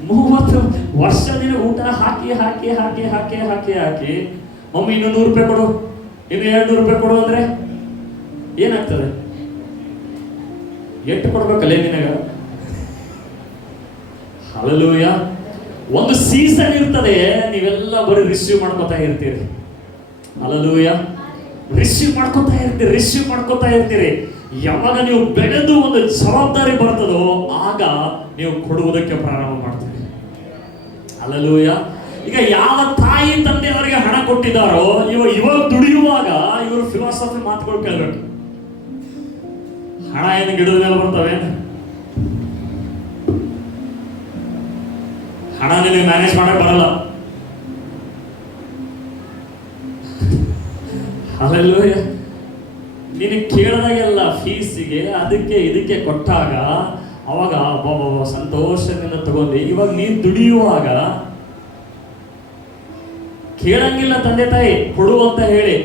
30 ವರ್ಷದಿಂದ ಊಟ ಹಾಕಿ ಹಾಕಿ ಹಾಕಿ ಹಾಕಿ ಹಾಕಿ ಹಾಕಿ ಮಮ್ಮಿ ಇನ್ನು 100 ರೂಪಾಯಿ ಕೊಡು, ಇನ್ನು 200 ರೂಪಾಯಿ ಕೊಡು ಅಂದ್ರೆ ಏನಾಗ್ತದೆ? ಎಷ್ಟು ಕೊಡ್ಬೇಕಲ್ಲೇ ನಿನಗ? ಹಲ್ಲೆಲೂಯ. ಒಂದು ಸೀಸನ್ ಇರ್ತದೆ, ನೀವೆಲ್ಲ ಬರೀ ರಿಸೀವ್ ಮಾಡ್ಕೊತಾ ಇರ್ತೀರಿ. ಹಲ್ಲೆಲೂಯ. ರಿಸೀವ್ ಮಾಡ್ಕೊತಾ ಇರ್ತೀರಿ. ಯಾವಾಗ ನೀವು ಬೆಳೆದು ಒಂದು ಜವಾಬ್ದಾರಿ ಬರ್ತದೋ ಆಗ ನೀವು ಕೊಡುವುದಕ್ಕೆ ಪ್ರಾರಂಭ ಮಾಡ್ತೀರಿ. ಹಲ್ಲೆಲೂಯ. ಈಗ ಯಾವ ತಾಯಿ ತಂದೆ ಅವರಿಗೆ ಹಣ ಕೊಟ್ಟಿದ್ದಾರೋ ಇವಾಗ ದುಡಿಯುವಾಗ ಇವರು ಫಿಲಾಸಫಿ ಮಾತುಗಳು ಕೇಳಬೇಕು. ಹಣ ಏನು ಗಿಡದ ಮೇಲೆ ಬರ್ತವೆ? ಹಣ ನಿನಗೆ ಮ್ಯಾನೇಜ್ ಮಾಡಕ್ ಬರಲ್ಲ. ಹಲ್ಲೆಲೂಯ. ನೀನು ಕೇಳಿದಾಗೆಲ್ಲ ಫೀಸಿಗೆ ಅದಕ್ಕೆ ಇದಕ್ಕೆ ಕೊಟ್ಟಾಗ ಅವಾಗ ಸಂತೋಷದಿಂದ ತಗೊಂಡು, ಇವಾಗ ನೀನು ದುಡಿಯುವಾಗ ಕೇಳಂಗಿಲ್ಲ ತಂದೆ ತಾಯಿ ಕೊಡು ಅಂತ ಹೇಳಿ,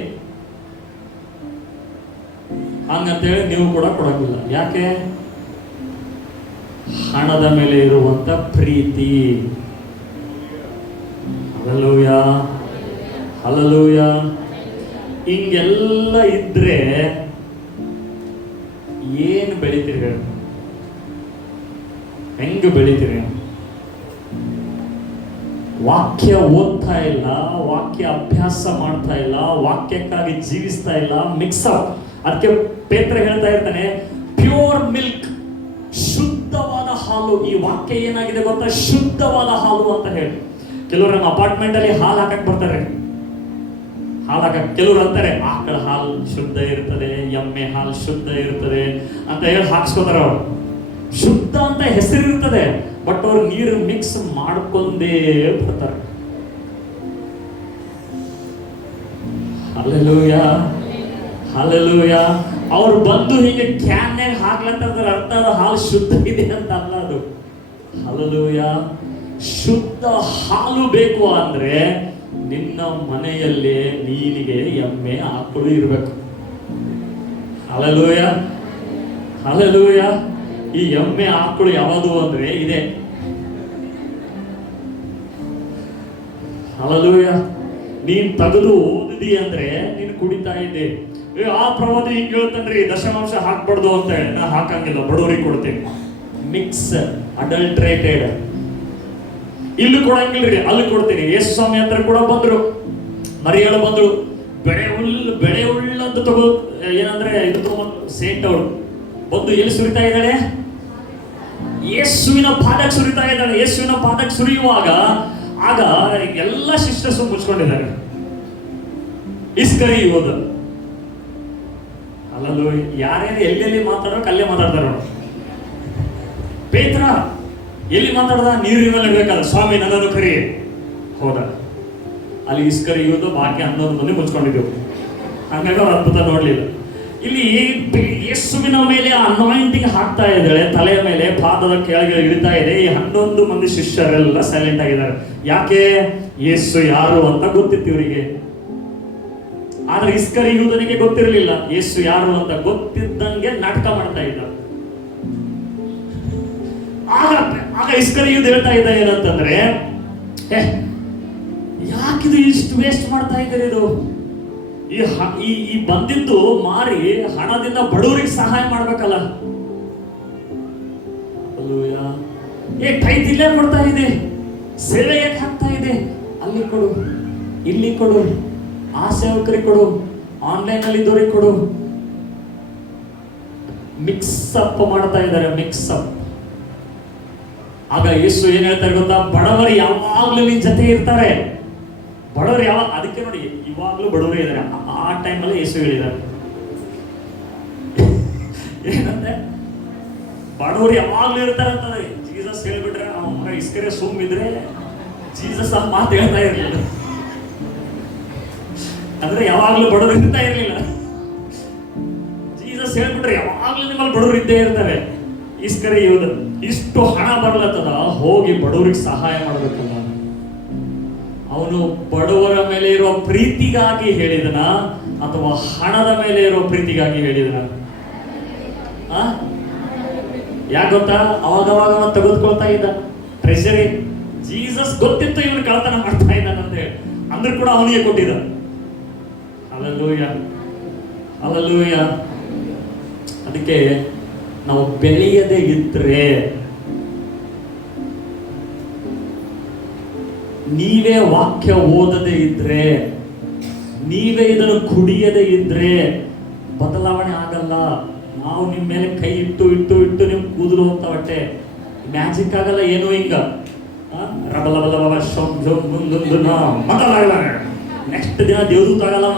ಹಂಗಂತೇಳಿ ನೀವು ಕೂಡ ಕೊಡಂಗಿಲ್ಲ. ಯಾಕೆ? ಹಣದ ಮೇಲೆ ಇರುವಂತ ಪ್ರೀತಿ. Hallelujah, hallelujah. ಹಿಂಗೆಲ್ಲ ಇದ್ರೆ ಏನು ಬೆಳಿತೀರಿ ಹೇಳಿ? ಹೆಂಗ ಬೆಳಿತೀರಿ? ವಾಕ್ಯ ಓದ್ತಾ ಇಲ್ಲ, ವಾಕ್ಯ ಅಭ್ಯಾಸ ಮಾಡ್ತಾ ಇಲ್ಲ, ವಾಕ್ಯಕ್ಕಾಗಿ ಜೀವಿಸ್ತಾ ಇಲ್ಲ, ಮಿಕ್ಸ್ ಅಪ್. ಅದಕ್ಕೆ ಪೇತ್ರ ಹೇಳ್ತಾ ಇರ್ತಾನೆ, ಪ್ಯೂರ್ ಮಿಲ್ಕ್, ಶುದ್ಧವಾದ ಹಾಲು. ಈ ವಾಕ್ಯ ಏನಾಗಿದೆ ಗೊತ್ತಾ? ಶುದ್ಧವಾದ ಹಾಲು ಅಂತ ಹೇಳಿ. ಕೆಲವರು ನಮ್ಮ ಅಪಾರ್ಟ್ಮೆಂಟ್ ಅಲ್ಲಿ ಹಾಲು ಹಾಕಕ್ ಬರ್ತಾರೆ, ಹಾಲು ಹಾಕಕ್. ಕೆಲವರು ಅಂತಾರೆ ಆಕಳ ಹಾಲು ಶುದ್ಧ ಇರ್ತದೆ, ಎಮ್ಮೆ ಹಾಲು ಶುದ್ಧ ಇರ್ತದೆ ಅಂತ ಹೇಳಿ ಹಾಕ್ಸ್ಕೊತಾರ. ಅವ್ರು ಶುದ್ಧ ಅಂತ ಹೆಸರು ಇರ್ತದೆ, ಬಟ್ ಅವ್ರು ನೀರು ಮಿಕ್ಸ್ ಮಾಡ್ಕೊಂಡೇ ಬರ್ತಾರೆ. Hallelujah, hallelujah. ಅವ್ರು ಬಂದು ಹೀಗೆ ಕ್ಯಾನ್ಯಾಗ ಹಾಕ್ಲಂತಂದ್ರೆ ಅರ್ಥ ಅದು ಹಾಲು ಶುದ್ಧ ಇದೆ ಅಂತ ಅಲ್ಲ ಅದು. ಹಲ್ಲೆಲೂಯ. ಶುದ್ಧ ಹಾಲು ಬೇಕು ಅಂದ್ರೆ ನಿನ್ನ ಮನೆಯಲ್ಲಿ ನೀನಿಗೆ ಎಮ್ಮೆ ಆಕಳು ಇರಬೇಕು. Hallelujah, hallelujah. ಈ ಎಮ್ಮೆ ಆಕಳು ಯಾವುದು ಅಂದ್ರೆ ಇದೆ. ಹಲ್ಲೆಲೂಯ. ನೀನ್ ತೆಗೆದು ಓದಿದಿ ಅಂದ್ರೆ ನೀನು ಕುಡಿತಾ ಇದ್ದೆ. ಆ ಪ್ರವಾದಿ ಹಿಂಗ್ ಹೇಳ್ತಾನ್ರಿ, ದಶಮಾಂಶ ಹಾಕ್ಬಾರ್ದು ಅಂತ ಹೇಳಿ. ನಾ ಹಾಕಂಗಿಲ್ಲ, ಬಡವರಿಗೆ ಕೊಡ್ತೇನೆ. Mix adulterated. ಇಲ್ಲೂ ಕೊಡಂಗಿಲ್ರಿ, ಅಲ್ಲಿ ಕೊಡ್ತೀನಿ. ಯೇಸು ಸ್ವಾಮಿ ಹತ್ರ ಕೂಡ ಬಂದ್ರು, ಮರಿಯಳು ಬಂದ್ರು, ಬೆಳೆ ಉಳ್ಳಂತ ತಗೋ, ಏನಂದ್ರೆ ಇದು ತಗೊಂಡು ಸೇಂಟ್ ಅವಳು ಬಂದು ಎಲ್ಲಿ ಸುರಿತಾ ಇದ್ದಾಳೆ? ಯೇಸುವಿನ ಪಾದಕ್ಕೆ ಸುರಿತಾ ಇದ್ದಾಳೆ. ಯೇಸುವಿನ ಪಾದಕ್ಕೆ ಸುರಿಯುವಾಗ ಆಗ ಎಲ್ಲ ಶಿಷ್ಯರು ಮುಚ್ಕೊಂಡಿದ್ದಾರೆ. ಇಸ್ಕರಿ ಹೋದ ಅಲ್ಲೂ ಯಾರ್ಯಾರು ಎಲ್ಲೆಲ್ಲಿ ಮಾತಾಡೋಕೆ ಅಲ್ಲೇ ಮಾತಾಡ್ತಾರ. ಪೇತ್ರ ಎಲ್ಲಿ ಮಾತಾಡ್ದ? ನೀರಿನ ಮೇಲೆ ಬೇಕಾದ ಸ್ವಾಮಿ ನನ್ನನ್ನು ಕರಿ. ಹೋದ ಅಲ್ಲಿ ಇಸ್ಕರಿ ಹೋದ. ಬಾಕಿ 11 ಮಂದಿ ಮುಚ್ಕೊಂಡಿದ್ದೆವು. ಹಾಗಾಗಿ ಅವ್ರು ಅದ್ಭುತ ನೋಡ್ಲಿಲ್ಲ. ಇಲ್ಲಿ ಯೇಸುವಿನ ಮೇಲೆ ಅನಾಯಿಂಟಿಂಗ್ ಹಾಕ್ತಾ ಇದ್ದಾಳೆ, ತಲೆಯ ಮೇಲೆ ಪಾದದ ಕೆಳಗೆ ಇಳಿತಾ ಇದೆ. ಈ 11 ಮಂದಿ ಶಿಷ್ಯರೆಲ್ಲ ಸೈಲೆಂಟ್ ಆಗಿದ್ದಾರೆ. ಯಾಕೆ? ಯೇಸು ಯಾರು ಅಂತ ಗೊತ್ತಿತ್ತು ಇವರಿಗೆ. ಆದ್ರೆ ಇಸ್ಕರಿ ಯೂದನಿಗೆ ಗೊತ್ತಿರಲಿಲ್ಲ ಯೇಸು ಯಾರು ಅಂತ. ಗೊತ್ತಿದ್ದಂಗೆ ನಾಟಕ ಮಾಡ್ತಾ ಇದ್ದ. ಆಗ ಇಸ್ಕರಿ ಯೂದ ಹೇಳ್ತಾ ಇದ್ದ ಏನಂತಂದ್ರೆ, ಯಾಕಿದು ಇಷ್ಟು ವೇಸ್ಟ್ ಮಾಡ್ತಾ ಇದ್ದೀರಿ? ಇದು ಈ ಬಂದಿದ್ದು ಮಾರಿ ಹಣದಿಂದ ಬಡವರಿಗೆ ಸಹಾಯ ಮಾಡ್ಬೇಕಲ್ಲ. ಟೈತ್ ಇಲ್ಲೇ ಕೊಡ್ತಾ ಇದೆ, ಸೇವೆ ಯಾಕೆ ಹಾಕ್ತಾ ಇದೆ? ಅಲ್ಲಿ ಕೊಡು, ಇಲ್ಲಿ ಕೊಡು, ಆ ಸೇವಕರಿಗೆ ಕೊಡು, ಆನ್ಲೈನ್ ಅಲ್ಲಿ ಇದ್ದವ್ರಿಗೆ ಕೊಡು. ಮಿಕ್ಸ್ ಅಪ್ ಮಾಡ್ತಾ ಇದ್ದಾರೆ, ಮಿಕ್ಸ್ ಅಪ್. ಆಗ ಯೇಸು ಏನ್ ಹೇಳ್ತಾರೆ ಗೊತ್ತಾ? ಬಡವರು ಯಾವಾಗ್ಲೂ ನಿನ್ ಜೊತೆ ಇರ್ತಾರೆ. ಬಡವರು ಅದಕ್ಕೆ ನೋಡಿ, ಇವಾಗ್ಲೂ ಬಡವರೇ ಇದ್ದಾರೆ. ಆ ಟೈಮಲ್ಲಿ ಯೇಸು ಹೇಳಿದ್ದಾರೆ ಏನಂದ್ರೆ, ಬಡವರು ಯಾವಾಗ್ಲೂ ಇರ್ತಾರೆ ಅಂತಂದ್ರೆ. ಜೀಸಸ್ ಹೇಳ್ಬಿಟ್ರೆ ಮಗ ಇಸ್ಕರೆ ಸುಮ್ಮಿದ್ರೆ ಜೀಸಸ್ ಆ ಮಾತು ಹೇಳ್ತಾ ಇರ್ಲಿಲ್ಲ. ಅಂದ್ರೆ ಯಾವಾಗ್ಲೂ ಬಡವರು ಇರ್ತಾ ಇರ್ಲಿಲ್ಲ. ಜೀಸಸ್ ಹೇಳ್ಬಿಟ್ರೆ ಯಾವಾಗ್ಲೂ ನಿಮ್ಮಲ್ಲಿ ಬಡವರು ಇದ್ದೇ ಇರ್ತಾರೆ. ಇಸ್ಕರೆ ಯೂದ ಇಷ್ಟು ಹಣ ಬರ್ಲತ್ತದ, ಹೋಗಿ ಬಡವರಿಗೆ ಸಹಾಯ ಮಾಡ್ಬೇಕಲ್ಲ. ಅವನು ಬಡವರ ಮೇಲೆ ಇರುವ ಪ್ರೀತಿಗಾಗಿ ಹೇಳಿದನ ಅಥವಾ ಹಣದ ಮೇಲೆ ಇರುವ ಪ್ರೀತಿಗಾಗಿ ಹೇಳಿದನ? ಯಾಕೆ ಗೊತ್ತಾ? ಅವಾಗವಾಗ ಅವನು ತೆಗೆದುಕೊಳ್ತಾ ಇದ್ದ ಟ್ರೆಷರಿ. ಜೀಸಸ್ ಗೊತ್ತಿತ್ತು ಇವನು ಕಳ್ಳತನ ಮಾಡ್ತಾ ಇದ್ದಾನಂತ ಹೇಳಿ, ಅಂದ್ರೂ ಕೂಡ ಅವನಿಗೆ ಕೊಟ್ಟಿದ್ದ. Hallelujah, hallelujah. ಅದಕ್ಕೆ ನಾವು ಬೆಳೆಯದೇ ಇದ್ರೆ, ನೀವೇ ವಾಕ್ಯ ಓದದೇ ಇದ್ರೆ, ನೀವೇ ಇದನ್ನು ಕುಡಿಯದೇ ಇದ್ರೆ ಬದಲಾವಣೆ ಆಗಲ್ಲ. ನಾವು ನಿಮ್ಮ ಮೇಲೆ ಕೈ ಇಟ್ಟು ಇಟ್ಟು ಇಟ್ಟು ನಿಮ್ ಕೂದಲು ಹೋಗ್ತಾವಟ್ಟೆ, ಮ್ಯಾಜಿಕ್ ಆಗಲ್ಲ. ಏನೋ ಹಿಂಗ ರಬಲಬಲ ಮಾತಾಡಲ್ಲ. ನೆಕ್ಸ್ಟ್ ದಿನ ದೇವ್ದೂತ ಆಗಲ್ಲವ.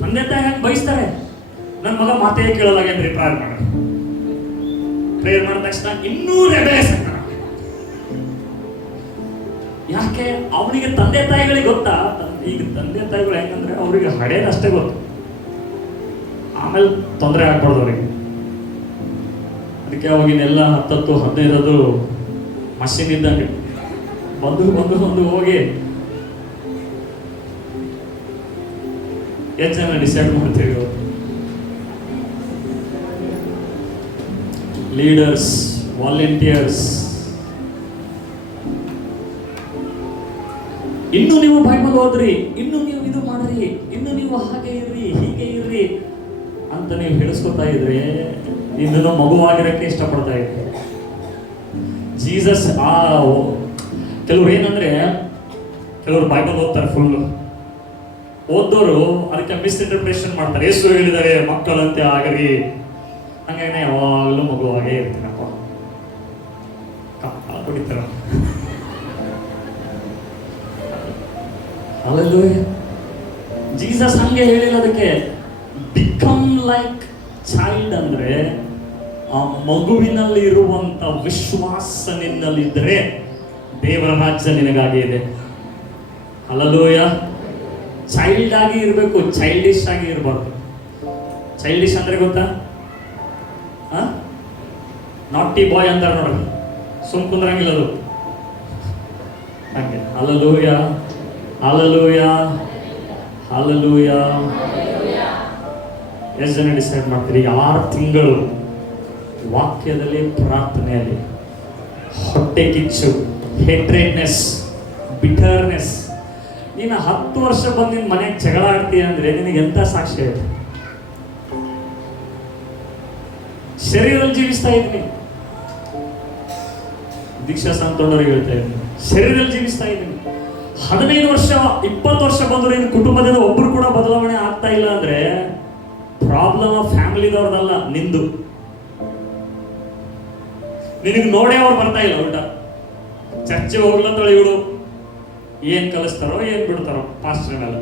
ತಂದೆ ತಾಯಿ ಹೆಂಗೆ ಬಯಸ್ತಾರೆ? ನನ್ನ ಮಗ ಮಾತೇ ಕೇಳಲಾಗೇನ್ರಿ, ಪ್ರೇಯರ್ ಮಾಡಿದ ತಕ್ಷಣ ಇನ್ನೂ ರೆಬೆಲೆಸ್ ಆಗ್ತಾನ. ಯಾಕೆ? ಅವನಿಗೆ ತಂದೆ ತಾಯಿಗಳಿಗೆ ಗೊತ್ತಾ? ಈಗ ತಂದೆ ತಾಯಿಗಳು ಹೆಂಗಂದ್ರೆ ಅವ್ರಿಗೆ ಹಡೇನಷ್ಟೇ ಗೊತ್ತು, ಆಮೇಲೆ ತೊಂದರೆ ಆಗ್ಬಾರ್ದು ಅವ್ರಿಗೆ. ಅದಕ್ಕೆ ಅವಾಗಿನೆಲ್ಲ 10 15 ಮಷಿನ್ ಇದ್ದಂಗೆ ಬಂದು ಬಂದು ಬಂದು ಹೋಗಿ ಎಷ್ಟು ಜನ ಡಿಸೈಡ್ ಮಾಡ್ತೀವಿ. Leaders, volunteers. ಇನ್ನು ನೀವು ಬೈಬಲ್ ಓದ್ರಿ, ಇನ್ನು ನೀವು ಇದು ಮಾಡ್ರಿ, ಇನ್ನು ನೀವು ಹಾಗೆ ಇರ್ರಿ, ಹೀಗೆ ಇರ್ರಿ ಅಂತ ನೀವು ಹೇಳಿಸ್ಕೊತಾ ಇದ್ರೆ ಇನ್ನು ಮಗುವಾಗಿರಕ್ಕೆ ಇಷ್ಟಪಡ್ತಾ ಇದ್ರಿ. ಜೀಸಸ್ ಕೆಲವ್ರು ಏನಂದ್ರೆ, ಕೆಲವರು ಬೈಬಲ್ ಓದ್ತಾರೆ ಫುಲ್, ಓದೋರು ಅದಕ್ಕೆ ಮಿಸ್ಇಂಟರ್ಪ್ರಿಟೇಷನ್ ಮಾಡ್ತಾರೆ. ಯೇಸು ಹೇಳಿದ್ದಾರೆ ಮಕ್ಕಳಂತೆ ಆಗರಿ, ಹಂಗಾಗಿ ಯಾವಾಗಲೂ ಮಗುವಾಗೇ ಇರ್ತೀನಪ್ಪ ಕುಡಿತಾರ. ಜೀಸಸ್ ಹಂಗೆ ಹೇಳಿಲ್ಲ. ಅದಕ್ಕೆ ಬಿಕಮ್ ಲೈಕ್ ಚೈಲ್ಡ್ ಅಂದ್ರೆ ಆ ಮಗುವಿನಲ್ಲಿ ಇರುವಂತ ವಿಶ್ವಾಸ ನಿನ್ನಲ್ಲಿದ್ದರೆ ದೇವರ ರಾಜ್ಯ ನಿನಗಾಗಿ ಇದೆ. ಹಲ್ಲೆಲೂಯ. ಚೈಲ್ಡ್ ಆಗಿ ಇರಬೇಕು, ಚೈಲ್ಡಿಶ್ ಆಗಿ ಇರಬಾರ್ದು. ಚೈಲ್ಡಿಶ್ ಅಂದ್ರೆ ಗೊತ್ತಾ? ನಾಟಿ ಬಾಯ್ ಅಂತಾರೆ ನೋಡ್ರಿ, ಸುಮ್ ಕುಂದ್ರಂಗಿಲ್ಲ ಅದು ಹಂಗೆ. Hallelujah, hallelujah, hallelujah. ಎಷ್ಟು ಜನ ಡಿಸೈಡ್ ಮಾಡ್ತೀರಿ 6 ತಿಂಗಳು ವಾಕ್ಯದಲ್ಲಿ, ಪ್ರಾರ್ಥನೆಯಲ್ಲಿ, ಹೊಟ್ಟೆ ಕಿಚ್ಚು, ಹೇಟ್ರೇಡ್ನೆಸ್, ಬಿಟರ್ನೆಸ್. ನೀನು 10 ವರ್ಷ ಬಂದು ನಿನ್ನ ಮನೆಗೆ ಜಗಳ ಆಡ್ತೀಯ ಅಂದ್ರೆ ನಿನಗೆ ಎಂತ ಸಾಕ್ಷಿ ಇದೆ? ಶರೀರದಲ್ಲಿ ಜೀವಿಸ್ತಾ ಇದ್ದೀನಿ. ದೀಕ್ಷಾ ಸಂತೋಣರಿಗೆ ಹೇಳ್ತಾ ಇದ್ದೀನಿ, ಶರೀರದಲ್ಲಿ ಜೀವಿಸ್ತಾ ಇದ್ದೀನಿ. 15 ವರ್ಷ 20 ವರ್ಷ ಬಂದ್ರು ಇನ್ನು ಕುಟುಂಬದಿಂದ ಒಬ್ರು ಕೂಡ ಬದಲಾವಣೆ ಆಗ್ತಾ ಇಲ್ಲ ಅಂದ್ರೆ ಪ್ರಾಬ್ಲಮ್ ಫ್ಯಾಮಿಲಿದವ್ರದಲ್ಲ, ನಿಂದು. ನಿನಗೆ ನೋಡೇ ಅವ್ರು ಬರ್ತಾ ಇಲ್ಲ. ಉಲ್ಟ ಚರ್ಚೆ ಹೋಗ್ಲತ್ತೊಳೆ ಇವಳು, ಏನ್ ಕಲಿಸ್ತಾರೋ ಏನ್ ಬಿಡ್ತಾರೋ ಪಾಸ್ಟರ್ ಮೇಲೆ.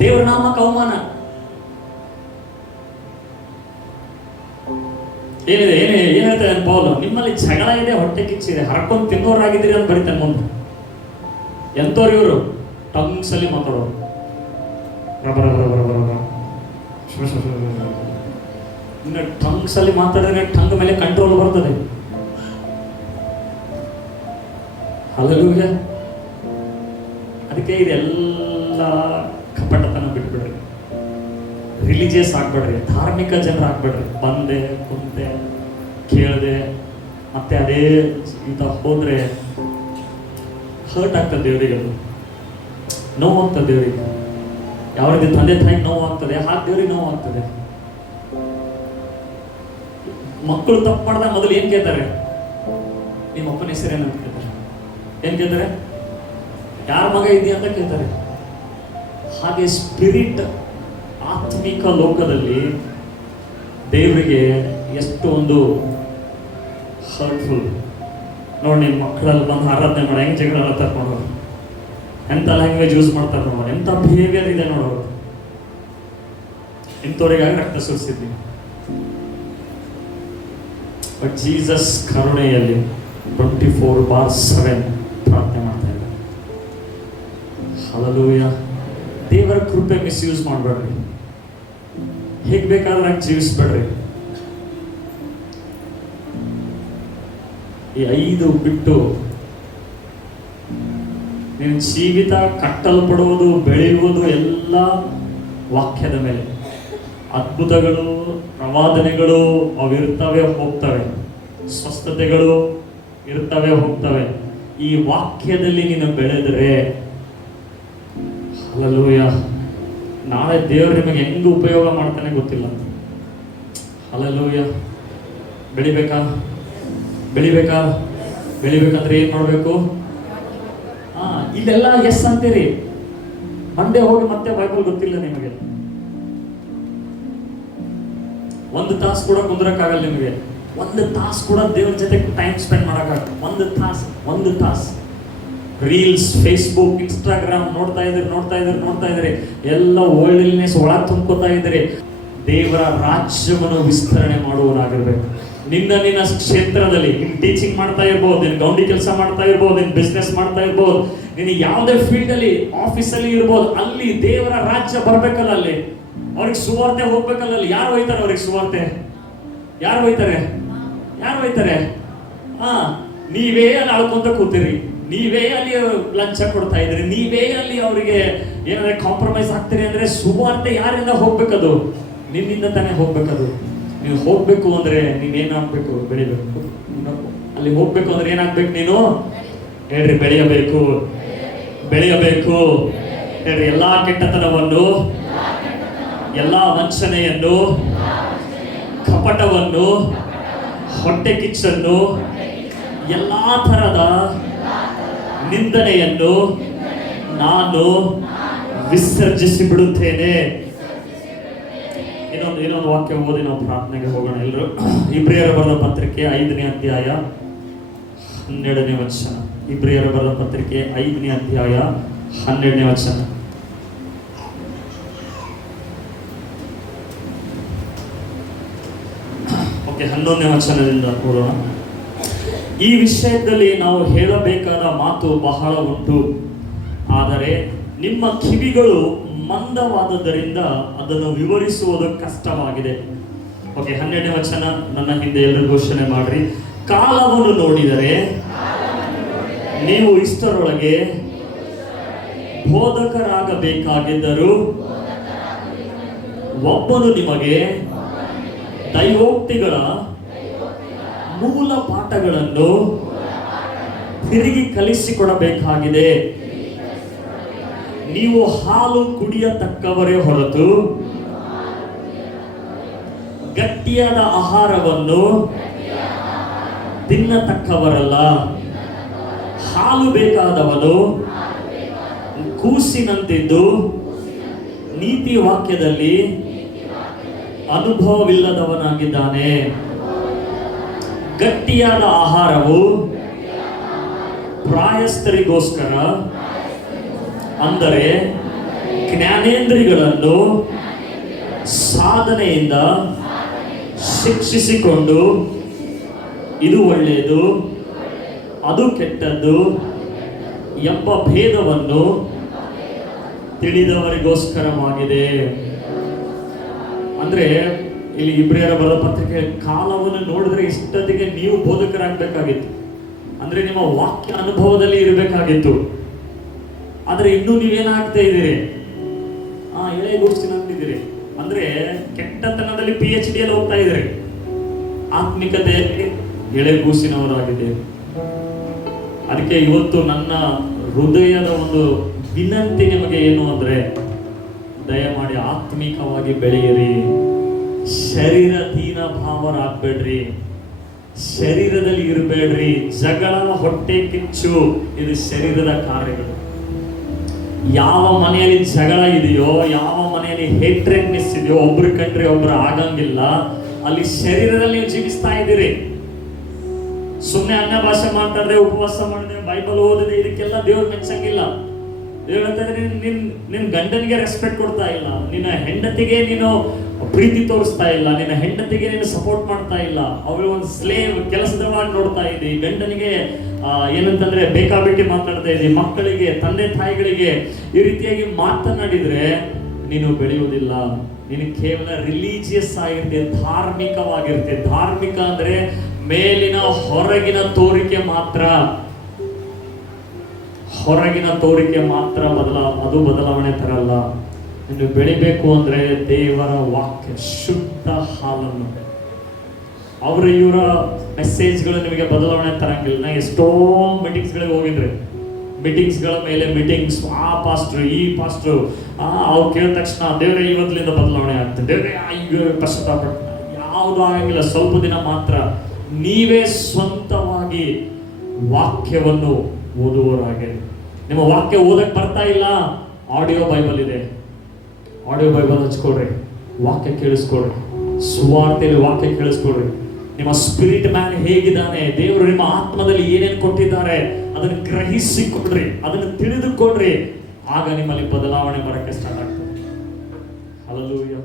ದೇವ್ರ ನಾಮಕ್ಕೆ ಅವಮಾನ. ಏನಿದೆ ಏನ್ ಹೇಳ್ತಾರೆ ಪೌಲ್, ನಿಮ್ಮಲ್ಲಿ ಜಗಳ ಇದೆ, ಹೊಟ್ಟೆ ಕಿಚ್ಚಿದೆ, ಹರ್ಕೊಂಡು ತಿನ್ನೋರಾಗಿದ್ದೀರಿ ಅಂತ ಬರೀತಾನೆ ಮುಂದೆ. ಎಂತವ್ರು ಇವರು? ಟಂಗ್ಸ್ ಅಲ್ಲಿ ಮಾತಾಡೋರು. ಇನ್ನು ಟಂಗ್ಸ್ ಅಲ್ಲಿ ಮಾತಾಡಿದ್ರೆ ಟಂಗ್ ಮೇಲೆ ಕಂಟ್ರೋಲ್ ಬರ್ತದೆ. ಹಲ್ಲೆಲೂಯಾ. ಅದಕ್ಕೆ ಇದೆಲ್ಲ ಕಪಟತನ ಬಿಟ್ಬಿಡ್ರಿ, ರಿಲಿಜಿಯಸ್ ಆಗ್ಬೇಡ್ರಿ, ಧಾರ್ಮಿಕ ಜನರು ಆಗ್ಬೇಡ್ರಿ. ಬಂದೆ ಕುಂತೆ ಕೇಳದೆ ಮತ್ತೆ ಅದೇ ಇಂತ ಹೋದ್ರೆ ಹರ್ಟ್ ಆಗ್ತದೆ ದೇವರಿಗೆ, ಅದು ನೋವು ಆಗ್ತದೆ ದೇವರಿಗೆ. ಯಾವ ರೀತಿ ತಂದೆ ತಾಯಿಗೆ ನೋವು ಆಗ್ತದೆ, ಹಾಗೆ ದೇವರಿಗೆ ನೋವು ಆಗ್ತದೆ. ಮಕ್ಕಳು ತಪ್ಪು ಮಾಡಿದಾಗ ಮೊದಲು ಏನ್ ಕೇಳ್ತಾರೆ? ನಿಮ್ಮ ಅಪ್ಪನ ಹೆಸರೇನಂತ ಕೇಳ್ತಾರೆ. ಏನ್ ಕೇಳ್ತಾರೆ? ಯಾರ ಮಗ ಇದೆಯಾ ಅಂತ ಕೇಳ್ತಾರೆ. ಹಾಗೆ ಸ್ಪಿರಿಟ್, ಆತ್ಮಿಕ ಲೋಕದಲ್ಲಿ ದೇವರಿಗೆ ಎಷ್ಟು ಒಂದು ಹರ್ಟ್ಫುಲ್. ನೋಡಿ, ನಿಮ್ಮ ಮಕ್ಕಳಲ್ಲಿ ಬಂದು ಆರಾಧನೆ ಮಾಡಿ ಹೆಂಗ್ ಜಗಳ ಆಡ್ತಾರೆ ನೋಡೋರು, ಎಂಥ ಲ್ಯಾಂಗ್ವೇಜ್ ಯೂಸ್ ಮಾಡ್ತಾರೆ ನೋಡೋರು, ಎಂಥ ಬಿಹೇವಿಯರ್ ಇದೆ ನೋಡೋರು. ಇಂಥವ್ರಿಗಾಗಿ ರಕ್ತ ಸುರಿಸಿದ್ವಿ. ಬಟ್ ಜೀಸಸ್ ಕರುಣೆಯಲ್ಲಿ 24/7 ಪ್ರಾರ್ಥನೆ ಮಾಡ್ತಾ ಇದ್ದಾರೆ. ಹಲ್ಲೆಲೂಯಾ. ದೇವರ ಕೃಪೆ ಮಿಸ್ಯೂಸ್ ಮಾಡಬೇಡ್ರಿ, ಹೇಗ್ ಬೇಕಾದ್ರೆ ಹಂಗೆ ಜೀವಿಸ್ಬೇಡ್ರಿ. ಈ 5 ಬಿಟ್ಟು ನಿನ್ನ ಜೀವಿತ ಕಟ್ಟಲ್ಪಡುವುದು, ಬೆಳೆಯುವುದು ಎಲ್ಲ ವಾಕ್ಯದ ಮೇಲೆ. ಅದ್ಭುತಗಳು, ಪ್ರವಾದನೆಗಳು ಅವಿರ್ತವೆ ಹೋಗ್ತವೆ, ಸ್ವಸ್ಥತೆಗಳು ಇರ್ತವೆ ಹೋಗ್ತವೆ. ಈ ವಾಕ್ಯದಲ್ಲಿ ನೀನು ಬೆಳೆದ್ರೆ ಹಲ್ಲೆಲೂಯಾ, ನಾಳೆ ದೇವರು ನಿಮಗೆ ಹೆಂಗ್ ಉಪಯೋಗ ಮಾಡ್ತಾನೆ ಗೊತ್ತಿಲ್ಲ. ಹಲ್ಲೆಲೂಯಾ. ಬೆಳಿಬೇಕಂದ್ರೆ ಏನ್ ಮಾಡ್ಬೇಕು? ಇಲ್ಲೆಲ್ಲ ಎಸ್ ಅಂತೀರಿ, ಮಂಡೆ ಹೋಗಿ ಮತ್ತೆ ಬೈಬಲ್ ಗೊತ್ತಿಲ್ಲ ನಿಮಗೆ. 1 ತಾಸು ಕೂಡ ಕುಂದ್ರಕ್ಕಾಗಲ್ಲ ನಿಮಗೆ. 1 ತಾಸು ಕೂಡ ದೇವ್ರ ಜೊತೆ ಟೈಮ್ ಸ್ಪೆಂಡ್ ಮಾಡಕ್ಕಾಗಲ್ಲ. 1 ತಾಸು ರೀಲ್ಸ್, ಫೇಸ್ಬುಕ್, ಇನ್ಸ್ಟಾಗ್ರಾಮ್ ನೋಡ್ತಾ ಇದ್ರಿ, ಎಲ್ಲ ವರ್ಲ್ಡ್ನೆಸ್ ಒಳಗೆ ತುಂಬ್ಕೋತಾ ಇದ್ರಿ. ದೇವರ ರಾಜ್ಯವನ್ನು ವಿಸ್ತರಣೆ ಮಾಡುವವರಾಗಿರ್ಬೇಕು. ನಿನ್ನ ಕ್ಷೇತ್ರದಲ್ಲಿ ನೀನು ಟೀಚಿಂಗ್ ಮಾಡ್ತಾ ಇರ್ಬೋದು, ನೀನು ಗೌಂಡಿ ಕೆಲಸ ಮಾಡ್ತಾ ಇರ್ಬೋದು, ನೀನು ಬಿಸ್ನೆಸ್ ಮಾಡ್ತಾ ಇರ್ಬೋದು, ನೀನು ಯಾವುದೇ ಫೀಲ್ಡ್ ಅಲ್ಲಿ, ಆಫೀಸಲ್ಲಿ ಇರ್ಬೋದು, ಅಲ್ಲಿ ದೇವರ ರಾಜ್ಯ ಬರ್ಬೇಕಲ್ಲ. ಅಲ್ಲಿ ಅವ್ರಿಗೆ ಸುವಾರ್ತೆ ಹೋಗ್ಬೇಕಲ್ಲ. ಅಲ್ಲಿ ಯಾರು ಹೋಯ್ತಾರೆ? ಅವ್ರಿಗೆ ಸುವಾರ್ತೆ ಯಾರು ಹೋಯ್ತಾರೆ? ನೀವೇ ಅಲ್ಲಿ ಆಳ್ಕೊಂತ ಕೂತೀರಿ, ನೀವೇ ಅಲ್ಲಿ ಲಂಚ ಕೊಡ್ತಾ ಇದ್ರಿ, ನೀವೇ ಅಲ್ಲಿ ಅವರಿಗೆ ಏನಾದ್ರೆ ಕಾಂಪ್ರಮೈಸ್ ಆಗ್ತೀರಿ ಅಂದ್ರೆ ಸುವಾರ್ತೆ ಯಾರಿಂದ ಹೋಗ್ಬೇಕದು? ನಿನ್ನಿಂದ ತಾನೇ ಹೋಗ್ಬೇಕದು. ನೀವು ಹೋಗ್ಬೇಕು ಅಂದ್ರೆ ನೀನೇನಾಗ್ಬೇಕು? ಬೆಳಿಬೇಕು. ಅಲ್ಲಿ ಹೋಗ್ಬೇಕು ಅಂದ್ರೆ ಏನಾಗ್ಬೇಕು? ನೀನು ಹೇಳ್ರಿ, ಬೆಳೆಯಬೇಕು ಹೇಳ್ರಿ. ಎಲ್ಲಾ ಕೆಟ್ಟತನವನ್ನು, ಎಲ್ಲಾ ವಂಚನೆಯನ್ನು, ಕಪಟವನ್ನು, ಹೊಟ್ಟೆ ಕಿಚ್ಚನ್ನು, ಎಲ್ಲಾ ತರದ ನಿಂದನೆಯನ್ನು ನಾನು ವಿಸರ್ಜಿಸಿ ಬಿಡುತ್ತೇನೆ. ಇನ್ನೊಂದು ವಾಕ್ಯ ಓದಿ ನಾವು ಪ್ರಾರ್ಥನೆಗೆ ಹೋಗೋಣ ಎಲ್ಲರೂ. ಇಬ್ರಿಯರ ಬರೆದ ಪತ್ರಿಕೆ 5ನೇ ಅಧ್ಯಾಯ 12ನೇ ವಚನ. ಇಬ್ರಿಯರ ಬರೆದ ಪತ್ರಿಕೆ 5ನೇ ಅಧ್ಯಾಯ 12ನೇ ವಚನ. ಓಕೆ, 11ನೇ ವಚನದಿಂದ ಓದೋಣ. ಈ ವಿಷಯದಲ್ಲಿ ನಾವು ಹೇಳಬೇಕಾದ ಮಾತು ಬಹಳ ಉಂಟು, ಆದರೆ ನಿಮ್ಮ ಕಿವಿಗಳು ಮಂದವಾದದ್ದರಿಂದ ಅದನ್ನು ವಿವರಿಸುವುದು ಕಷ್ಟವಾಗಿದೆ. ಓಕೆ, 12ನೇ ವಚನ ನನ್ನ ಹಿಂದೆ ಎಲ್ಲರೂ ಘೋಷಣೆ ಮಾಡ್ರಿ. ಕಾಲವನ್ನು ನೋಡಿದರೆ ನೀವು ಇಷ್ಟರೊಳಗೆ ಬೋಧಕರಾಗಬೇಕಾಗಿದ್ದರೂ ಒಬ್ಬನು ನಿಮಗೆ ದೈವೋಕ್ತಿಗಳ ಮೂಲ ಪಾಠಗಳನ್ನು ತಿರುಗಿ ಕಲಿಸಿಕೊಡಬೇಕಾಗಿದೆ. ನೀವು ಹಾಲು ಕುಡಿಯತಕ್ಕವರೇ ಹೊರತು ಗಟ್ಟಿಯಾದ ಆಹಾರವನ್ನು ತಿನ್ನತಕ್ಕವರಲ್ಲ, ಹಾಲು ಬೇಕಾದವನು ಕೂಸಿನಂತಿದ್ದು ನೀತಿ ವಾಕ್ಯದಲ್ಲಿ ಅನುಭವವಿಲ್ಲದವನಾಗಿದ್ದಾನೆ. ಗಟ್ಟಿಯಾದ ಆಹಾರವು ಪ್ರಾಯಸ್ಥರಿಗೋಸ್ಕರ, ಅಂದರೆ ಜ್ಞಾನೇಂದ್ರಿಯಗಳನ್ನು ಸಾಧನೆಯಿಂದ ಶಿಕ್ಷಿಸಿಕೊಂಡು ಇದು ಒಳ್ಳೆಯದು ಅದು ಕೆಟ್ಟದ್ದು ಎಂಬ ಭೇದವನ್ನು ತಿಳಿದವರಿಗೋಸ್ಕರವಾಗಿದೆ. ಅಂದ್ರೆ ಇಲ್ಲಿ ಇಬ್ರಿಯರ ಬರೆದ ಪತ್ರಿಕೆ ಕಾಲವನ್ನು ನೋಡಿದ್ರೆ ಇಷ್ಟೊತ್ತಿಗೆ ನೀವು ಬೋಧಕರಾಗಬೇಕಾಗಿತ್ತು, ಅಂದ್ರೆ ನಿಮ್ಮ ವಾಕ್ಯ ಅನುಭವದಲ್ಲಿ ಇರಬೇಕಾಗಿತ್ತು. ಆದ್ರೆ ಇನ್ನೂ ನೀವೇನಾಗ್ತಾ ಇದ್ದೀರಿ? ಎಳೆಗೂಡ್ಸಿನಂತಿದ್ದೀರಿ. ಅಂದ್ರೆ ಕೆಟ್ಟತನದಲ್ಲಿ PhD ಅಲ್ಲಿ ಹೋಗ್ತಾ ಇದ್ದೀರಿ, ಆತ್ಮಿಕತೆಯಲ್ಲಿ ಎಳೆಗೂಸಿನವರಾಗಿದ್ದೀರಿ. ಅದಕ್ಕೆ ಇವತ್ತು ನನ್ನ ಹೃದಯದ ಒಂದು ವಿನಂತಿ ನಿಮಗೆ ಏನು ಅಂದ್ರೆ, ದಯಮಾಡಿ ಆತ್ಮಿಕವಾಗಿ ಬೆಳೆಯಿರಿ. ಶರೀರಾಧೀನ ಭಾವರಾಗಬೇಡ್ರಿ, ಶರೀರದಲ್ಲಿ ಇರಬೇಡ್ರಿ. ಜಗಳ, ಹೊಟ್ಟೆ ಕಿಚ್ಚು ಇದು ಶರೀರದ ಕಾರ್ಯಗಳು. ಯಾವ ಮನೆಯಲ್ಲಿ ಜಗಳ ಇದೆಯೋ, ಯಾವ ಮನೆಯಲ್ಲಿ ಹೇಟ್ರೆಡ್ನೆಸ್ ಇದೆಯೋ, ಒಬ್ರು ಕಂಡ್ರೆ ಒಬ್ರು ಆಗಂಗಿಲ್ಲ, ಅಲ್ಲಿ ಶರೀರದಲ್ಲಿ ನೀವು ಜೀವಿಸ್ತಾ ಇದ್ದೀರಿ. ಸುಮ್ಮನೆ ಅನ್ನ ಭಾಷೆ ಮಾತಾಡಿದ್ರೆ, ಉಪವಾಸ ಮಾಡಿದ್ರೆ, ಬೈಬಲ್ ಓದಿದ್ರೆ ಇದಕ್ಕೆಲ್ಲ ದೇವ್ರು ಮೆಚ್ಚಂಗಿಲ್ಲ. ದೇವ್ರು ಅಂತಂದ್ರೆ ನಿನ್ ಗಂಡನಿಗೆ ರೆಸ್ಪೆಕ್ಟ್ ಕೊಡ್ತಾ ಇಲ್ಲ, ನಿನ್ನ ಹೆಂಡತಿಗೆ ನೀನು ಪ್ರೀತಿ ತೋರಿಸ್ತಾ ಇಲ್ಲ, ನಿನ್ನ ಹೆಂಡತಿಗೆ ನೀನು ಸಪೋರ್ಟ್ ಮಾಡ್ತಾ ಇಲ್ಲ, ಅವಳು ಒಂದು ಸ್ಲೇವ್ ಕೆಲಸದವಾಗಿ ನೋಡ್ತಾ ಇದ್ದಿ, ಗಂಡನಿಗೆ ಏನಂತಂದ್ರೆ ಬೇಕಾಬಿಟ್ಟಿ ಮಾತಾಡ್ತಾ ಇದ್ದಿ, ಮಕ್ಕಳಿಗೆ, ತಂದೆ ತಾಯಿಗಳಿಗೆ ಈ ರೀತಿಯಾಗಿ ಮಾತನಾಡಿದ್ರೆ ನೀನು ಬೆಳೆಯುವುದಿಲ್ಲ. ನೀನು ಕೇವಲ ರಿಲಿಜಿಯಸ್ ಆಗಿರ್ತೀಯ, ಧಾರ್ಮಿಕವಾಗಿರ್ತೀಯ. ಧಾರ್ಮಿಕ ಅಂದ್ರೆ ಮೇಲಿನ ಹೊರಗಿನ ತೋರಿಕೆ ಮಾತ್ರ, ಹೊರಗಿನ ತೋರಿಕೆ ಮಾತ್ರ ಅದು ಬದಲಾವಣೆ ತರಲ್ಲ. ನೀನು ಬೆಳಿಬೇಕು ಅಂದ್ರೆ ದೇವರ ವಾಕ್ಯ, ಶುದ್ಧ ಹಾಲನ್ನು. ಇವರ ಮೆಸೇಜ್ಗಳು ನಿಮಗೆ ಬದಲಾವಣೆ ತರಂಗಿಲ್ಲ. ನಾ ಎಷ್ಟೋ ಮೀಟಿಂಗ್ಸ್ಗಳಿಗೆ ಹೋಗಿದ್ರೆ, ಮೀಟಿಂಗ್ಸ್ಗಳ ಮೇಲೆ ಮೀಟಿಂಗ್ಸ್, ಆ ಪಾಸ್ಟ್ರು ಈ ಪಾಸ್ಟ್ರು ಅವ್ರು ಕೇಳಿದ ತಕ್ಷಣ ದೇವರೇ ಇವತ್ತಿನಿಂದ ಬದಲಾವಣೆ ಆಗ್ತದೆ, ದೇವರೇ ಈಗ ಪಶ್ಚಾತ್ತಾಪ. ಯಾವುದು ಆಗಂಗಿಲ್ಲ, ಸ್ವಲ್ಪ ದಿನ ಮಾತ್ರ. ನೀವೇ ಸ್ವಂತವಾಗಿ ವಾಕ್ಯವನ್ನು ಓದುವವರಾಗೆ. ನಿಮ್ಮ ವಾಕ್ಯ ಓದಕ್ಕೆ ಬರ್ತಾ ಇಲ್ಲ, ಆಡಿಯೋ ಬೈಬಲ್ ಇದೆ, ಆಡಿಯೋ ಬೈಬಲ್ ಹಚ್ಕೊಡ್ರಿ, ವಾಕ್ಯ ಕೇಳಿಸ್ಕೊಡ್ರಿ, ಸುವಾರ್ತೆಯಲ್ಲಿ ವಾಕ್ಯ ಕೇಳಿಸ್ಕೊಡ್ರಿ. ನಿಮ್ಮ ಸ್ಪಿರಿಟ್ ಮ್ಯಾನ್ ಹೇಗಿದ್ದಾನೆ, ದೇವರು ನಿಮ್ಮ ಆತ್ಮದಲ್ಲಿ ಏನೇನು ಕೊಟ್ಟಿದ್ದಾರೆ ಅದನ್ನು ಗ್ರಹಿಸಿಕೊಡ್ರಿ, ಅದನ್ನು ತಿಳಿದುಕೊಡ್ರಿ. ಆಗ ನಿಮ್ಮಲ್ಲಿ ಬದಲಾವಣೆ ಬರಕ್ಕೆ ಸ್ಟಾರ್ಟ್ ಆಗ್ತದೆ. ಹಲ್ಲೆಲೂಯಾ.